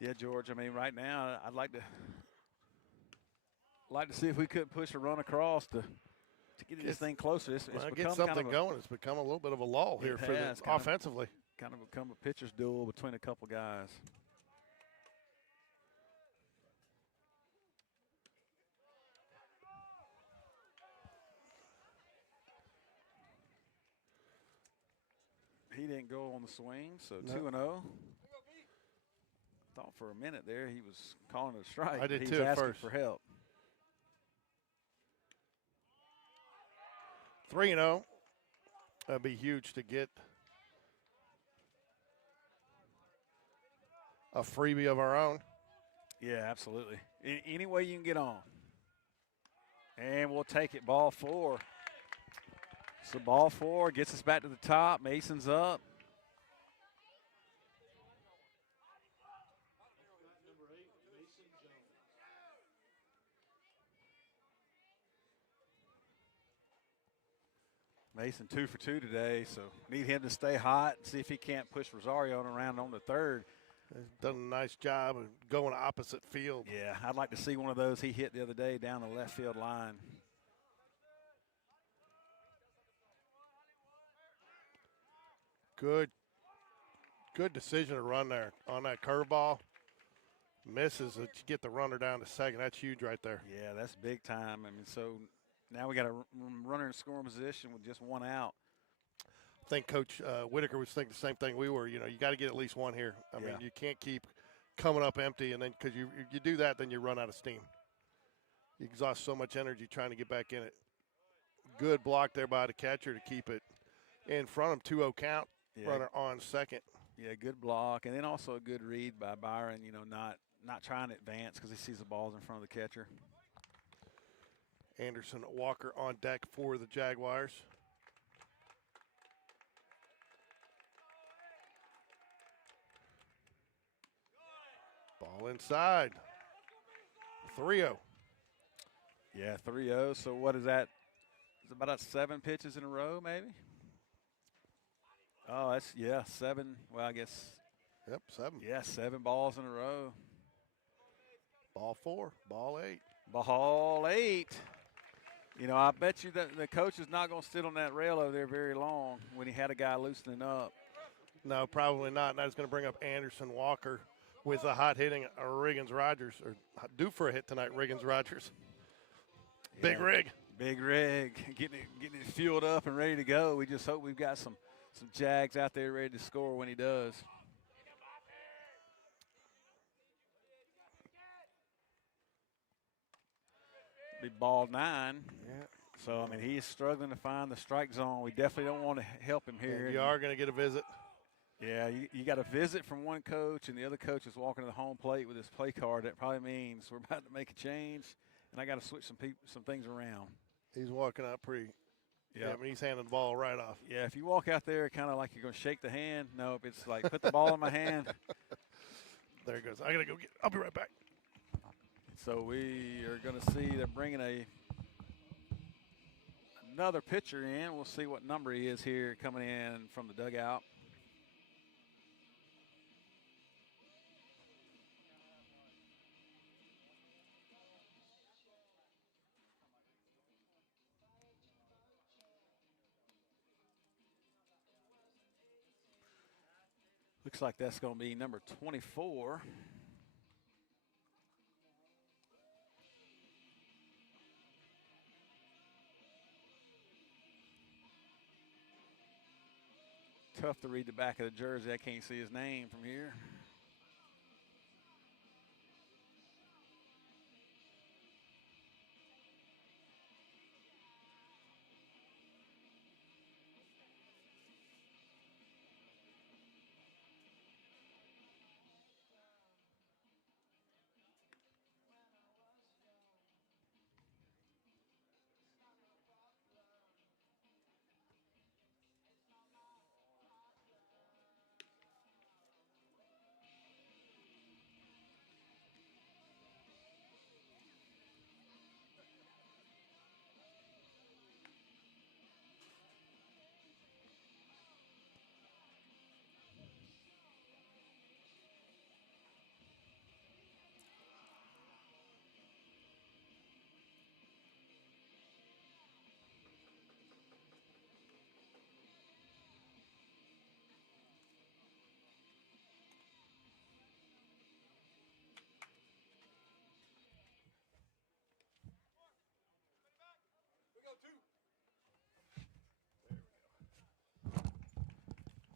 Yeah, George. I mean, right now, I'd like to see if we could push a run across to get this thing closer. It's Well, become get something kind of going. It's become a little bit of a lull here for the offensively. Kind of become a pitcher's duel between a couple guys. He didn't go on the swing, so 2-0. Thought for a minute there he was calling it a strike. I did He's too at asking first. for help. 3-0. That'd be huge to get a freebie of our own. Yeah, absolutely. Any way you can get on. And we'll take it, ball 4. So ball 4 gets us back to the top. Mason's up. Number 8, Mason Jones. Mason 2 for 2 today, so need him to stay hot and see if he can't push Rosario around on the third. He's done a nice job of going opposite field. Yeah, I'd like to see one of those he hit the other day down the left field line. Good decision to run there on that curveball. Misses it to get the runner down to second. That's huge right there. Yeah, that's big time. I mean, so now we got a runner in scoring position with just one out. I think Coach Whitaker was thinking the same thing we were. You know, you got to get at least one here. I mean, you can't keep coming up empty, and then because you do that, then you run out of steam. You exhaust so much energy trying to get back in it. Good block there by the catcher to keep it in front of him. 2-0 count. Yeah. Runner on second. Yeah, good block, and then also a good read by Byron. You know, not trying to advance because he sees the balls in front of the catcher. Anderson Walker on deck for the Jaguars. Ball inside. 3-0. Yeah, 3-0. So what is that? Is it about 7 pitches in a row, maybe? Oh, that's, 7. Well, I guess. Yep, 7. Yeah, 7 balls in a row. Ball 4, ball 8. Ball 8. You know, I bet you that the coach is not going to sit on that rail over there very long when he had a guy loosening up. No, probably not. And that's going to bring up Anderson Walker with a hot hitting Riggins Rogers, or due for a hit tonight, Riggins Rogers. Big rig. Big rig. Getting it fueled up and ready to go. We just hope we've got some Jags out there ready to score when he does. Be ball 9. Yeah. So, I mean, he is struggling to find the strike zone. We definitely don't want to help him here. And you are going to get a visit. Yeah, you got a visit from one coach, and the other coach is walking to the home plate with his play card. That probably means we're about to make a change, and I got to switch some things around. He's walking out pretty. Yeah, I mean, he's handing the ball right off. Yeah, if you walk out there kind of like you're going to shake the hand, nope, it's like put the ball in my hand. There he goes. I got to go get it. I'll be right back. So we are going to see they're bringing another pitcher in. We'll see what number he is here coming in from the dugout. Looks like that's going to be number 24. Tough to read the back of the jersey. I can't see his name from here.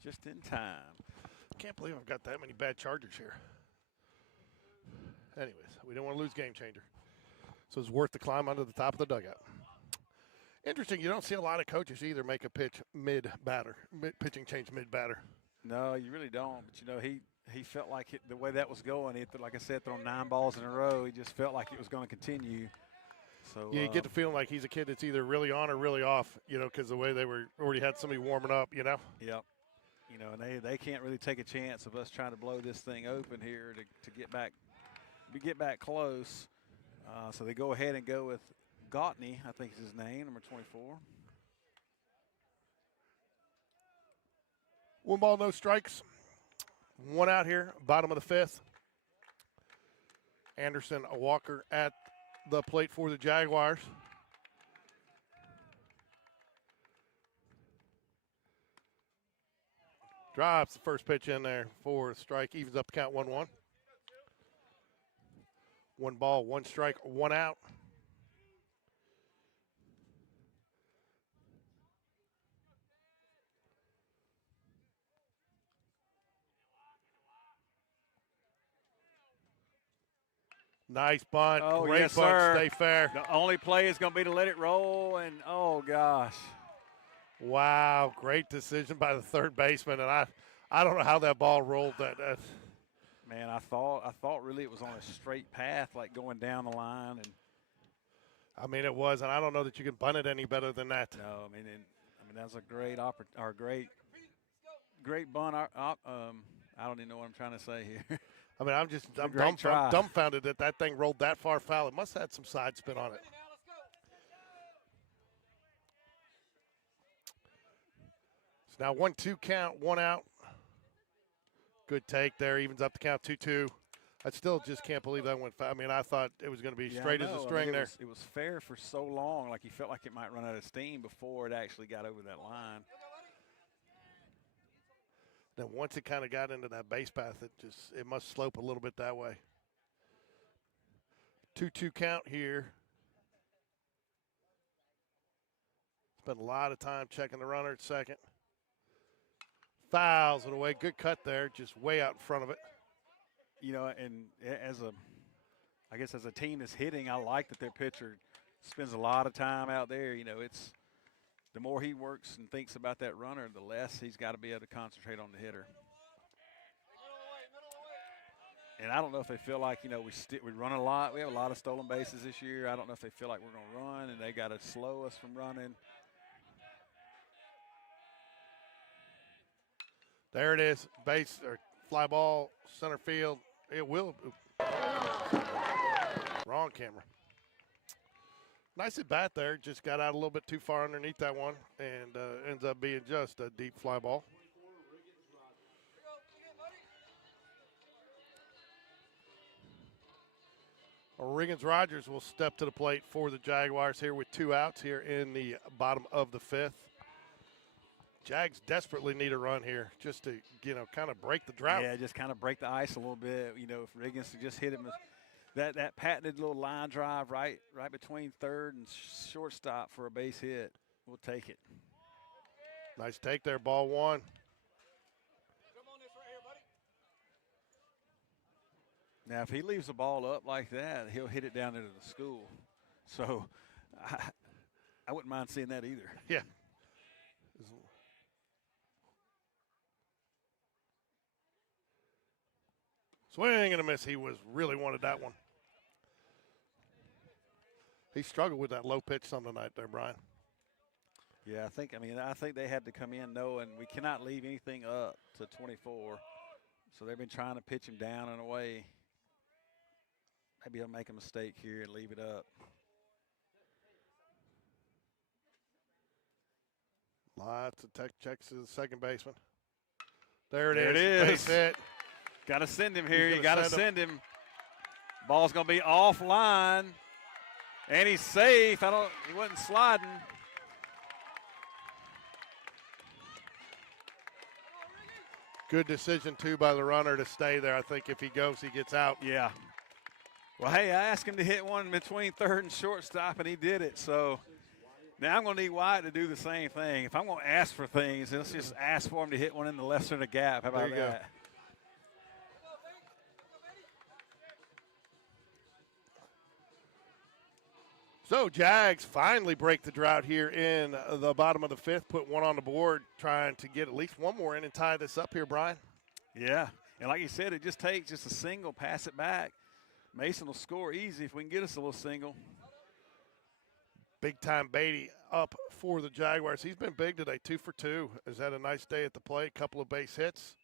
Just in time. Can't believe I've got that many bad Chargers here. Anyways, we don't want to lose game changer. So it's worth the climb onto the top of the dugout. Interesting, you don't see a lot of coaches either make a pitch mid-batter, pitching change mid-batter. No, you really don't. But, you know, he felt like the way that was going, like I said, throwing 9 balls in a row, he just felt like it was going to continue. So yeah, you get the feeling like he's a kid that's either really on or really off, you know, because the way they were already had somebody warming up, you know. Yep. You know, and they can't really take a chance of us trying to blow this thing open here to get back close. So they go ahead and go with Gautney, I think is his name, number 24. One ball, no strikes. One out here, bottom of the fifth. Anderson Walker at the plate for the Jaguars. Drops the first pitch in there for a strike, evens up the count 1-1. One ball, one strike, one out. Nice bunt. Oh, Great yes, bunt. sir. Stay fair. The only play is going to be to let it roll, and oh gosh. Wow, great decision by the third baseman, and I don't know how that ball rolled. That Man, I thought really it was on a straight path, like going down the line, and I mean it was, and I don't know that you can bunt it any better than that. no, I mean that was a great great bunt. I don't even know what I'm trying to say here. I mean, I'm great try. dumbfounded that that thing rolled that far foul. It must have had some side spin on it. It's now 1-2 count, one out. Good take there, evens up the count 2-2. I still just can't believe that went foul. I mean, I thought it was going to be straight as a string there. It was fair for so long, like you felt like it might run out of steam before it actually got over that line. Then once it kind of got into that base path, it must slope a little bit that way. 2-2 count here. Spent a lot of time checking the runner at second. Fouls it away. Good cut there, just way out in front of it. You know, and I guess as a team that's hitting, I like that their pitcher spends a lot of time out there. You know, it's the more he works and thinks about that runner, the less he's got to be able to concentrate on the hitter. And I don't know if they feel like, you know, we run a lot. We have a lot of stolen bases this year. I don't know if they feel like we're going to run and they got to slow us from running. There it is, base or fly ball, center field. It will. Wrong camera. Nice at bat there. Just got out a little bit too far underneath that one, and ends up being just a deep fly ball. Riggins-Rogers will step to the plate for the Jaguars here with two outs here in the bottom of the fifth. Jags desperately need a run here just to, you know, kind of break the drought. Yeah, just kind of break the ice a little bit. You know, if Riggins could just hit him that patented little line drive right between third and shortstop for a base hit, we'll take it. Nice take there, ball one. Now, if he leaves the ball up like that, he'll hit it down into the school. So I wouldn't mind seeing that either. Yeah. Swing and a miss. He really wanted that one. He struggled with that low pitch some tonight there, Brian. Yeah, I think they had to come in knowing we cannot leave anything up to 24. So they've been trying to pitch him down and away. Maybe he'll make a mistake here and leave it up. Lots of checks to the second baseman. There It is. is. Base hit. Got to send him here. He's You got to send him. Ball's going to be offline. And he's safe. He wasn't sliding. Good decision, too, by the runner to stay there. I think if he goes, he gets out. Yeah. Well, hey, I asked him to hit one between third and shortstop, and he did it. So now I'm going to need Wyatt to do the same thing. If I'm going to ask for things, let's just ask for him to hit one in the left center gap. How about There you that? go. So Jags finally break the drought here in the bottom of the fifth, put one on the board, trying to get at least one more in and tie this up here, Brian. Yeah, and like you said, it just takes just a single, pass it back. Mason will score easy if we can get us a little single. Big time Beatty up for the Jaguars. He's been big today, 2 for 2. Has had a nice day at the plate, couple of base hits.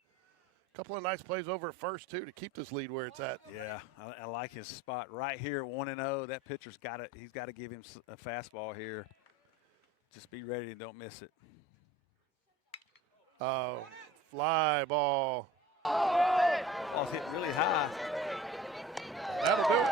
Couple of nice plays over at first, too, to keep this lead where it's at. Yeah, I like his spot right here, 1-0. That pitcher's got it. He's got to give him a fastball here. Just be ready and don't miss it. Fly ball. Ball's hit really high. That'll do it.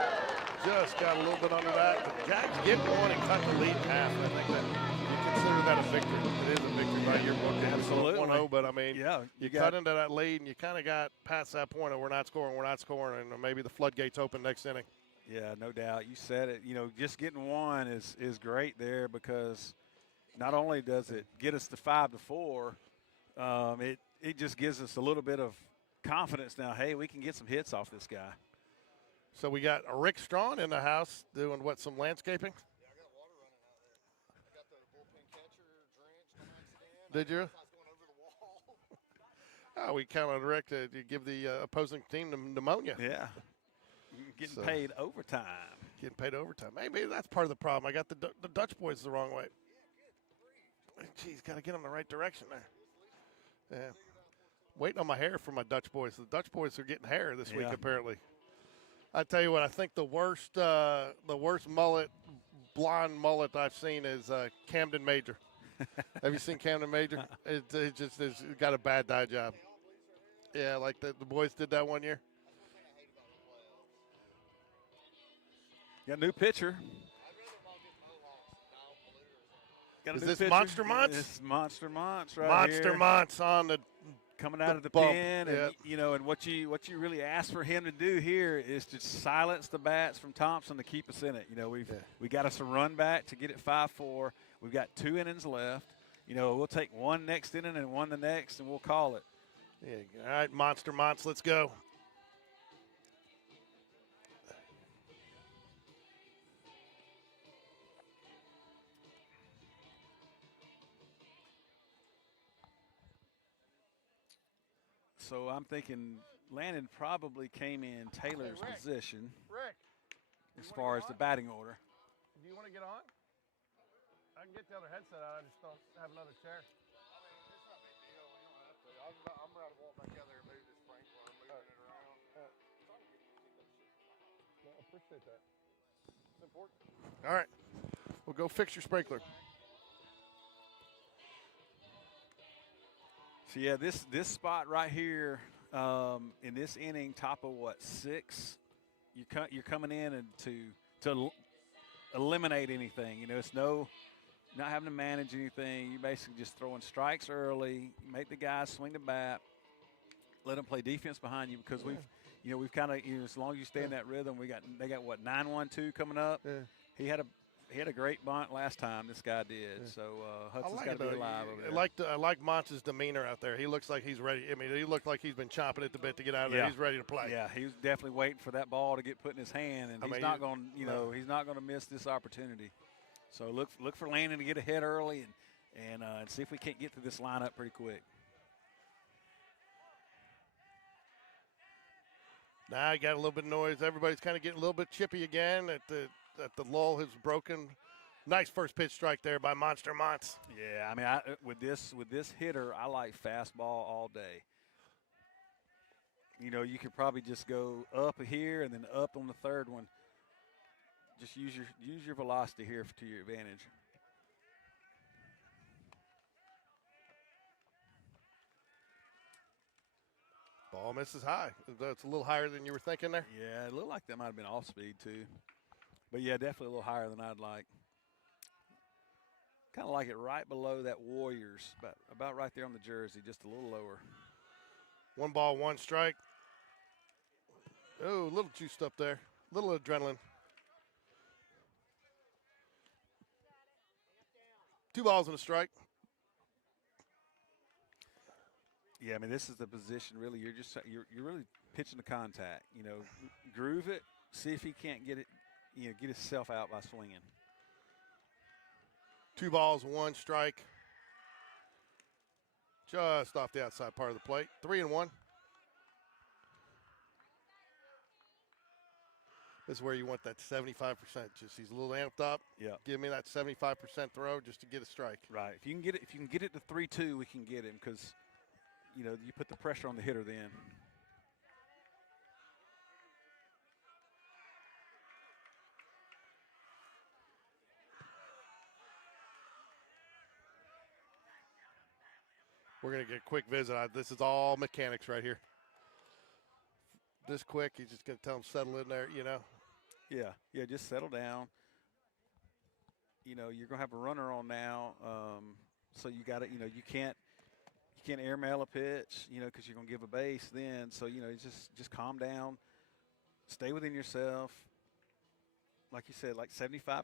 Just got a little bit under that. The Jags get one and cut the lead in half. I think that you consider that a victory. It is a victory by your book. Absolutely. 1-0, but I mean, Yeah, you cut into that lead and you kind of got past that point of we're not scoring, and maybe the floodgates open next inning. Yeah, no doubt. You said it. You know, just getting one is great there because not only does it get us to 5-4, it just gives us a little bit of confidence now. Hey, we can get some hits off this guy. So we got Rick Strawn in the house doing what, some landscaping? Yeah, I got water running out there. I got the bullpen catcher drenched on accident. Did you? I was going over the wall. Oh, we counted Rick to give the opposing team pneumonia. Yeah. Getting paid overtime. Getting paid overtime. Maybe that's part of the problem. I got the Dutch boys the wrong way. Geez, got to get them the right direction there. Yeah. Waiting on my hair for my Dutch boys. The Dutch boys are getting hair this week, apparently. I tell you what, I think the worst blonde mullet I've seen is Camden Major. Have you seen Camden Major? It just is got a bad dye job. Yeah, like the boys did that one year. Got a new pitcher. Is this Monster Monts? It's Monster Monts right Monster here. Monts on the Coming out of the bump. pen, and you know, and what you really ask for him to do here is to silence the bats from Thompson to keep us in it. You know, we got us a run back to get it 5-4. We've got 2 innings left. You know, we'll take one next inning and one the next, and we'll call it. Yeah, all right, Monster Monts, let's go. So I'm thinking Landon probably came in Taylor's position Rick, as far as the batting order. do you want to get on? I can get the other headset out. I just don't have another chair. I mean, it's not a big deal. We don't have to. I'm ready to walk back out there and move this sprinkler, moving it around. I appreciate that. It's important. All right, we'll go fix your sprinkler. So yeah, this spot right here in this inning, top of what, 6? You're coming in and to eliminate anything. You know, it's not having to manage anything. You're basically just throwing strikes early, make the guys swing the bat, let them play defense behind you because we've kind of, you know, as long as you stay in that rhythm, they got what, 9-1-2 coming up. Yeah. He had a great bunt last time. This guy did. Yeah. So Hudson's got to be alive over there. I like Monts' demeanor out there. He looks like he's ready. I mean, he looked like he's been chomping at the bit to get out of there. He's ready to play. Yeah, he was definitely waiting for that ball to get put in his hand, and he's not going. He's not going to miss this opportunity. So look for Landon to get ahead early and see if we can't get to this lineup pretty quick. Now I got a little bit of noise. Everybody's kind of getting a little bit chippy again. That the lull has broken. Nice first pitch strike there by Monster Monts. Yeah, I mean, with this hitter, I like fastball all day. You know, you could probably just go up here and then up on the third one. Just use your velocity here to your advantage. Ball misses high. It's a little higher than you were thinking there. Yeah, it looked like that might have been off speed too. But yeah, definitely a little higher than I'd like. Kind of like it right below that Warriors, about right there on the jersey, just a little lower. 1 ball, 1 strike. Oh, a little juiced up there. A little adrenaline. 2 balls and a strike. Yeah, I mean, this is the position really. You're really pitching the contact. You know, groove it. See if he can't get it. You know, get himself out by swinging. 2 balls, 1 strike. Just off the outside part of the plate. 3-1. This is where you want that 75%. Just he's a little amped up. Yeah. Give me that 75% throw just to get a strike. Right. If you can get it to 3-2, we can get him because, you know, you put the pressure on the hitter then. We're going to get a quick visit. This is all mechanics right here. This quick, he's just going to tell him settle in there, you know. Yeah, just settle down. You know, you're going to have a runner on now, so you got to, you know, you can't airmail a pitch, you know, because you're going to give a base then. So, you know, just calm down, stay within yourself. Like you said, like 75%.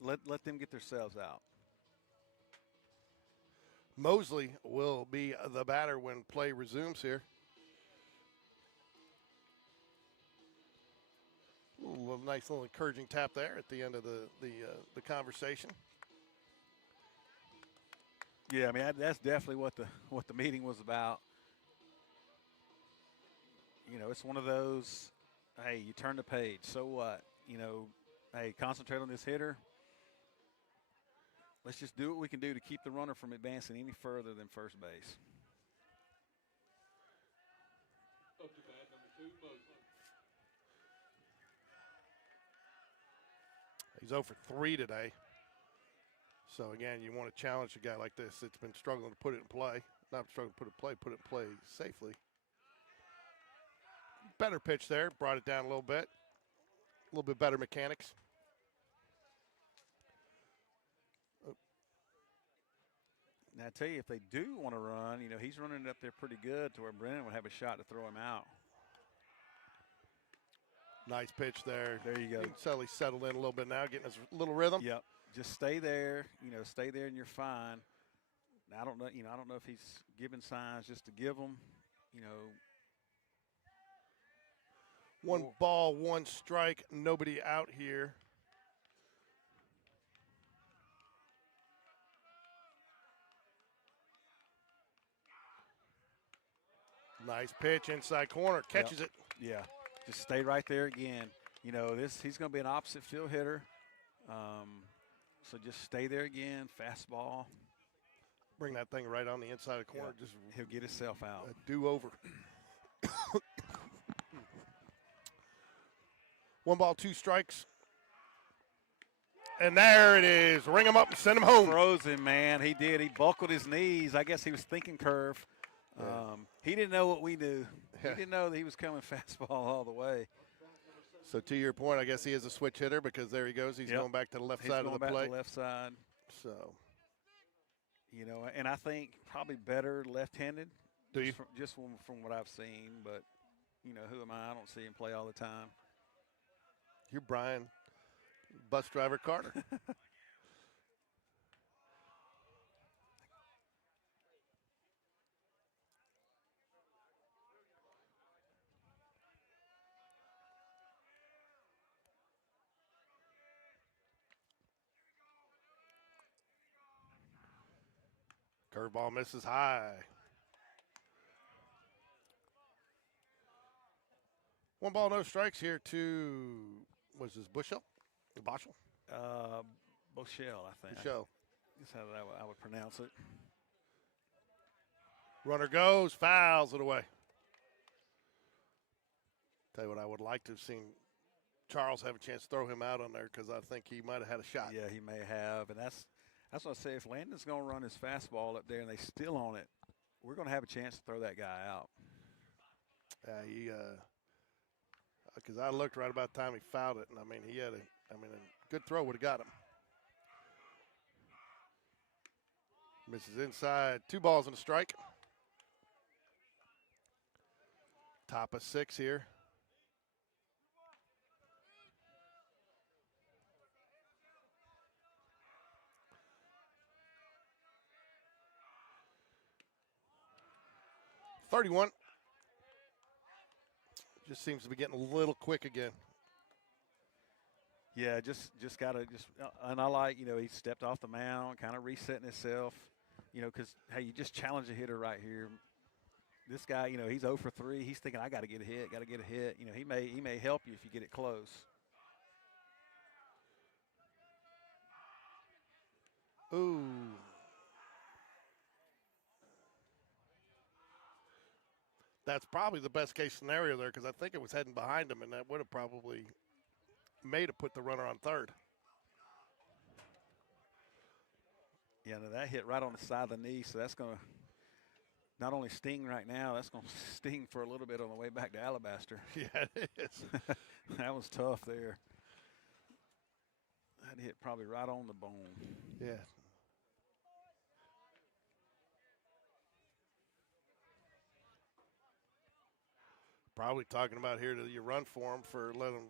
Let them get themselves out. Mosley will be the batter when play resumes here. Nice little encouraging tap there at the end of the conversation. Yeah, I mean that's definitely what the meeting was about. You know, it's one of those. Hey, you turn the page. So what? You know, hey, concentrate on this hitter. Let's just do what we can do to keep the runner from advancing any further than first base. Up to bat, number 2, Mosley. He's 0 for 3 today. So, again, you want to challenge a guy like this that's been struggling to put it in play. Not struggling to put it in play safely. Better pitch there. Brought it down a little bit. A little bit better mechanics. Now, I tell you, if they do want to run, you know, he's running it up there pretty good to where Brennan would have a shot to throw him out. Nice pitch there. There you go. You can tell he's settled in a little bit now, getting his little rhythm. Yep. Just stay there. You know, stay there and you're fine. Now, I don't know. You know, I don't know if he's giving signs just to give them. You know. 1 ball, 1 strike. Nobody out here. Nice pitch inside corner. Catches it. Yeah. Just stay right there again. You know, he's going to be an opposite field hitter. So just stay there again. Fastball. Bring that thing right on the inside of the corner. Yeah. Just he'll get himself out. A do-over. 1 ball, 2 strikes. And there it is. Ring him up and send him home. Froze him, man. He did. He buckled his knees. I guess he was thinking curve. Yeah. He didn't know what we knew. Yeah. He didn't know that he was coming fastball all the way. So to your point, I guess he is a switch hitter because there he goes. He's going back to the left side of the plate. He's going back to the left side. So, you know, and I think probably better left-handed. Do you? Just from what I've seen, but you know, who am I? I don't see him play all the time. You're Brian, bus driver Carter. Curveball misses high. 1 ball, no strikes here to, was this Bushell? Boschel? Boschel, I think. Bushell. That's how I would pronounce it. Runner goes, fouls it away. Tell you what, I would like to have seen Charles have a chance to throw him out on there because I think he might have had a shot. Yeah, he may have, and that's what I say. If Landon's going to run his fastball up there and they still on it, we're going to have a chance to throw that guy out. Yeah, because I looked right about the time he fouled it, and I mean, a good throw would have got him. Misses inside. 2 balls and a strike. Top of 6 here. .31. Just seems to be getting a little quick again. Yeah, just gotta and I like, you know, he stepped off the mound, kind of resetting himself, you know, because hey, you just challenge a hitter right here. This guy, you know, he's 0 for 3. He's thinking, I got to get a hit, You know, he may help you if you get it close. Ooh. That's probably the best case scenario there because I think it was heading behind him, and that would have probably made it put the runner on third. Yeah, no, that hit right on the side of the knee, so that's going to not only sting right now, that's going to sting for a little bit on the way back to Alabaster. Yeah, it is. That was tough there. That hit probably right on the bone. Yeah. Probably talking about here that you run for him for letting him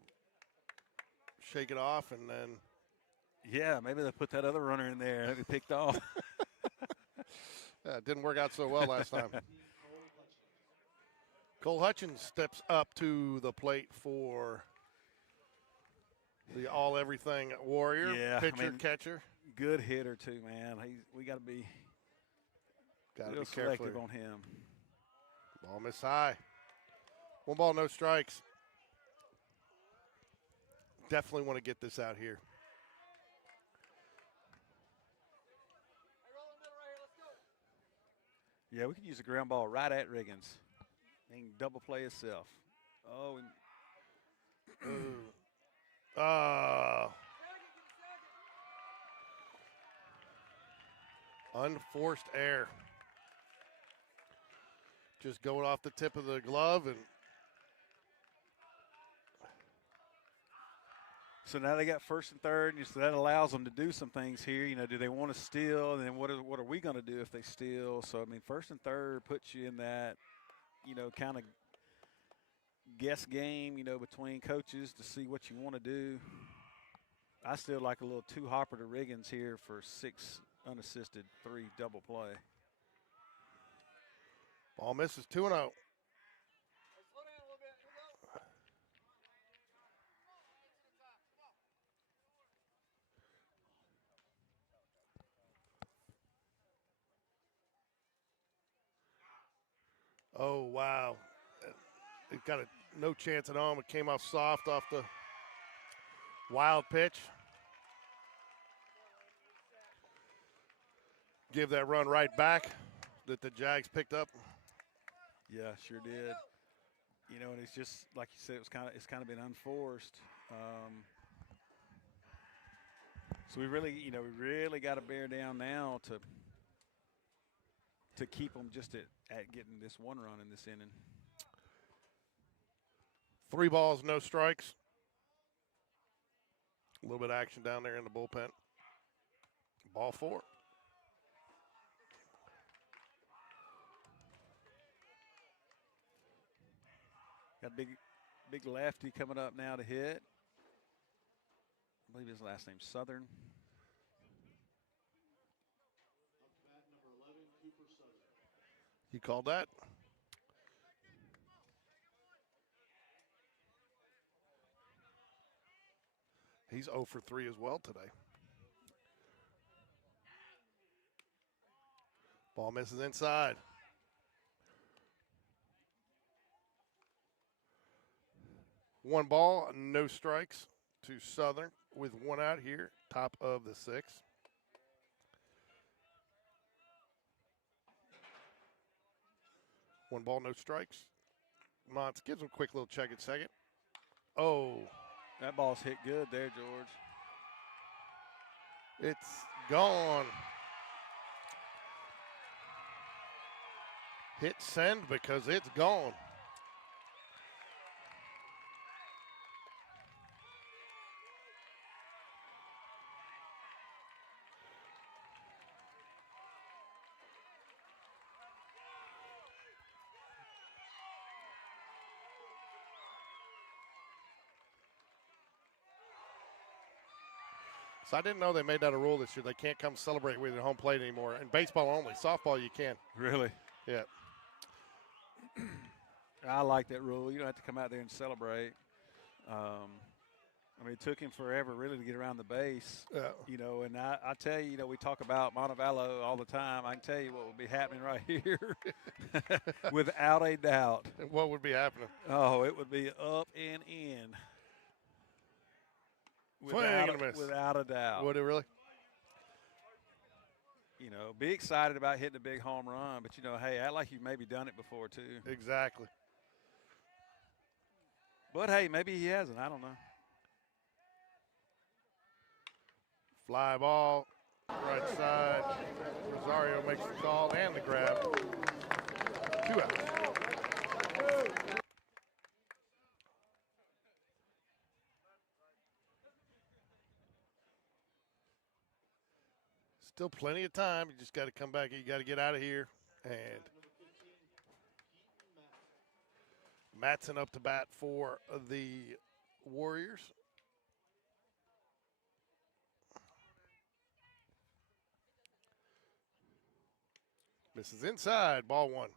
shake it off and then. Yeah, maybe they put that other runner in there that he picked off. It didn't work out so well last time. Cole Hutchins steps up to the plate for the all-everything Warrior, Yeah, pitcher, catcher. Good hitter too, man. We got to be real selective on him. Ball miss high. 1 ball, no strikes. Definitely want to get this out here. Yeah, we could use a ground ball right at Riggins. He can double play himself. Oh. Unforced error. Just going off the tip of the glove. And so now they got first and third, and so that allows them to do some things here. You know, do they want to steal? And then what are we going to do if they steal? So, I mean, first and third puts you in that, you know, kind of guess game, you know, between coaches to see what you want to do. I still like a little two-hopper to Riggins here for 6 unassisted, 3 double play. Ball misses 2-0. Slow down a little bit. Here we go. Oh, wow. It got no chance at home. It came off soft off the wild pitch. Give that run right back that the Jags picked up. Yeah, sure did. You know, and it's just like you said, it's kind of been unforced. So we really got to bear down now to keep them just at getting this 1 run in this inning. 3 balls, no strikes. A little bit of action down there in the bullpen. Ball 4. Got a big lefty coming up now to hit. I believe his last name's Southern. Bat number 11, Cooper Southern. He called that. He's 0 for 3 as well today. Ball misses inside. One ball, no strikes to Southern with 1 out here, top of the 6th. One ball, no strikes. Montz gives him a quick little check at second. Oh. That ball's hit good there, George. It's gone. Hit send because it's gone. So I didn't know they made that a rule this year. They can't come celebrate with their home plate anymore. And baseball only. Softball you can. Really? Yeah. I like that rule. You don't have to come out there and celebrate. I mean, it took him forever really to get around the base. You know, and I tell you, you know, we talk about Montevallo all the time. I can tell you what would be happening right here without a doubt. What would be happening? Oh, it would be up and in. Without a doubt. Would it really? You know, be excited about hitting a big home run, but, you know, hey, act like you've maybe done it before, too. Exactly. But, hey, maybe he hasn't. I don't know. Fly ball. Right side. Rosario makes the call and the grab. 2 outs. Still plenty of time. You just got to come back. You got to get out of here. And Matson up to bat for the Warriors. Misses inside. Ball 1.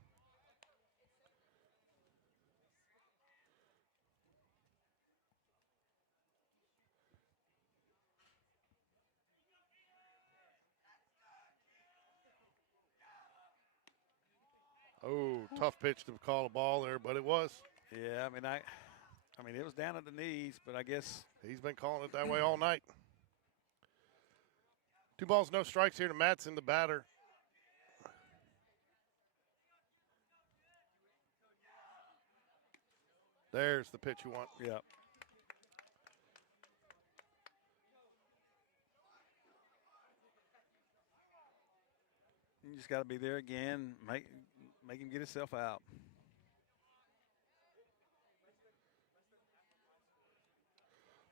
Oh, tough pitch to call a ball there, but it was. Yeah, I mean, it was down at the knees, but I guess He's been calling it that way all night. 2 balls, no strikes here to Matson, the batter. There's the pitch you want. yeah. You just got to be there again, make him get himself out.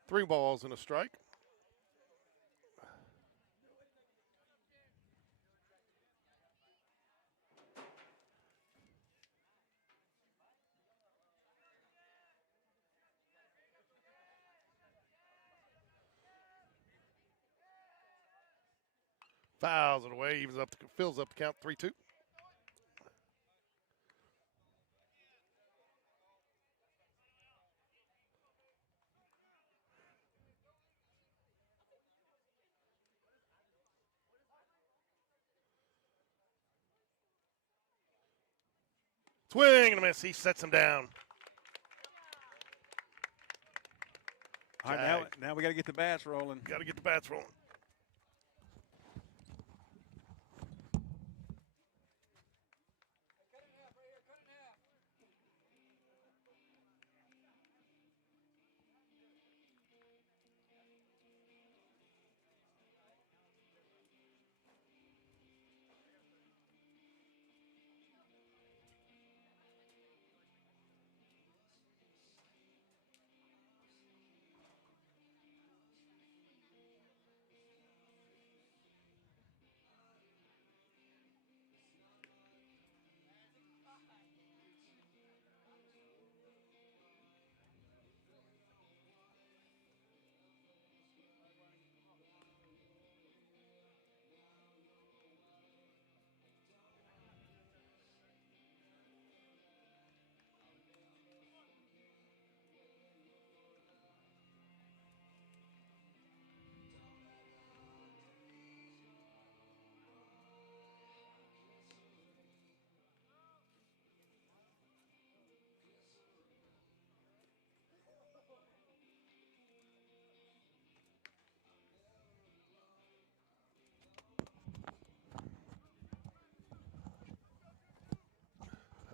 Three balls and a strike. Fouls it away, fills up the count 3-2. Swing and a miss. He sets him down. All right, now we got to get the bats rolling. Got to get the bats rolling. Cut it in half right here. Cut it in half.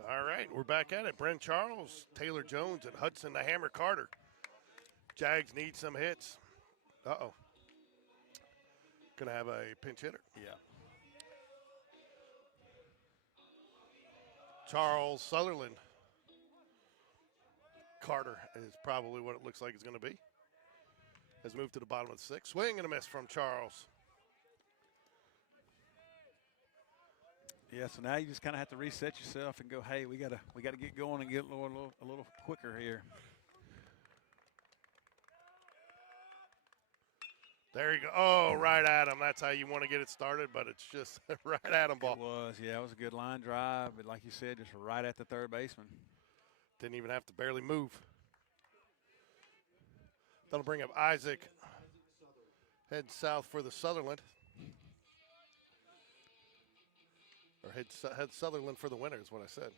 All right, we're back at it. Brent Charles, Taylor Jones, and Hudson the Hammer Carter. Jags need some hits. Uh-oh. Gonna have a pinch hitter. Yeah. Charles Sutherland. Carter is probably what it looks like it's going to be. Has moved to the bottom of the 6th. Swing and a miss from Charles. Yeah, so now you just kind of have to reset yourself and go, hey, we gotta get going and get a little quicker here. There you go. Oh, right at him. That's how you want to get it started, but it's just right at him ball. It was, yeah, it was a good line drive, but like you said, just right at the third baseman. Didn't even have to barely move. That'll bring up Isaac. Head south for the Sutherland. Or head Sutherland for the winner is what I said.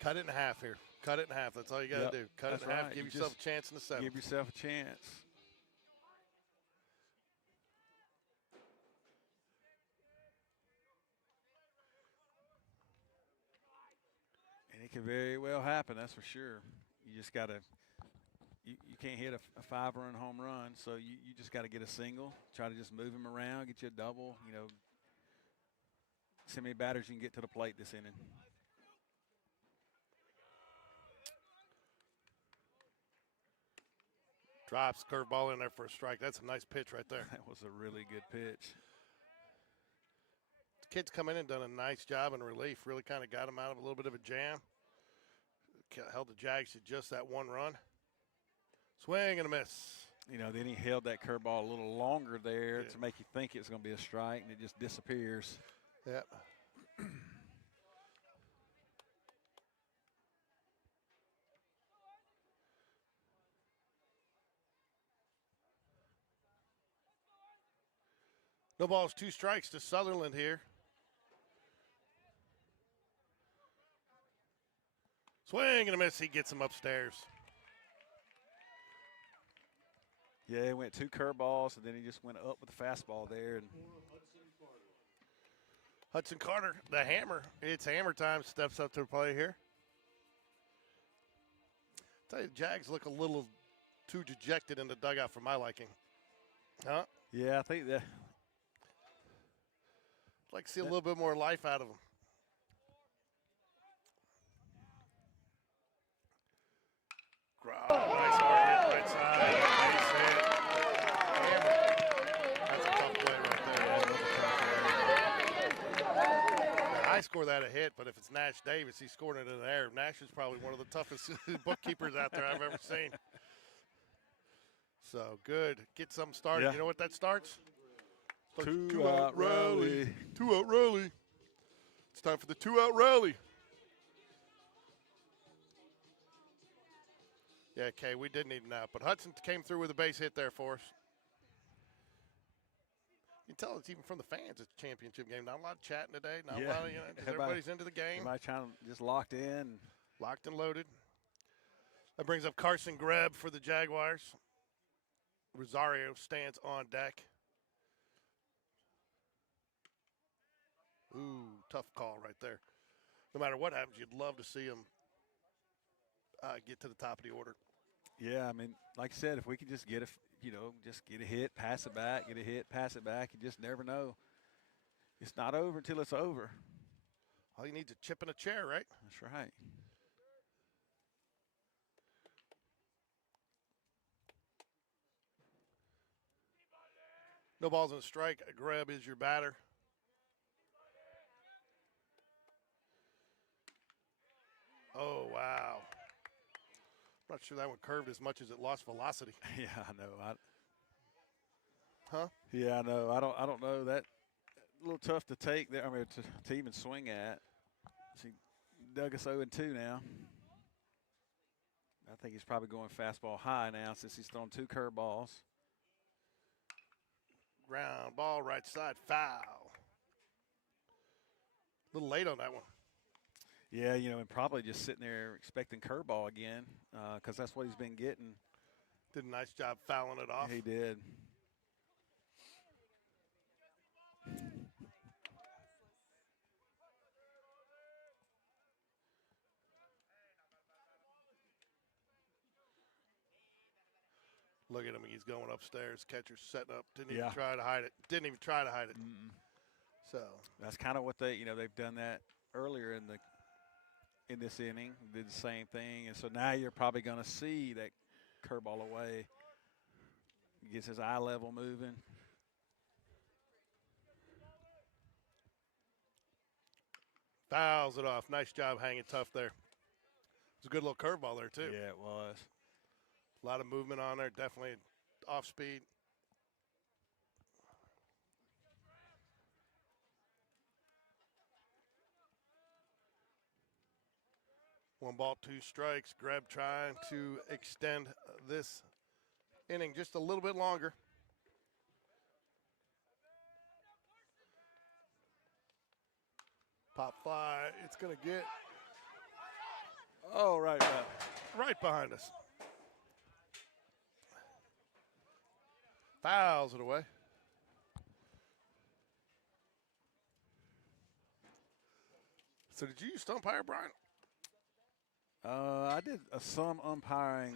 Cut it in half here. Cut it in half. That's all you got to do. Cut it in half. Give yourself a chance in the 7th. Give yourself a chance. could very well happen, that's for sure. You just got to you can't hit a 5-run home run, so you just got to get a single, try to just move him around, get you a double, you know. See how many batters you can get to the plate this inning. Drops curveball in there for a strike. That's a nice pitch right there. That was a really good pitch. The kid's come in and done a nice job in relief. Really kind of got him out of a little bit of a jam. Held the Jags to just that 1 run. Swing and a miss. You know, then he held that curveball a little longer there to make you think it's going to be a strike, and it just disappears. Yeah. No balls, 2 strikes to Sutherland here. Swing and a miss. He gets him upstairs. Yeah, he went 2 curveballs, and then he just went up with the fastball there. And Hudson Carter, the hammer. It's hammer time. Steps up to the play here. Tell you, the Jags look a little too dejected in the dugout for my liking. Huh? yeah, I think that. I'd like to see a little bit more life out of them. Nice hard hit right side. Base hit. Hammer. That's a tough play right there. I score that a hit, but if it's Nash Davis, he's scoring it in the air. Nash is probably one of the toughest bookkeepers out there I've ever seen. So good. Get something started. Yeah. You know what that starts? 2-out rally. 2-out rally. It's time for the 2-out rally. Yeah, Kay, we did need an out, but Hudson came through with a base hit there for us. You can tell it's even from the fans. It's a championship game. Not a lot of chatting today. Not a lot of, you know, 'cause everybody's into the game. Everybody trying to just locked in. Locked and loaded. That brings up Carson Greb for the Jaguars. Rosario stands on deck. Ooh, tough call right there. No matter what happens, you'd love to see him get to the top of the order. Yeah, I mean, like I said, if we could just get a, just get a hit, pass it back, get a hit, pass it back, you just never know. It's not over until it's over. All you need is a chip and a chair, right? That's right. No balls and a strike. Greb is your batter. Oh, wow. I'm not sure that one curved as much as it lost velocity. Yeah, I know. Huh? Yeah, I know. I don't know. That a little tough to take there. I mean, to even swing at. See, dug us 0-2 now. I think he's probably going fastball high now since he's thrown 2 curveballs. Ground ball, right side, foul. A little late on that one. Yeah, and probably just sitting there expecting curveball again because that's what he's been getting. Did a nice job fouling it off. He did. Look at him. He's going upstairs. Catcher's setting up. Didn't Yeah. even try to hide it. Didn't even try to hide it. Mm-mm. So That's kind of what they've done that earlier in this inning. Did the same thing, and so now you're probably going to see that curveball away. He gets his eye level moving. fouls it off. Nice job hanging tough there. It was a good little curveball there, too. Yeah, it was. A lot of movement on there. Definitely off speed. One ball, 2 strikes. Greb trying to extend this inning just a little bit longer. Pop fly. It's going to get Oh, right. right behind us. Fouls it away. So did you use umpire, Brian? I did some umpiring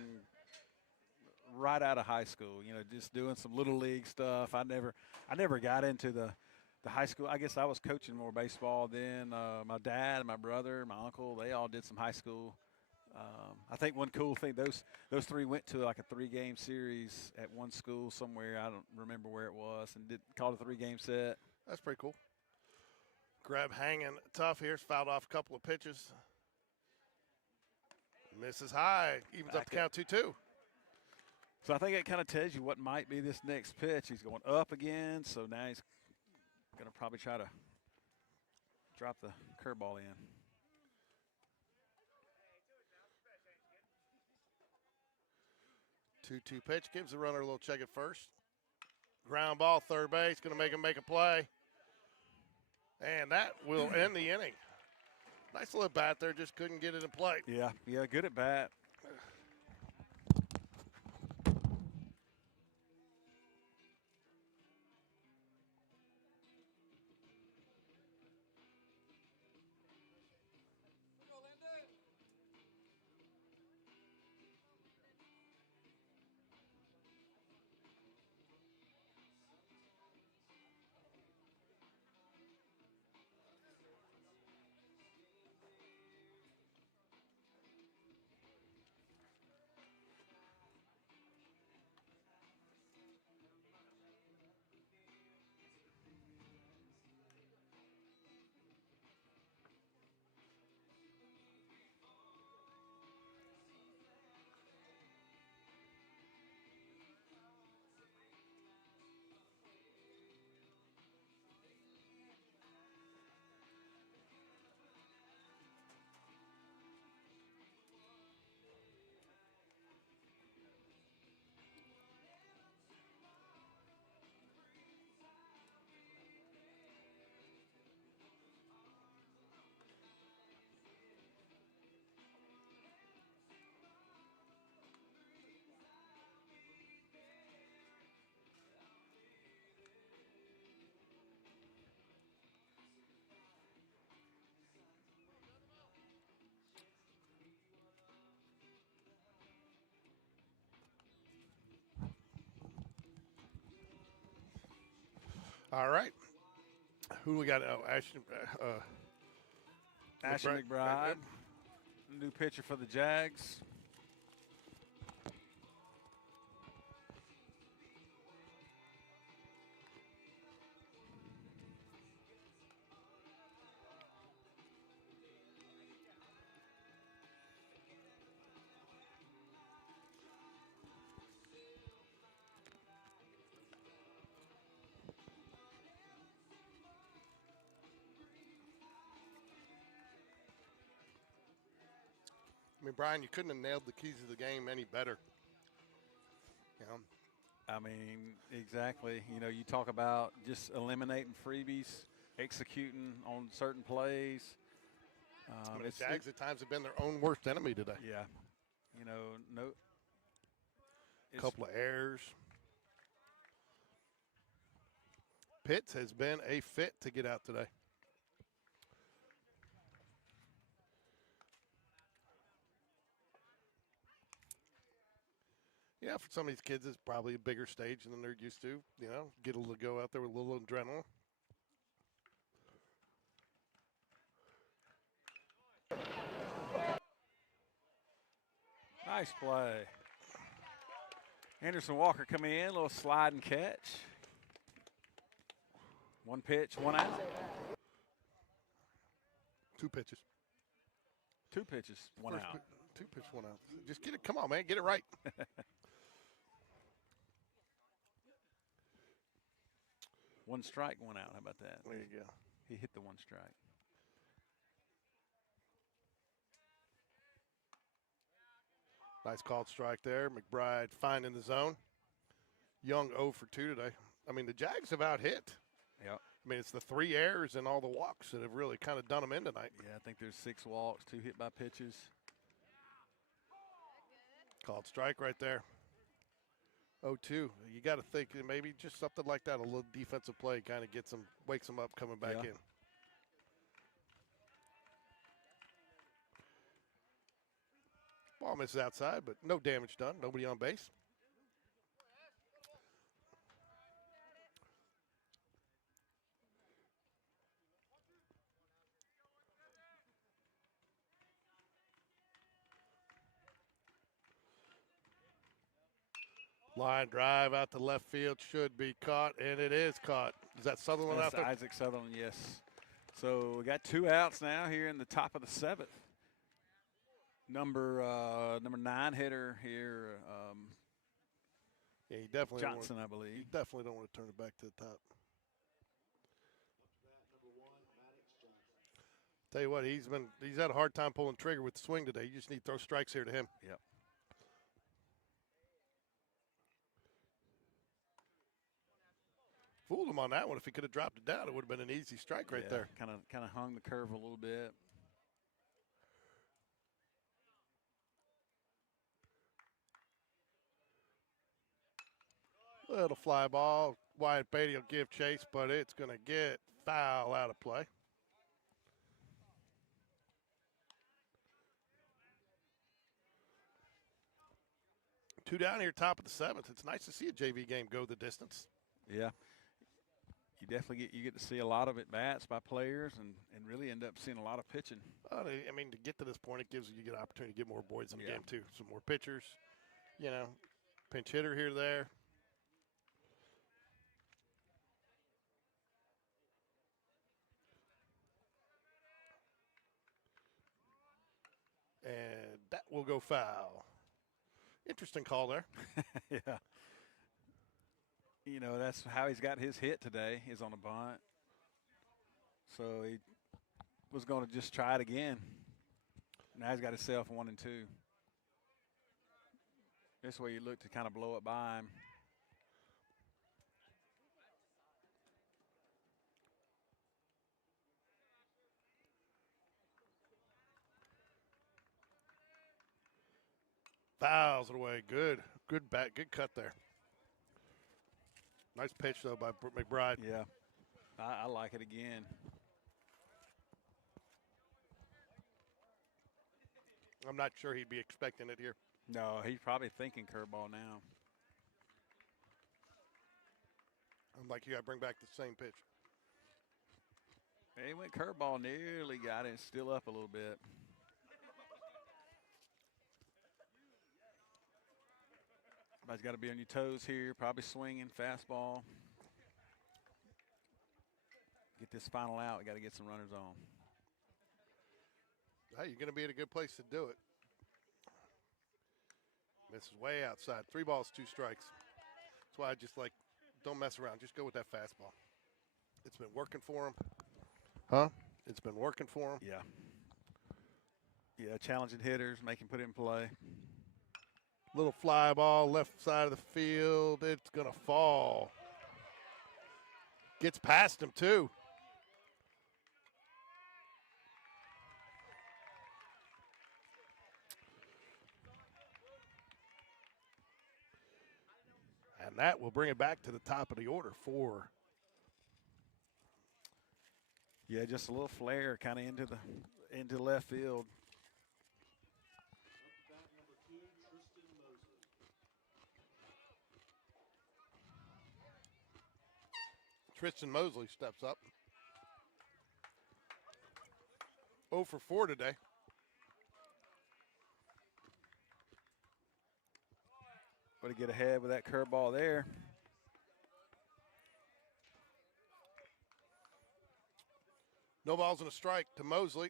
right out of high school. You know, just doing some little league stuff. I never got into the high school. I guess I was coaching more baseball then. My dad, my brother, my uncle, they all did some high school. I think one cool thing, those three went to like a 3-game series at one school somewhere. I don't remember where it was, and called a 3-game set. That's pretty cool. Grab hanging tough here. Fouled off a couple of pitches. Misses high. Evens up the count 2-2. So I think it kind of tells you what might be this next pitch. He's going up again, so now he's going to probably try to drop the curveball in. Two pitch, gives the runner a little check at first. Ground ball, third base, going to make him make a play. And that will end the inning. Nice little bat there, just couldn't get it in play. Yeah, good at bat. All right. Who we got? Oh, Ashton. Ashton McBride, new pitcher for the Jags. I mean, Brian, you couldn't have nailed the keys of the game any better. You know? I mean, exactly. You know, you talk about just eliminating freebies, executing on certain plays. I mean, the Jags at times have been their own worst enemy today. Yeah. You know, A couple of errors. Pitts has been a fit to get out today. Yeah, for some of these kids, it's probably a bigger stage than they're used to. You know, get to go out there with a little adrenaline. nice play. Anderson Walker coming in, a little slide and catch. One pitch, one out. Two pitches. Two pitches, one First out. Two pitches, one out. Just get it. Come on, man. Get it right. One strike, one out. How about that? There you go. He hit the one strike. Nice called strike there. McBride finding the zone. Young 0 for 2 today. I mean, the Jags have out hit. Yep. I mean, it's the 3 errors and all the walks that have really kind of done them in tonight. Yeah, I think there's 6 walks, 2 hit by pitches. Called strike right there. 0-2. You got to think that maybe just something like that, a little defensive play kind of gets them, wakes them up coming back in. Ball misses outside, but no damage done. Nobody on base. Line drive out to left field should be caught, and it is caught. Is that Sutherland out That's there? Isaac Sutherland, yes. So we got 2 outs now here in the top of the 7th. Number 9 hitter here, Yeah, you definitely Johnson, I you believe. definitely don't want to turn it back to the top. Tell you what, he's had a hard time pulling trigger with the swing today. You just need to throw strikes here to him. Yep. Fooled him on that one. If he could have dropped it down, it would have been an easy strike right there. Kind of hung the curve a little bit. Little fly ball. Wyatt Beatty will give chase, but it's going to get foul out of play. Two down here, top of the 7th. It's nice to see a JV game go the distance. Yeah. You definitely get to see a lot of at bats by players and really end up seeing a lot of pitching. I mean, to get to this point, it gives you an opportunity to get more boys in the Yeah. game too. Some more pitchers, pinch hitter here, there. And that will go foul. Interesting call there. Yeah. That's how he's got his hit today, is on a bunt. So he was going to just try it again. Now he's got himself 1-2. This way you look to kind of blow it by him. Fouls it away. Good bat. Good cut there. Nice pitch, though, by McBride. Yeah, I like it again. I'm not sure he'd be expecting it here. No, he's probably thinking curveball now. I'm like, you got to bring back the same pitch. He went curveball, nearly got it. Still up a little bit. Everybody's got to be on your toes here. Probably swinging, fastball. Get this final out. We got to get some runners on. Hey, you're going to be in a good place to do it. Misses way outside. 3 balls, 2 strikes. That's why I just don't mess around. Just go with that fastball. It's been working for him. Huh? It's been working for him. Yeah. Yeah, challenging hitters, make him put it in play. Little fly ball, left side of the field. It's going to fall. Gets past him, too. And that will bring it back to the top of the order for. Yeah, just a little flare kind of into left field. Tristan Mosley steps up. 0 for 4 today. Way to get ahead with that curveball there. No balls and a strike to Mosley.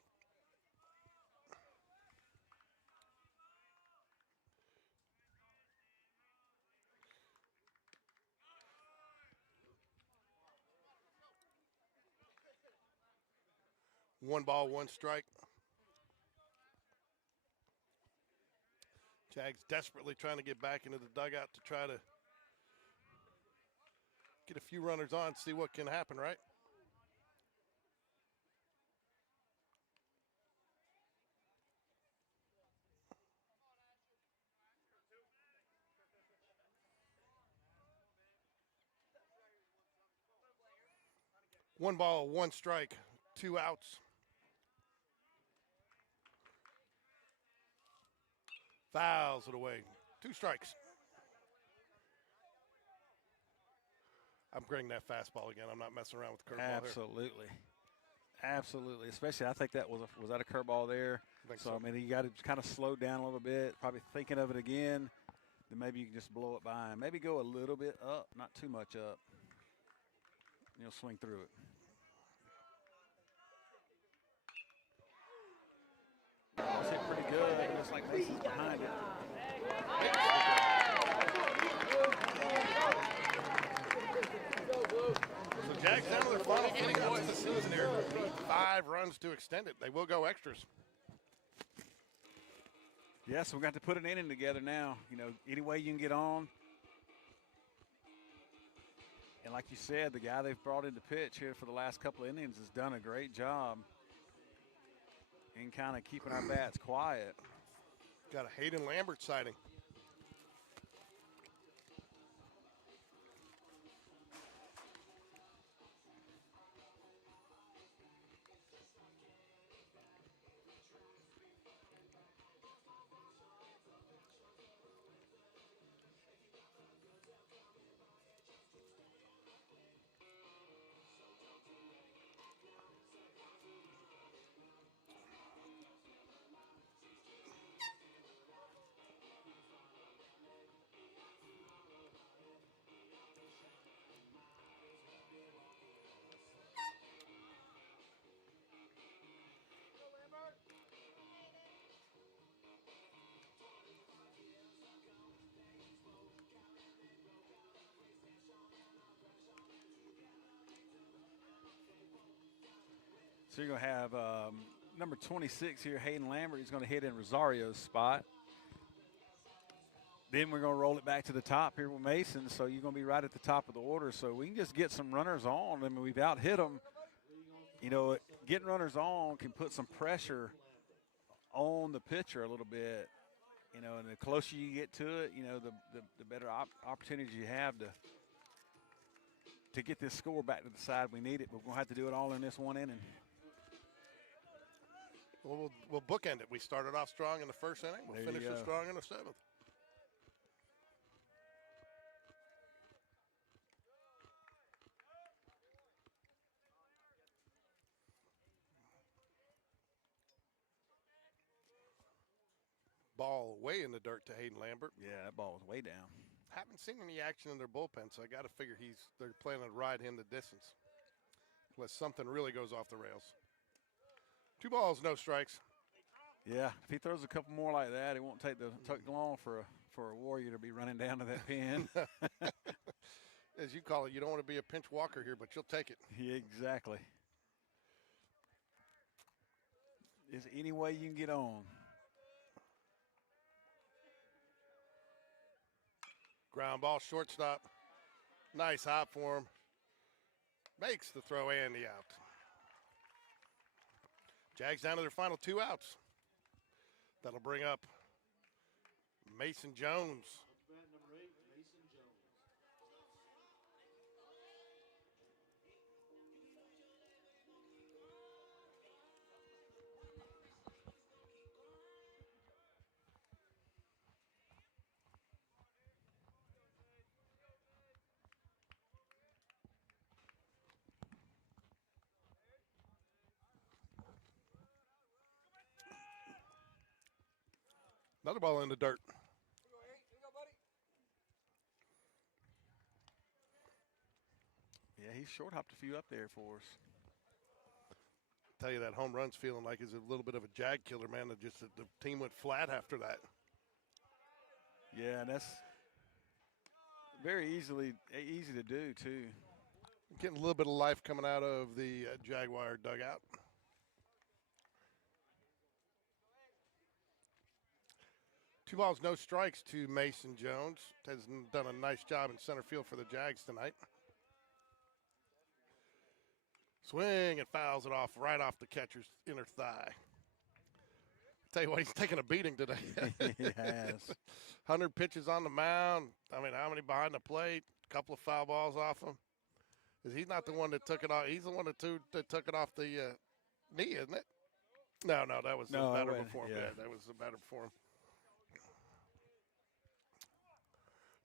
One ball, 1 strike. Jags desperately trying to get back into the dugout to try to get a few runners on, see what can happen, right? One ball, 1 strike, 2 outs. Fouls it away. 2 strikes. I'm bringing that fastball again. I'm not messing around with the curveball here. Absolutely. Absolutely. Especially, I think that was that a curveball there? I think So, so. I mean, you got to kind of slow down a little bit, probably thinking of it again. Then maybe you can just blow it by him. Maybe go a little bit up, not too much up. You'll swing through it. It's hit pretty good. It looks like Mason's behind it. So Jags down to their final inning of the season here. 5 runs to extend it. They will go extras. Yes, we've got to put an inning together now. You know, any way you can get on. And like you said, the guy they've brought in to pitch here for the last couple of innings has done a great job in kind of keeping our bats quiet. Got a Hayden Lambert sighting. So you're going to have number 26 here, Hayden Lambert. He's going to hit in Rosario's spot. Then we're going to roll it back to the top here with Mason. So you're going to be right at the top of the order. So we can just get some runners on. I mean, we've out-hit them. You know, getting runners on can put some pressure on the pitcher a little bit. You know, and the closer you get to it, you know, the better opportunities you have to get this score back to the side we need it. But we're going to have to do it all in this one inning. Well, we'll bookend it. We started off strong in the first inning. We'll finish it strong in the 7th. Ball way in the dirt to Hayden Lambert. Yeah, that ball was way down. Haven't seen any action in their bullpen, so I got to figure they're planning to ride him the distance, unless something really goes off the rails. 2 balls, no strikes. Yeah, if he throws a couple more like that, it won't take long for a Warrior to be running down to that pin. As you call it, you don't want to be a pinch walker here, but you'll take it. Yeah, exactly. Is any way you can get on. Ground ball, shortstop. Nice hop for him. Makes the throw and the out. Jags down to their final 2 outs. That'll bring up Mason Jones. Bat number 8, Mason Jones. Another ball in the dirt. Here you go, buddy. Yeah, he's short hopped a few up there for us. Tell you that home run's feeling like is a little bit of a jag killer, man. That just the team went flat after that. Yeah, and that's very easy to do too. Getting a little bit of life coming out of the Jaguar dugout. Two balls, no strikes to Mason Jones. Has done a nice job in center field for the Jags tonight. Swing and fouls it off right off the catcher's inner thigh. Tell you what, he's taking a beating today. He has. 100 pitches on the mound. I mean, how many behind the plate? A couple of foul balls off him. He's not the one that took it off. He's the one that took it off the knee, isn't it? No, that was the batter before him. Yeah, that was the batter before him.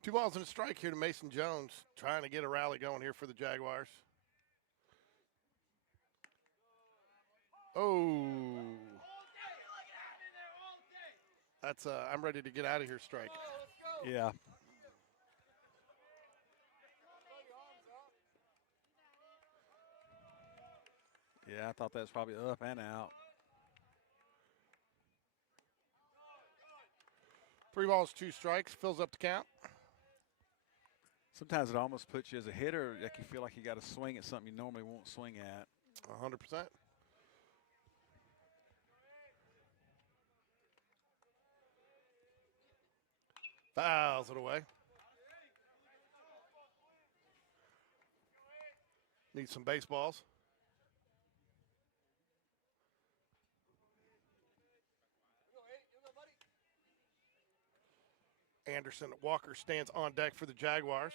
2 balls and a strike here to Mason Jones, trying to get a rally going here for the Jaguars. Oh. That's I'm ready to get out of here strike. Yeah. Yeah, I thought that was probably up and out. 3 balls, 2 strikes, fills up the count. Sometimes it almost puts you as a hitter, like you feel like you got to swing at something you normally won't swing at. 100%. Fouls it away. Need some baseballs. Anderson Walker stands on deck for the Jaguars.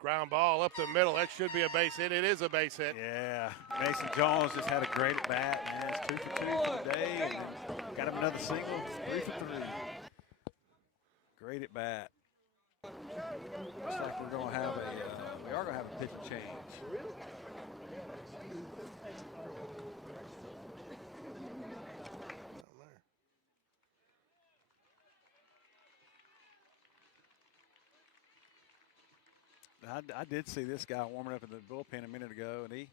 Ground ball up the middle. That should be a base hit. It is a base hit. Yeah, Mason Jones just had a great at bat, man. It's 2 for 2 for the day. And got him another single, 3 for 3. Great at bat. Looks like we're going to have we are going to have a pitcher change. I did see this guy warming up in the bullpen a minute ago, and he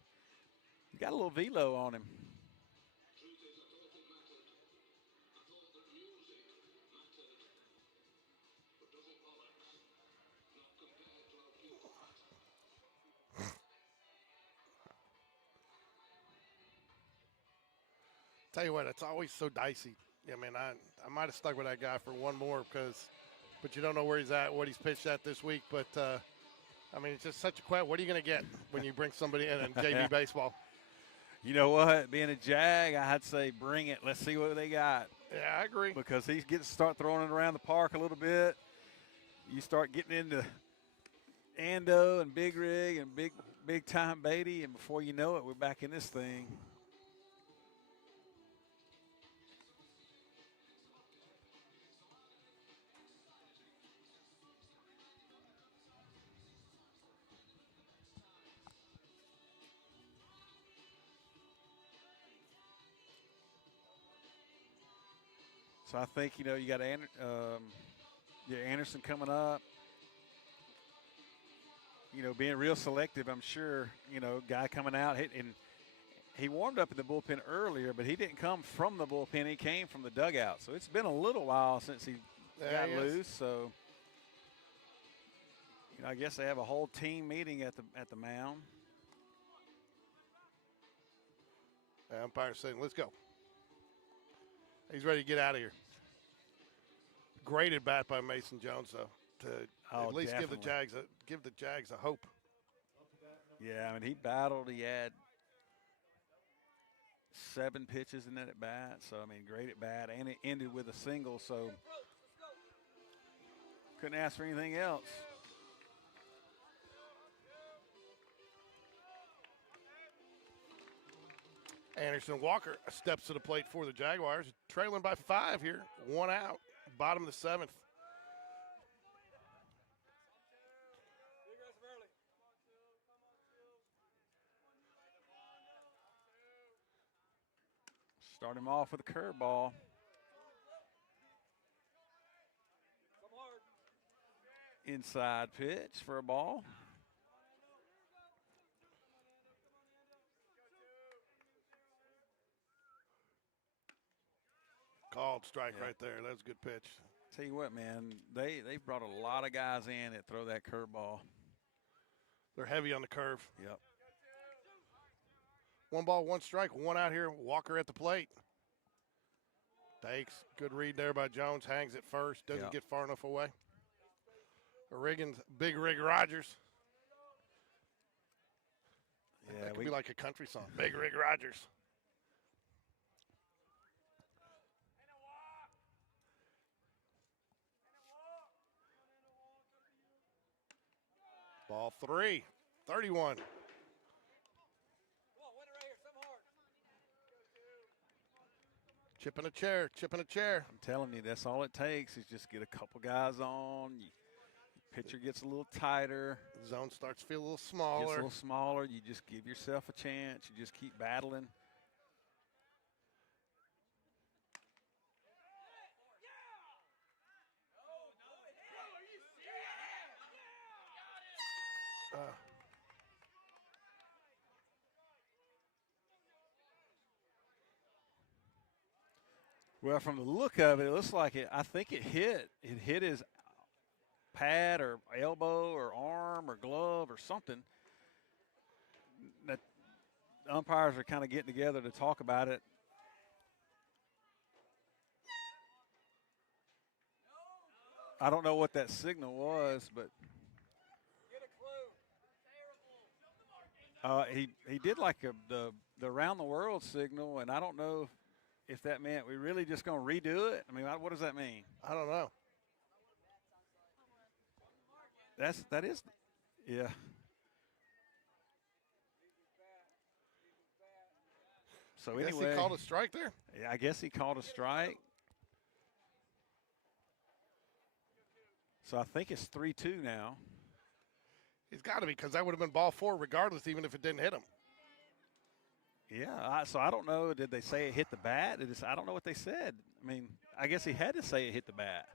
got a little velo on him. Tell you what, it's always so dicey. I mean, I might have stuck with that guy for one more but you don't know where he's at, what he's pitched at this week. But I mean, it's just such a question. What are you going to get when you bring somebody in JV baseball? You know what? Being a Jag, I'd say bring it. Let's see what they got. Yeah, I agree. Because he's getting to start throwing it around the park a little bit. You start getting into Ando and Big Rig and big time Beatty, and before you know it, we're back in this thing. So I think, you got Anderson coming up. Being real selective, I'm sure, guy coming out. And he warmed up in the bullpen earlier, but he didn't come from the bullpen. He came from the dugout. So it's been a little while since he got loose. So, I guess they have a whole team meeting at the mound. The umpire's saying, let's go. He's ready to get out of here. Great at bat by Mason Jones, though, to at least definitely. give the Jags a hope. Yeah, I mean, he battled. He had 7 pitches in that at bat. So I mean, great at bat, and it ended with a single. So couldn't ask for anything else. Anderson Walker steps to the plate for the Jaguars, trailing by 5 here, 1 out, bottom of the 7th. Start him off with a curveball. Inside pitch for a ball. Called strike right there. That's a good pitch. Tell you what, man, they brought a lot of guys in that throw that curveball. They're heavy on the curve. Yep. 1 ball, 1 strike, 1 out here. Walker at the plate. Takes. Good read there by Jones. Hangs it first. Doesn't get far enough away. Riggins, Big Rig Rogers. Yeah, that could be like a country song. Big Rig Rogers. Ball 3, 31. Chipping a chair, chipping a chair. I'm telling you, that's all it takes is just get a couple guys on. Pitcher gets a little tighter. Zone starts to feel a little Gets smaller. a little smaller. You just give yourself a chance. You just keep battling. Well, from the look of it, it looks like it. I think it hit. It hit his pad or elbow or arm or glove or something. That the umpires are kind of getting together to talk about it. I don't know what that signal was, but he did like the around the world signal, and I don't know if that meant we really just going to redo it. I mean, what does that mean? I don't know. That is, yeah. So I guess anyway, he called a strike there. yeah, I guess he called a strike. So I think it's 3-2 now. He's got to be, because that would have been ball 4 regardless, even if it didn't hit him. Yeah, so I don't know. Did they say it hit the bat? I don't know what they said. I mean, I guess he had to say it hit the bat.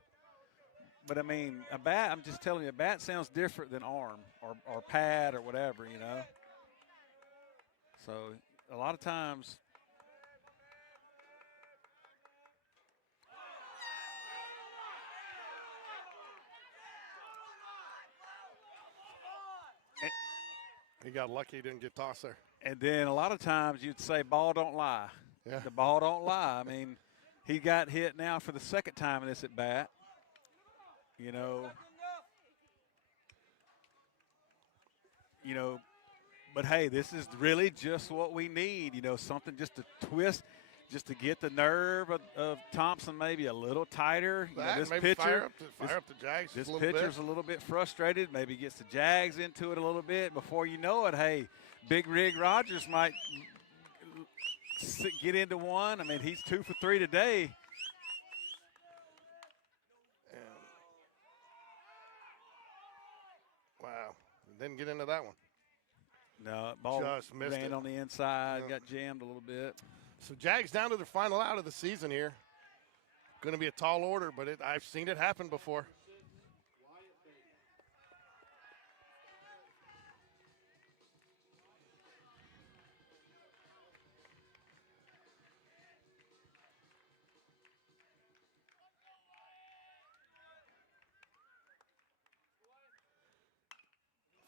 But, I mean, a bat, I'm just telling you, a bat sounds different than arm or pad or whatever, you know. So a lot of times. He got lucky he didn't get tossed there. And then a lot of times you'd say ball don't lie. Yeah. The ball don't lie. I mean, he got hit now for the second time in this at bat. You know, but hey, this is really just what we need. You know, something just to twist, just to get the nerve of Thompson maybe a little tighter. You know, this maybe pitcher, fire up the Jags. this just a little pitcher's bit. a little bit frustrated. Maybe gets the Jags into it a little bit. Before you know it, hey, Big Rig Rogers might get into one. I mean, he's 2 for 3 today. Wow. Didn't get into that one. No, ball Just missed ran it. on the inside, Yeah. got jammed a little bit. So Jags down to their final out of the season here. Going to be a tall order, but I've seen it happen before.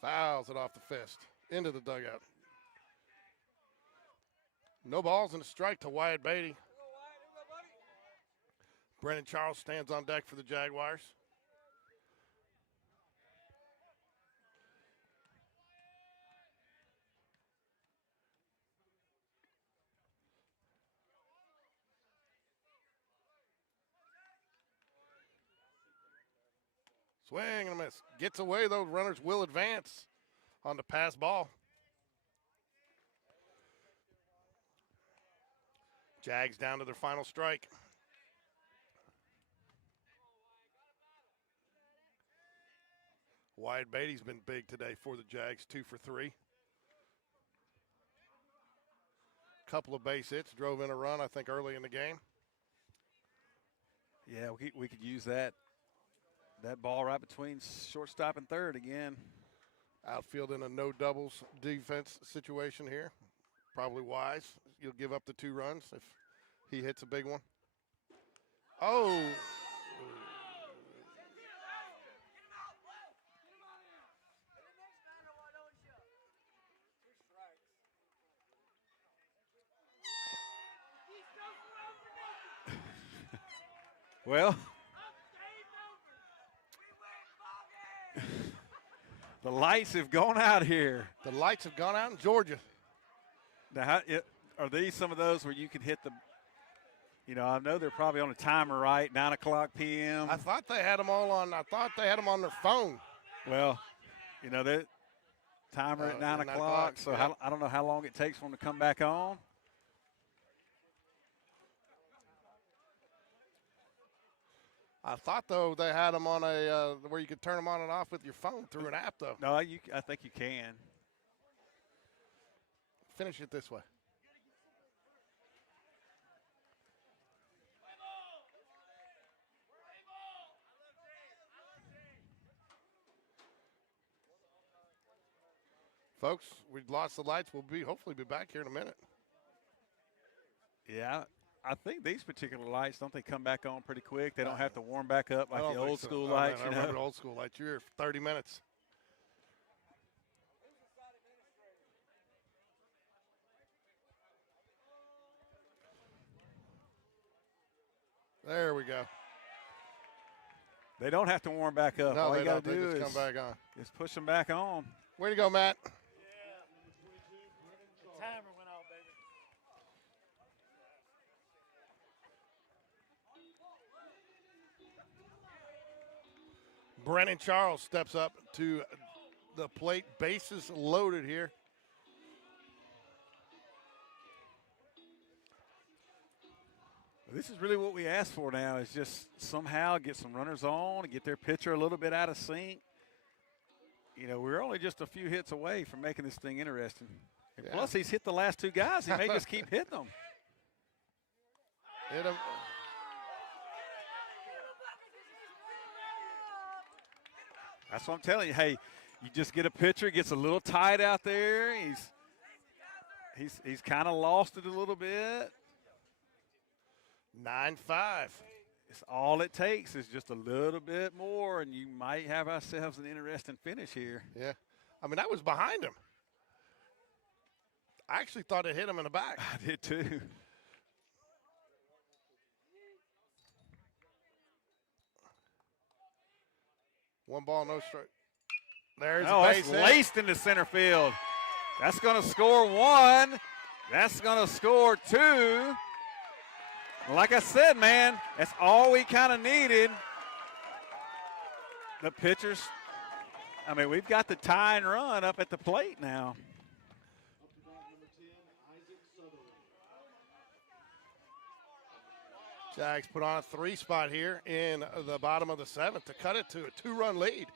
Fouls it off the fist into the dugout. No balls and a strike to Wyatt Beatty. Brennan Charles stands on deck for the Jaguars. Swing and a miss. Gets away, though. Runners will advance on the pass ball. Jags down to their final strike. Wyatt Beatty's been big today for the Jags, 2 for 3. Couple of base hits, drove in a run, I think, early in the game. Yeah, we could use that ball right between shortstop and third again. Outfield in a no doubles defense situation here. Probably wise. You'll give up the 2 runs if he hits a big one. Oh. Well, the lights have gone out here. The lights have gone out in Georgia. Now, are these some of those where you can hit the, you know, I know they're probably on a timer, right? 9 o'clock p.m. I thought they had them all on. I thought they had them on their phone. Well, you know, the timer at 9 o'clock, so yeah. I don't know how long it takes for them to come back on. I thought, though, they had them on a where you could turn them on and off with your phone through an app, though. No, I think you can. Finish it this way. Folks, we've lost the lights. We'll hopefully be back here in a minute. Yeah, I think these particular lights, don't they come back on pretty quick? They don't have to warm back up like I don't the think old so. school Oh, lights, man, I remember the old school lights. You're here for 30 minutes. There we go. They don't have to warm back up. No, All they you got don't. to They do just come back on. is push them back on. Way to go, Matt. The timer went off, baby. Brennan Charles steps up to the plate. Bases loaded here. This is really what we ask for now, is just somehow get some runners on and get their pitcher a little bit out of sync. You know, we're only just a few hits away from making this thing interesting. And Yeah. plus, he's hit the last two guys. He may just keep hitting them. Hit him. That's what I'm telling you. Hey, you just get a pitcher, gets a little tight out there. He's kind of lost it a little bit. 9-5. It's all it takes is just a little bit more, and you might have ourselves an interesting finish here. Yeah. I mean, I was behind him. I actually thought it hit him in the back. I did too. One ball, no strike. There's Oh, a that's base hit. laced into center field. That's going to score one. That's going to score two. Like I said, man, that's all we kind of needed. The pitchers, I mean, we've got the tie and run up at the plate now. Up to bat number 10, Isaac Sutherland. Jags put on a 3 spot here in the bottom of the 7th to cut it to a 2-run lead.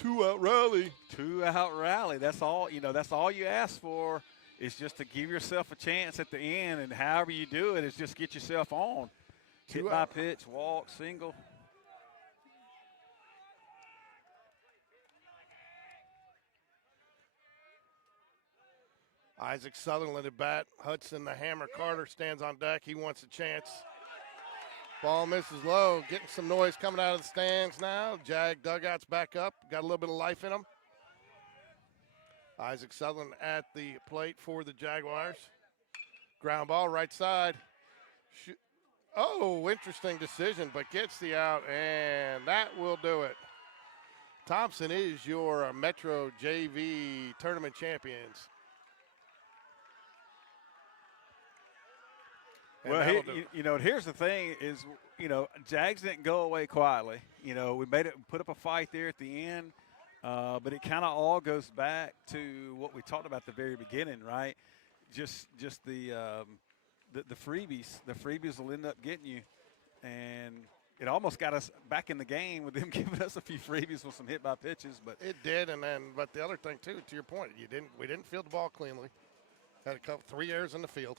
2-out rally. 2-out rally. That's all, you know, that's all you ask for, is just to give yourself a chance at the end, and however you do it is just get yourself on. Hit by pitch, walk, single. Isaac Sutherland at bat. Hudson, the hammer Carter, stands on deck. He wants a chance. Ball misses low. Getting some noise coming out of the stands now. Jag dugout's back up. Got a little bit of life in them. Isaac Sutherland at the plate for the Jaguars. Ground ball, right side. Oh, interesting decision, but gets the out, and that will do it. Thompson is your Metro JV tournament champions. And Well, that'll do it. you know, here's the thing is, you know, Jags didn't go away quietly. You know, we put up a fight there at the end, but it kind of all goes back to what we talked about at the very beginning, right? Just the freebies. The freebies will end up getting you, and it almost got us back in the game with them giving us a few freebies with some hit by pitches. But It did, but the other thing too, to your point, we didn't field the ball cleanly. Had 3 errors in the field,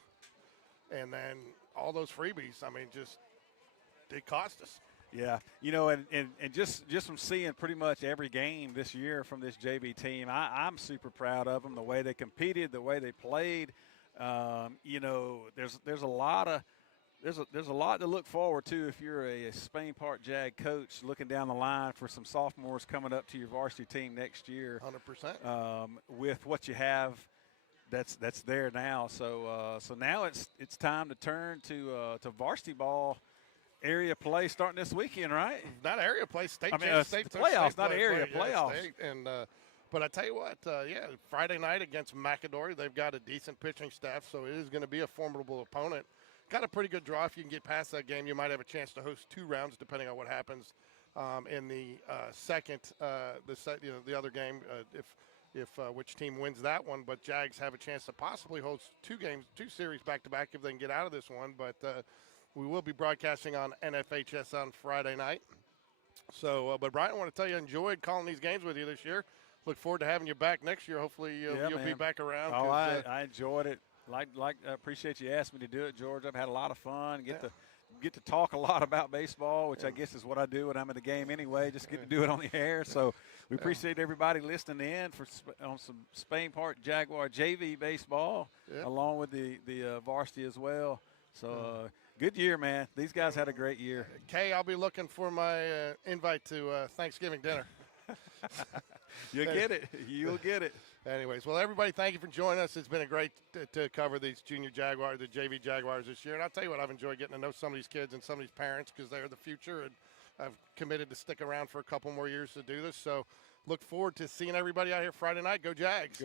and then all those freebies. I mean, just it cost us. yeah, you know, and just from seeing pretty much every game this year from this JV team, I'm super proud of them. The way they competed, the way they played. You know, there's a lot to look forward to if you're a Spain Park Jag coach looking down the line for some sophomores coming up to your varsity team next year. 100%. With what you have that's there now. So now it's time to turn to varsity ball area play starting this weekend, right? Not area play, state. I mean, state playoffs, state not play, area, yeah, playoffs. state, and but I tell you what, Friday night against McAdory, they've got a decent pitching staff, so it is going to be a formidable opponent. Got a pretty good draw. If you can get past that game, you might have a chance to host 2 rounds, depending on what happens in the second, the other game, if which team wins that one. But Jags have a chance to possibly host 2 series back to back if they can get out of this one. But We will be broadcasting on NFHS on Friday night. So, but Brian, I want to tell you, I enjoyed calling these games with you this year. Look forward to having you back next year. Hopefully, you'll be back around. Oh, I enjoyed it. I appreciate you asking me to do it, George. I've had a lot of fun. Get to talk a lot about baseball, which I guess is what I do when I'm in the game anyway. Just get to do it on the air. So we appreciate everybody listening in on some Spain Park Jaguar JV baseball, along with the varsity as well. So good year, man. These guys had a great year. Kay, I'll be looking for my invite to Thanksgiving dinner. You'll get it. You'll get it. Anyways, well, everybody, thank you for joining us. It's been a great to cover these junior Jaguars, the JV Jaguars this year. And I'll tell you what, I've enjoyed getting to know some of these kids and some of these parents because they're the future. And I've committed to stick around for a couple more years to do this. So look forward to seeing everybody out here Friday night. Go Jags.